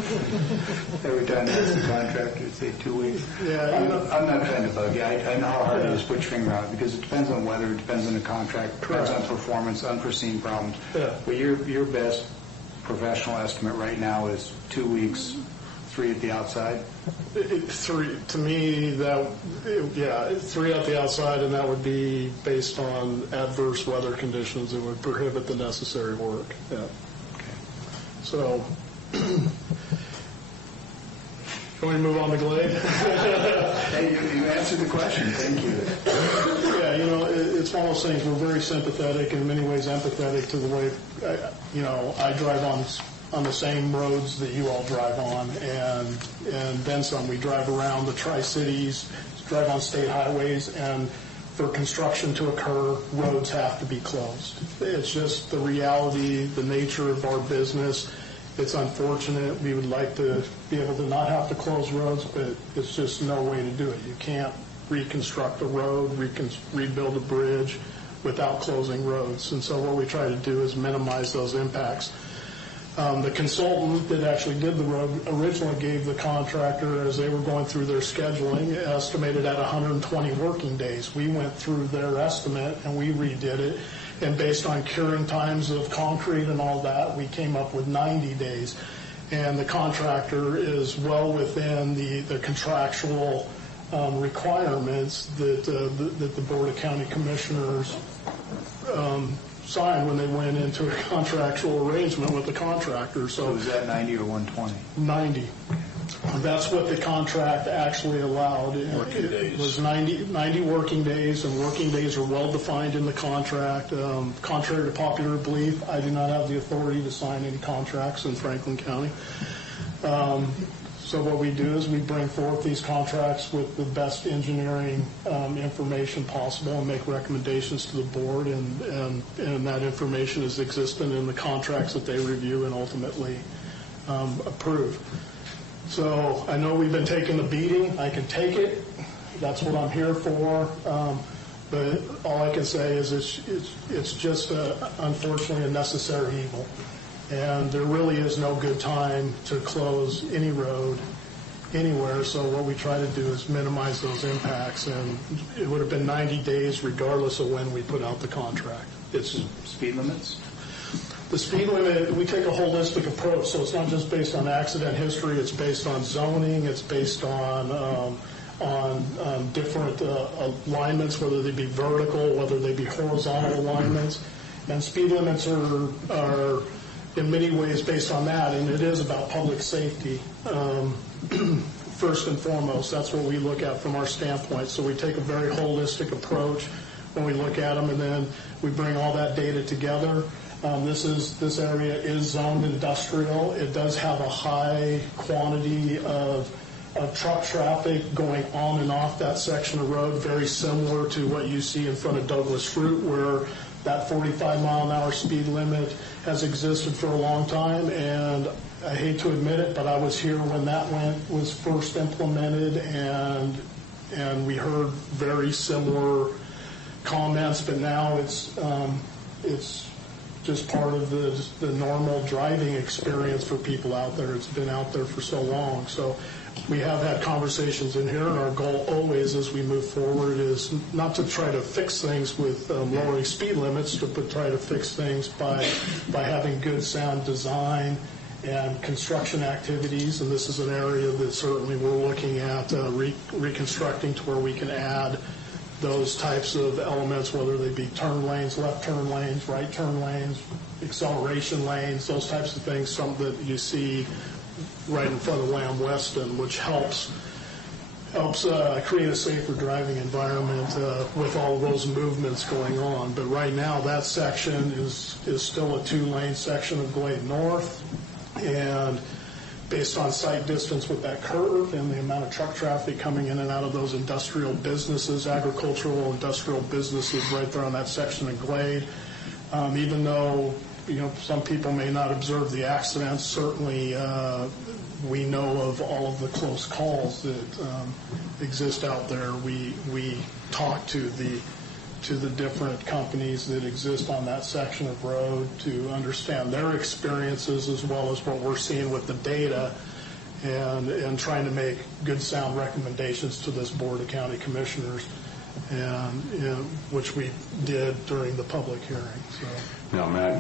Every time they ask the contractor, it'd say 2 weeks. Yeah. I'm not trying to bug you. I know how hard it is to put your finger on it because it depends on weather, it depends on the contract, it depends on performance, unforeseen problems. Yeah. But your best professional estimate right now is 2 weeks, 3 at the outside? 3, to me, 3 at the outside, and that would be based on adverse weather conditions that would prohibit the necessary work. Yeah. Okay. So, can we move on to Glade? Hey, you answered the question. Thank you. Yeah, it's one of those things. We're very sympathetic, in many ways empathetic to the way, I drive on the same roads that you all drive on, and then some. We drive around the Tri-Cities, drive on state highways, and for construction to occur, roads have to be closed. It's just the reality, the nature of our business. It's unfortunate. We would like to be able to not have to close roads, but it's just no way to do it. You can't reconstruct a road, rebuild a bridge without closing roads. And so what we try to do is minimize those impacts. The consultant that actually did the road originally gave the contractor, as they were going through their scheduling, estimated at 120 working days. We went through their estimate and we redid it. And based on curing times of concrete and all that, we came up with 90 days. And the contractor is well within the contractual requirements that the Board of County Commissioners signed when they went into a contractual arrangement with the contractor. So was that 90 or 120? 90. That's what the contract actually allowed. It was 90 working days, and working days are well defined in the contract. Contrary to popular belief, I do not have the authority to sign any contracts in Franklin County. So what we do is we bring forth these contracts with the best engineering information possible and make recommendations to the board, and that information is existent in the contracts that they review and ultimately approve. So I know we've been taking a beating. I can take it. That's what I'm here for. But all I can say is it's just, unfortunately, a necessary evil. And there really is no good time to close any road anywhere. So what we try to do is minimize those impacts. And it would have been 90 days regardless of when we put out the contract. It's speed limits? The speed limit, we take a holistic approach, so it's not just based on accident history, it's based on zoning, it's based on different alignments, whether they be vertical, whether they be horizontal alignments. And speed limits are in many ways based on that, and it is about public safety. First and foremost, that's what we look at from our standpoint. So we take a very holistic approach when we look at them, and then we bring all that data together. This area is zoned industrial. It does have a high quantity of truck traffic going on and off that section of road, very similar to what you see in front of Douglas Fruit, where that 45-mile-an-hour speed limit has existed for a long time. And I hate to admit it, but I was here when that was first implemented, and we heard very similar comments. But now it's just part of the normal driving experience for people out there. It's been out there for so long. So we have had conversations in here, and our goal always as we move forward is not to try to fix things with lowering speed limits, but try to fix things by having good sound design and construction activities. And this is an area that certainly we're looking at reconstructing to where we can add those types of elements, whether they be turn lanes, left turn lanes, right turn lanes, acceleration lanes, those types of things, some that you see right in front of Lamb Weston, which helps create a safer driving environment with all of those movements going on. But right now, that section is still a 2-lane section of Glade North, and based on sight distance with that curve and the amount of truck traffic coming in and out of those industrial businesses, agricultural industrial businesses right there on that section of Glade, even though some people may not observe the accidents, certainly we know of all of the close calls that exist out there. We talk to the different companies that exist on that section of road to understand their experiences as well as what we're seeing with the data, and trying to make good sound recommendations to this Board of County Commissioners, and which we did during the public hearing. So. Now, Matt,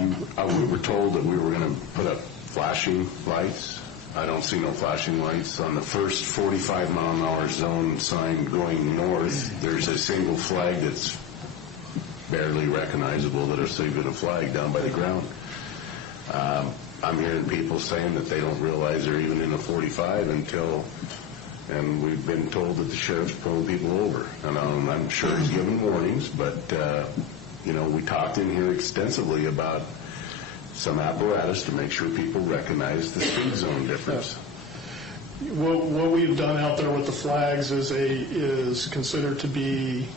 we were told that we were going to put up flashing lights. I don't see no flashing lights. On the first 45-mile-an-hour zone sign going north, there's a single flag that's barely recognizable that is even a flag down by the ground. I'm hearing people saying that they don't realize they're even in a 45 and we've been told that the sheriff's pulling people over. And I'm sure he's giving warnings, but we talked in here extensively about some apparatus to make sure people recognize the speed zone difference. What we've done out there with the flags is considered to be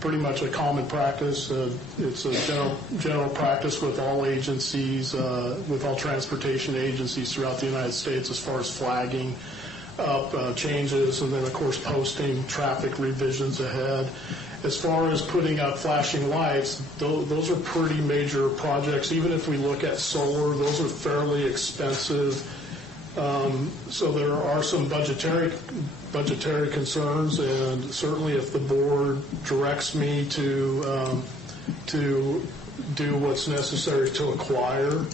pretty much a common practice. It's a general practice with all agencies, with all transportation agencies throughout the United States as far as flagging up changes, and then of course posting traffic revisions ahead. As far as putting up flashing lights, those are pretty major projects. Even if we look at solar, those are fairly expensive. So there are some budgetary concerns, and certainly if the board directs me to do what's necessary to acquire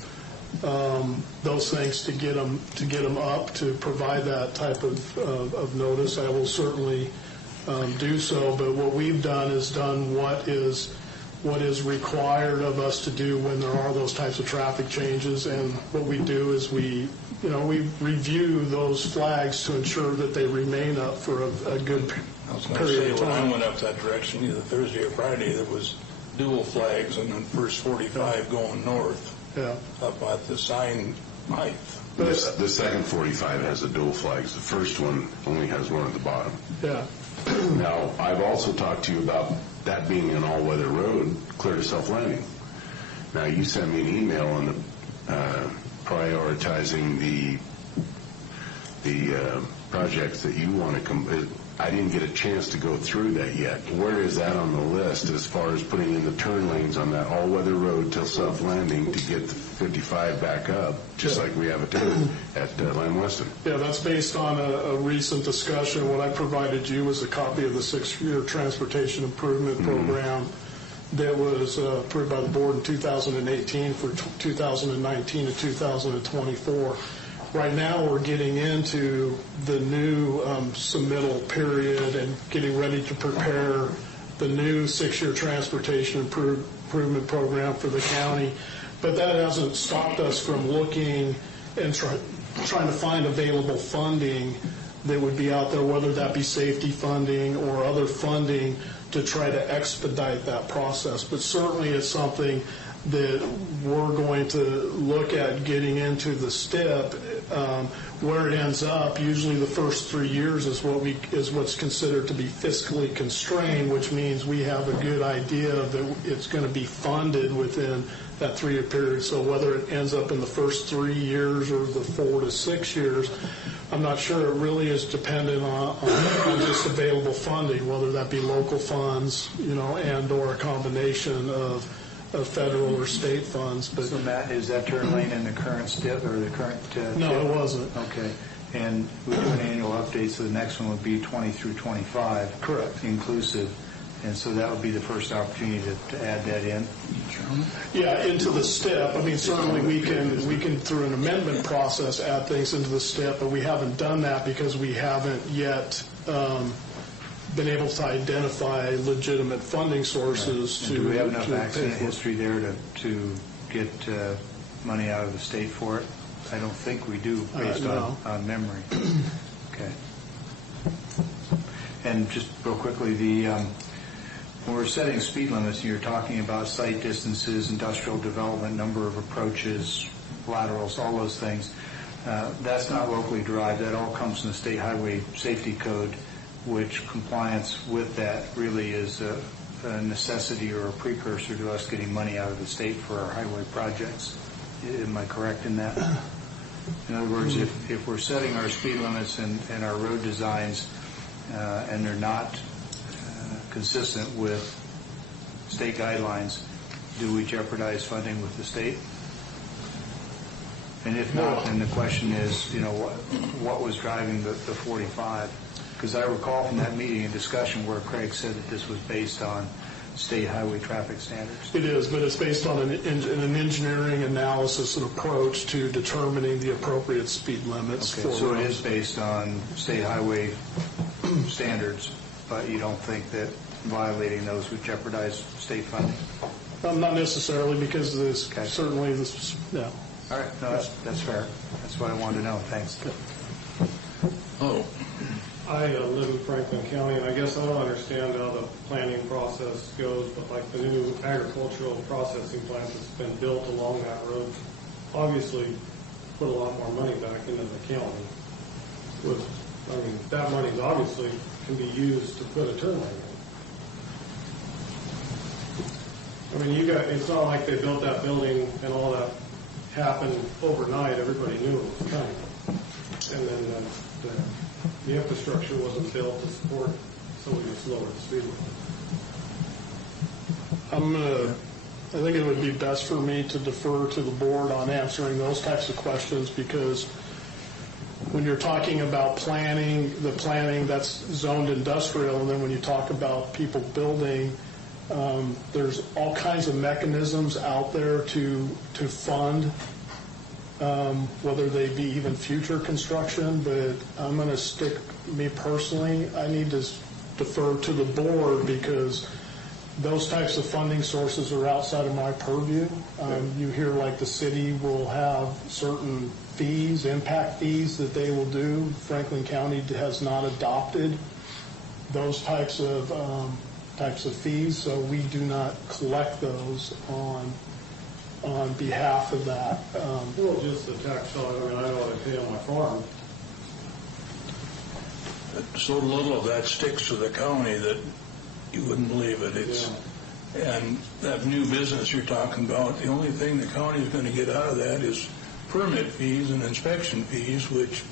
those things to get them up to provide that type of notice, I will certainly do so. But what we've done is done what is required of us to do when there are those types of traffic changes, and what we do is we review those flags to ensure that they remain up for a good period of time. When I went up that direction either Thursday or Friday, there was dual flags and then first 45 going north. Yeah. Up at the sign height. The second 45 has the dual flags. The first one only has one at the bottom. Yeah. Now, I've also talked to you about that being an all-weather road, clear to self-landing. Now, you sent me an email on the prioritizing the projects that you want to complete. I didn't get a chance to go through that yet. Where is that on the list as far as putting in the turn lanes on that all-weather road till self-landing to get the 55 back up, just like we have at Lamb Weston? Yeah, that's based on a recent discussion. What I provided you was a copy of the 6-year transportation improvement program that was approved by the board in 2018 for 2019 to 2024. Right now, we're getting into the new submittal period and getting ready to prepare the new 6-year transportation improvement program for the county. But that hasn't stopped us from looking and trying to find available funding that would be out there, whether that be safety funding or other funding, to try to expedite that process. But certainly it's something that we're going to look at getting into the STIP. Where it ends up, usually the first 3 years is what's considered to be fiscally constrained, which means we have a good idea that it's going to be funded within that 3-year period. So whether it ends up in the first 3 years or the 4 to 6 years, I'm not sure. It really is dependent on just available funding, whether that be local funds, and or a combination of federal or state funds. But so Matt, is that turn lane in the current STIP or the current No, TIP? it wasn't. Okay. And we do an annual update, so the next one would be 20 through 25. Correct. Inclusive. And so that would be the first opportunity to add that in. Yeah, into the STIP. I mean, certainly we can through an amendment process add things into the STIP, but we haven't done that because we haven't yet been able to identify legitimate funding sources. Right. Do we have enough accident history there to get money out of the state for it? I don't think we do, based on memory. Okay. And just real quickly, when we're setting speed limits, you're talking about site distances, industrial development, number of approaches, laterals, all those things. That's not locally derived. That all comes from the State Highway Safety Code, which compliance with that really is a necessity or a precursor to us getting money out of the state for our highway projects. Am I correct in that? In other words, if we're setting our speed limits and our road designs and they're not consistent with state guidelines, do we jeopardize funding with the state? And if not, then the question is, what was driving the 45? Because I recall from that meeting a discussion where Craig said that this was based on state highway traffic standards. It is, but it's based on an engineering analysis and approach to determining the appropriate speed limits. Okay, so it is based on state highway standards, but you don't think that violating those would jeopardize state funding? Not necessarily, because certainly this, yeah. All right, no, that's fair. That's what I wanted to know. Thanks. Oh. I live in Franklin County, and I guess I don't understand how the planning process goes, but like the new agricultural processing plant that's been built along that road obviously put a lot more money back into the county. That money obviously can be used to put a turn lane in. It's not like they built that building and all that happened overnight. Everybody knew it was coming. And then the infrastructure wasn't built to support somebody that's lower the speed limit. I think it would be best for me to defer to the board on answering those types of questions, because when you're talking about the planning that's zoned industrial, and then when you talk about people building, there's all kinds of mechanisms out there to fund, whether they be even future construction. But I'm going to stick, me personally, I need to defer to the board, because those types of funding sources are outside of my purview. You hear like the city will have certain fees, impact fees that they will do. Franklin County has not adopted those types of fees, so we do not collect those on behalf of that. Well, just the tax side. I know what I pay on my farm. So little of that sticks to the county that you wouldn't believe it. And that new business you're talking about, the only thing the county is going to get out of that is permit fees and inspection fees, which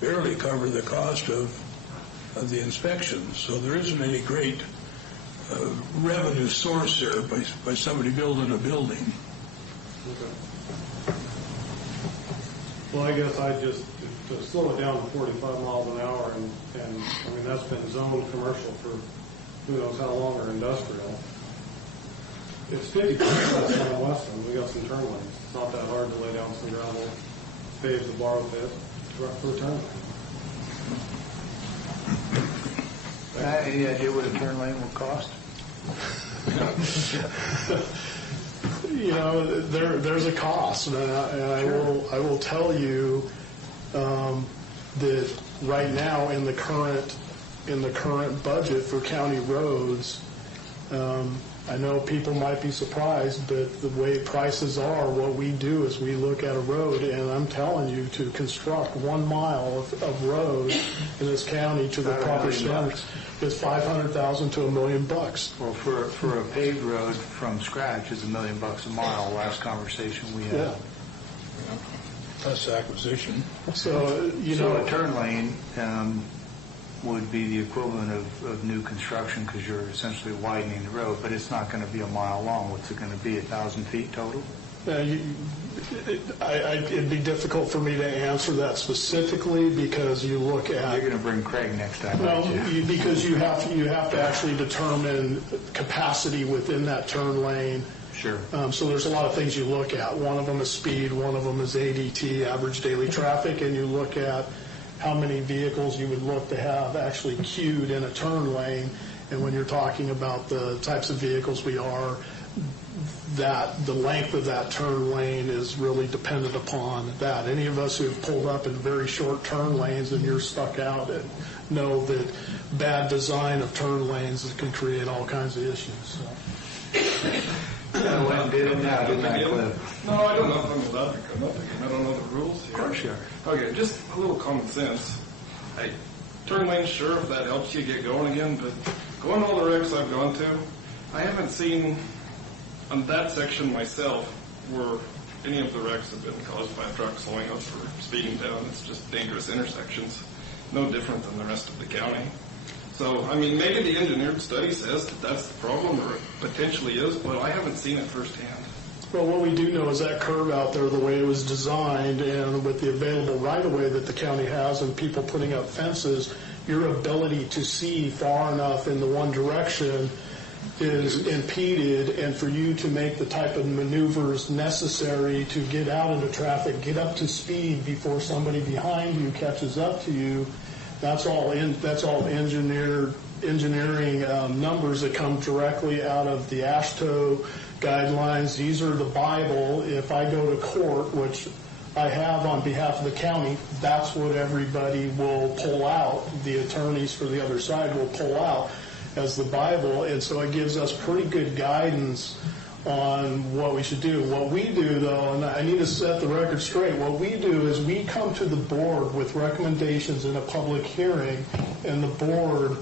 barely cover the cost of the inspections. So there isn't any great revenue source there by somebody building a building. Okay. Well, I guess to slow it down to 45 miles an hour, and that's been zoned commercial for who knows how long, or industrial. It's 50% less on Western. We got some turn lanes. It's not that hard to lay down some gravel, pave the borrow pit, for a turn lane. Any idea what a turn lane will cost? there's a cost, and I will tell you that right now in the current budget for county roads, I know people might be surprised, but the way prices are, what we do is we look at a road, and I'm telling you, to construct 1 mile of road in this county to the proper standards is $500,000 to $1 million. Well, for a paved road from scratch is $1 million a mile. Last conversation we had. Yeah. Plus acquisition. So a turn lane would be the equivalent of new construction because you're essentially widening the road, but it's not going to be a mile long. What's it going to be, 1,000 feet total? It'd be difficult for me to answer that specifically because you look at... You're going to bring Craig next time. No, because you have to actually determine capacity within that turn lane. Sure. So there's a lot of things you look at. One of them is speed, one of them is ADT, average daily traffic, and you look at how many vehicles you would look to have actually queued in a turn lane. And when you're talking about the types of vehicles we are, that the length of that turn lane is really dependent upon that. Any of us who have pulled up in very short turn lanes and you're stuck out and know that bad design of turn lanes can create all kinds of issues. So. I went and did it now, didn't I, Cliff? No, I don't know if I'm allowed to come up again. I don't know the rules here. Of course you are. Okay, just a little common sense. Turn lane, sure, if that helps you get going again, but going to all the wrecks I've gone to, I haven't seen on that section myself where any of the wrecks have been caused by a truck slowing up or speeding down. It's just dangerous intersections, no different than the rest of the county. So, I mean, maybe the engineered study says that that's the problem, or it potentially is, but I haven't seen it firsthand. Well, what we do know is that curve out there, the way it was designed, and with the available right-of-way that the county has and people putting up fences, your ability to see far enough in the one direction is impeded, and for you to make the type of maneuvers necessary to get out into traffic, get up to speed before somebody behind you catches up to you, that's all engineering numbers that come directly out of the AASHTO guidelines. These are the Bible. If I go to court, which I have on behalf of the county, that's what everybody will pull out. The attorneys for the other side will pull out as the Bible, and so it gives us pretty good guidance on what we should do. What we do, though, and I need to set the record straight, what we do is we come to the board with recommendations in a public hearing, and the board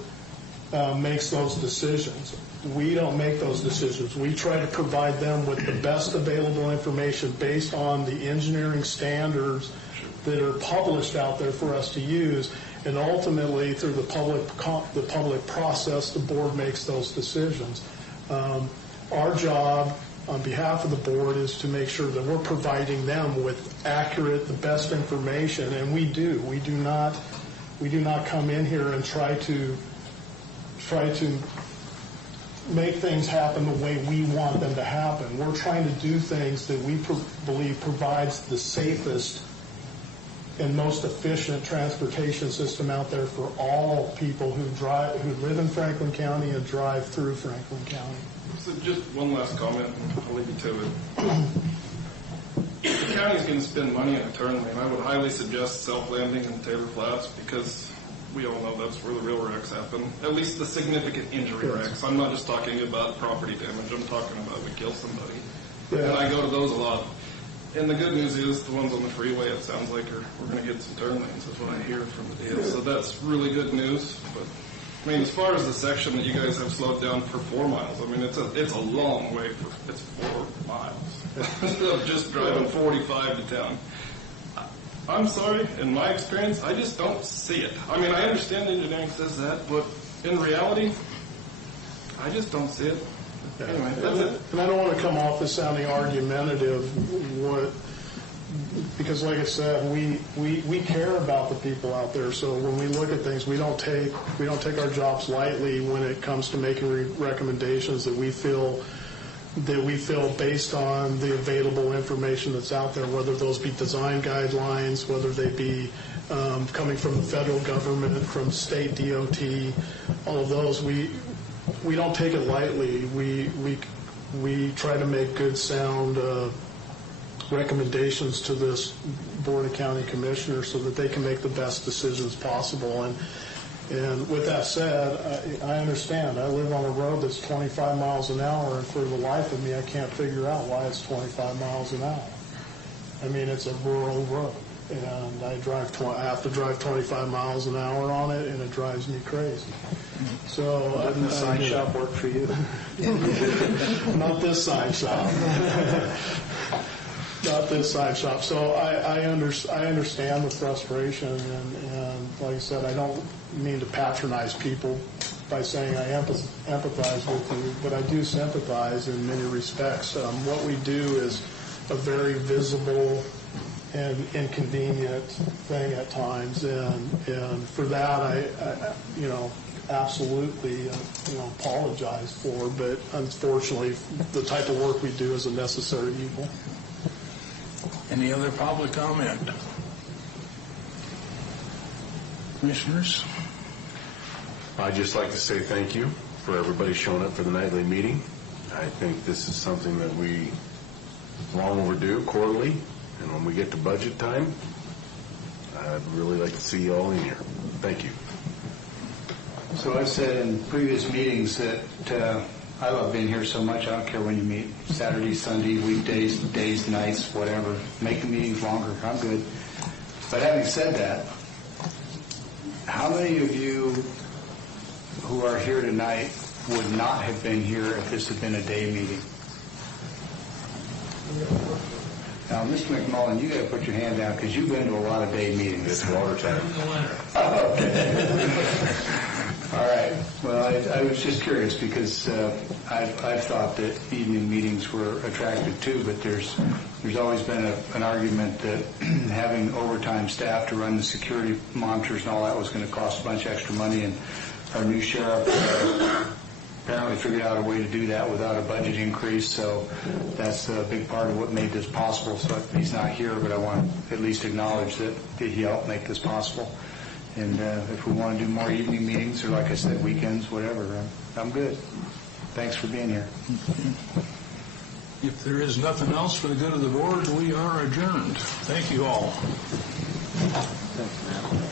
makes those decisions. We don't make those decisions. We try to provide them with the best available information based on the engineering standards that are published out there for us to use, and ultimately through the public process, the board makes those decisions. Our job on behalf of the board is to make sure that we're providing them with accurate, the best information, and we do. We do not come in here and try to make things happen the way we want them to happen. We're trying to do things that we believe provides the safest and most efficient transportation system out there for all people who live in Franklin County and drive through Franklin County. So just one last comment, and I'll leave you to it. If the county's going to spend money on a turn lane, I would highly suggest self-landing in Taylor Flats, because we all know that's where the real wrecks happen, at least the significant injury wrecks. I'm not just talking about property damage, I'm talking about we kill somebody. Yeah. And I go to those a lot. And the good news is the ones on the freeway, it sounds like we're going to get some turn lanes, is what I hear from the deal. So that's really good news. But I mean, as far as the section that you guys have slowed down for 4 miles, I mean, it's a long way it's 4 miles of just driving 45 to town. I'm sorry, in my experience, I just don't see it. I mean, I understand engineering says that, but in reality, I just don't see it. Anyway, that's it. And I don't want to come off as sounding argumentative, because like I said, we care about the people out there. So when we look at things, we don't take our jobs lightly when it comes to making recommendations that we feel based on the available information that's out there, whether those be design guidelines, whether they be coming from the federal government, from state DOT, all of those. We don't take it lightly. We we try to make good, sound recommendations to this Board of County Commissioners so that they can make the best decisions possible. And with that said, I understand. I live on a road that's 25 miles an hour, and for the life of me, I can't figure out why it's 25 miles an hour. I mean, it's a rural road, and I have to drive 25 miles an hour on it, and it drives me crazy. So doesn't the sign shop work for you? Not this sign shop. Not this sign shop. So I understand the frustration, and like I said, I don't mean to patronize people by saying I empathize with you, but I do sympathize in many respects. What we do is a very visible and inconvenient thing at times, and for that I absolutely apologize for, but unfortunately the type of work we do is a necessary evil. Any other public comment? Commissioners? I'd just like to say thank you for everybody showing up for the nightly meeting. I think this is something that we long overdue quarterly, and when we get to budget time, I'd really like to see you all in here. Thank you. So I've said in previous meetings that I love being here so much, I don't care when you meet, Saturday, Sunday, weekdays, days, nights, whatever. Make the meetings longer. I'm good. But having said that, how many of you who are here tonight would not have been here if this had been a day meeting? Now, Mr. McMullen, you got to put your hand down because you've been to a lot of day meetings. It's water time. Oh, okay. All right. Well, I was just curious because I've thought that evening meetings were attractive too, but there's always been an argument that having overtime staff to run the security monitors and all that was going to cost a bunch of extra money, and our new sheriff apparently figured out a way to do that without a budget increase, so that's a big part of what made this possible. So he's not here, but I want to at least acknowledge that he helped make this possible. And if we want to do more evening meetings, or like I said, weekends, whatever, I'm good. Thanks for being here. If there is nothing else for the good of the board, we are adjourned. Thank you all. Thanks, man.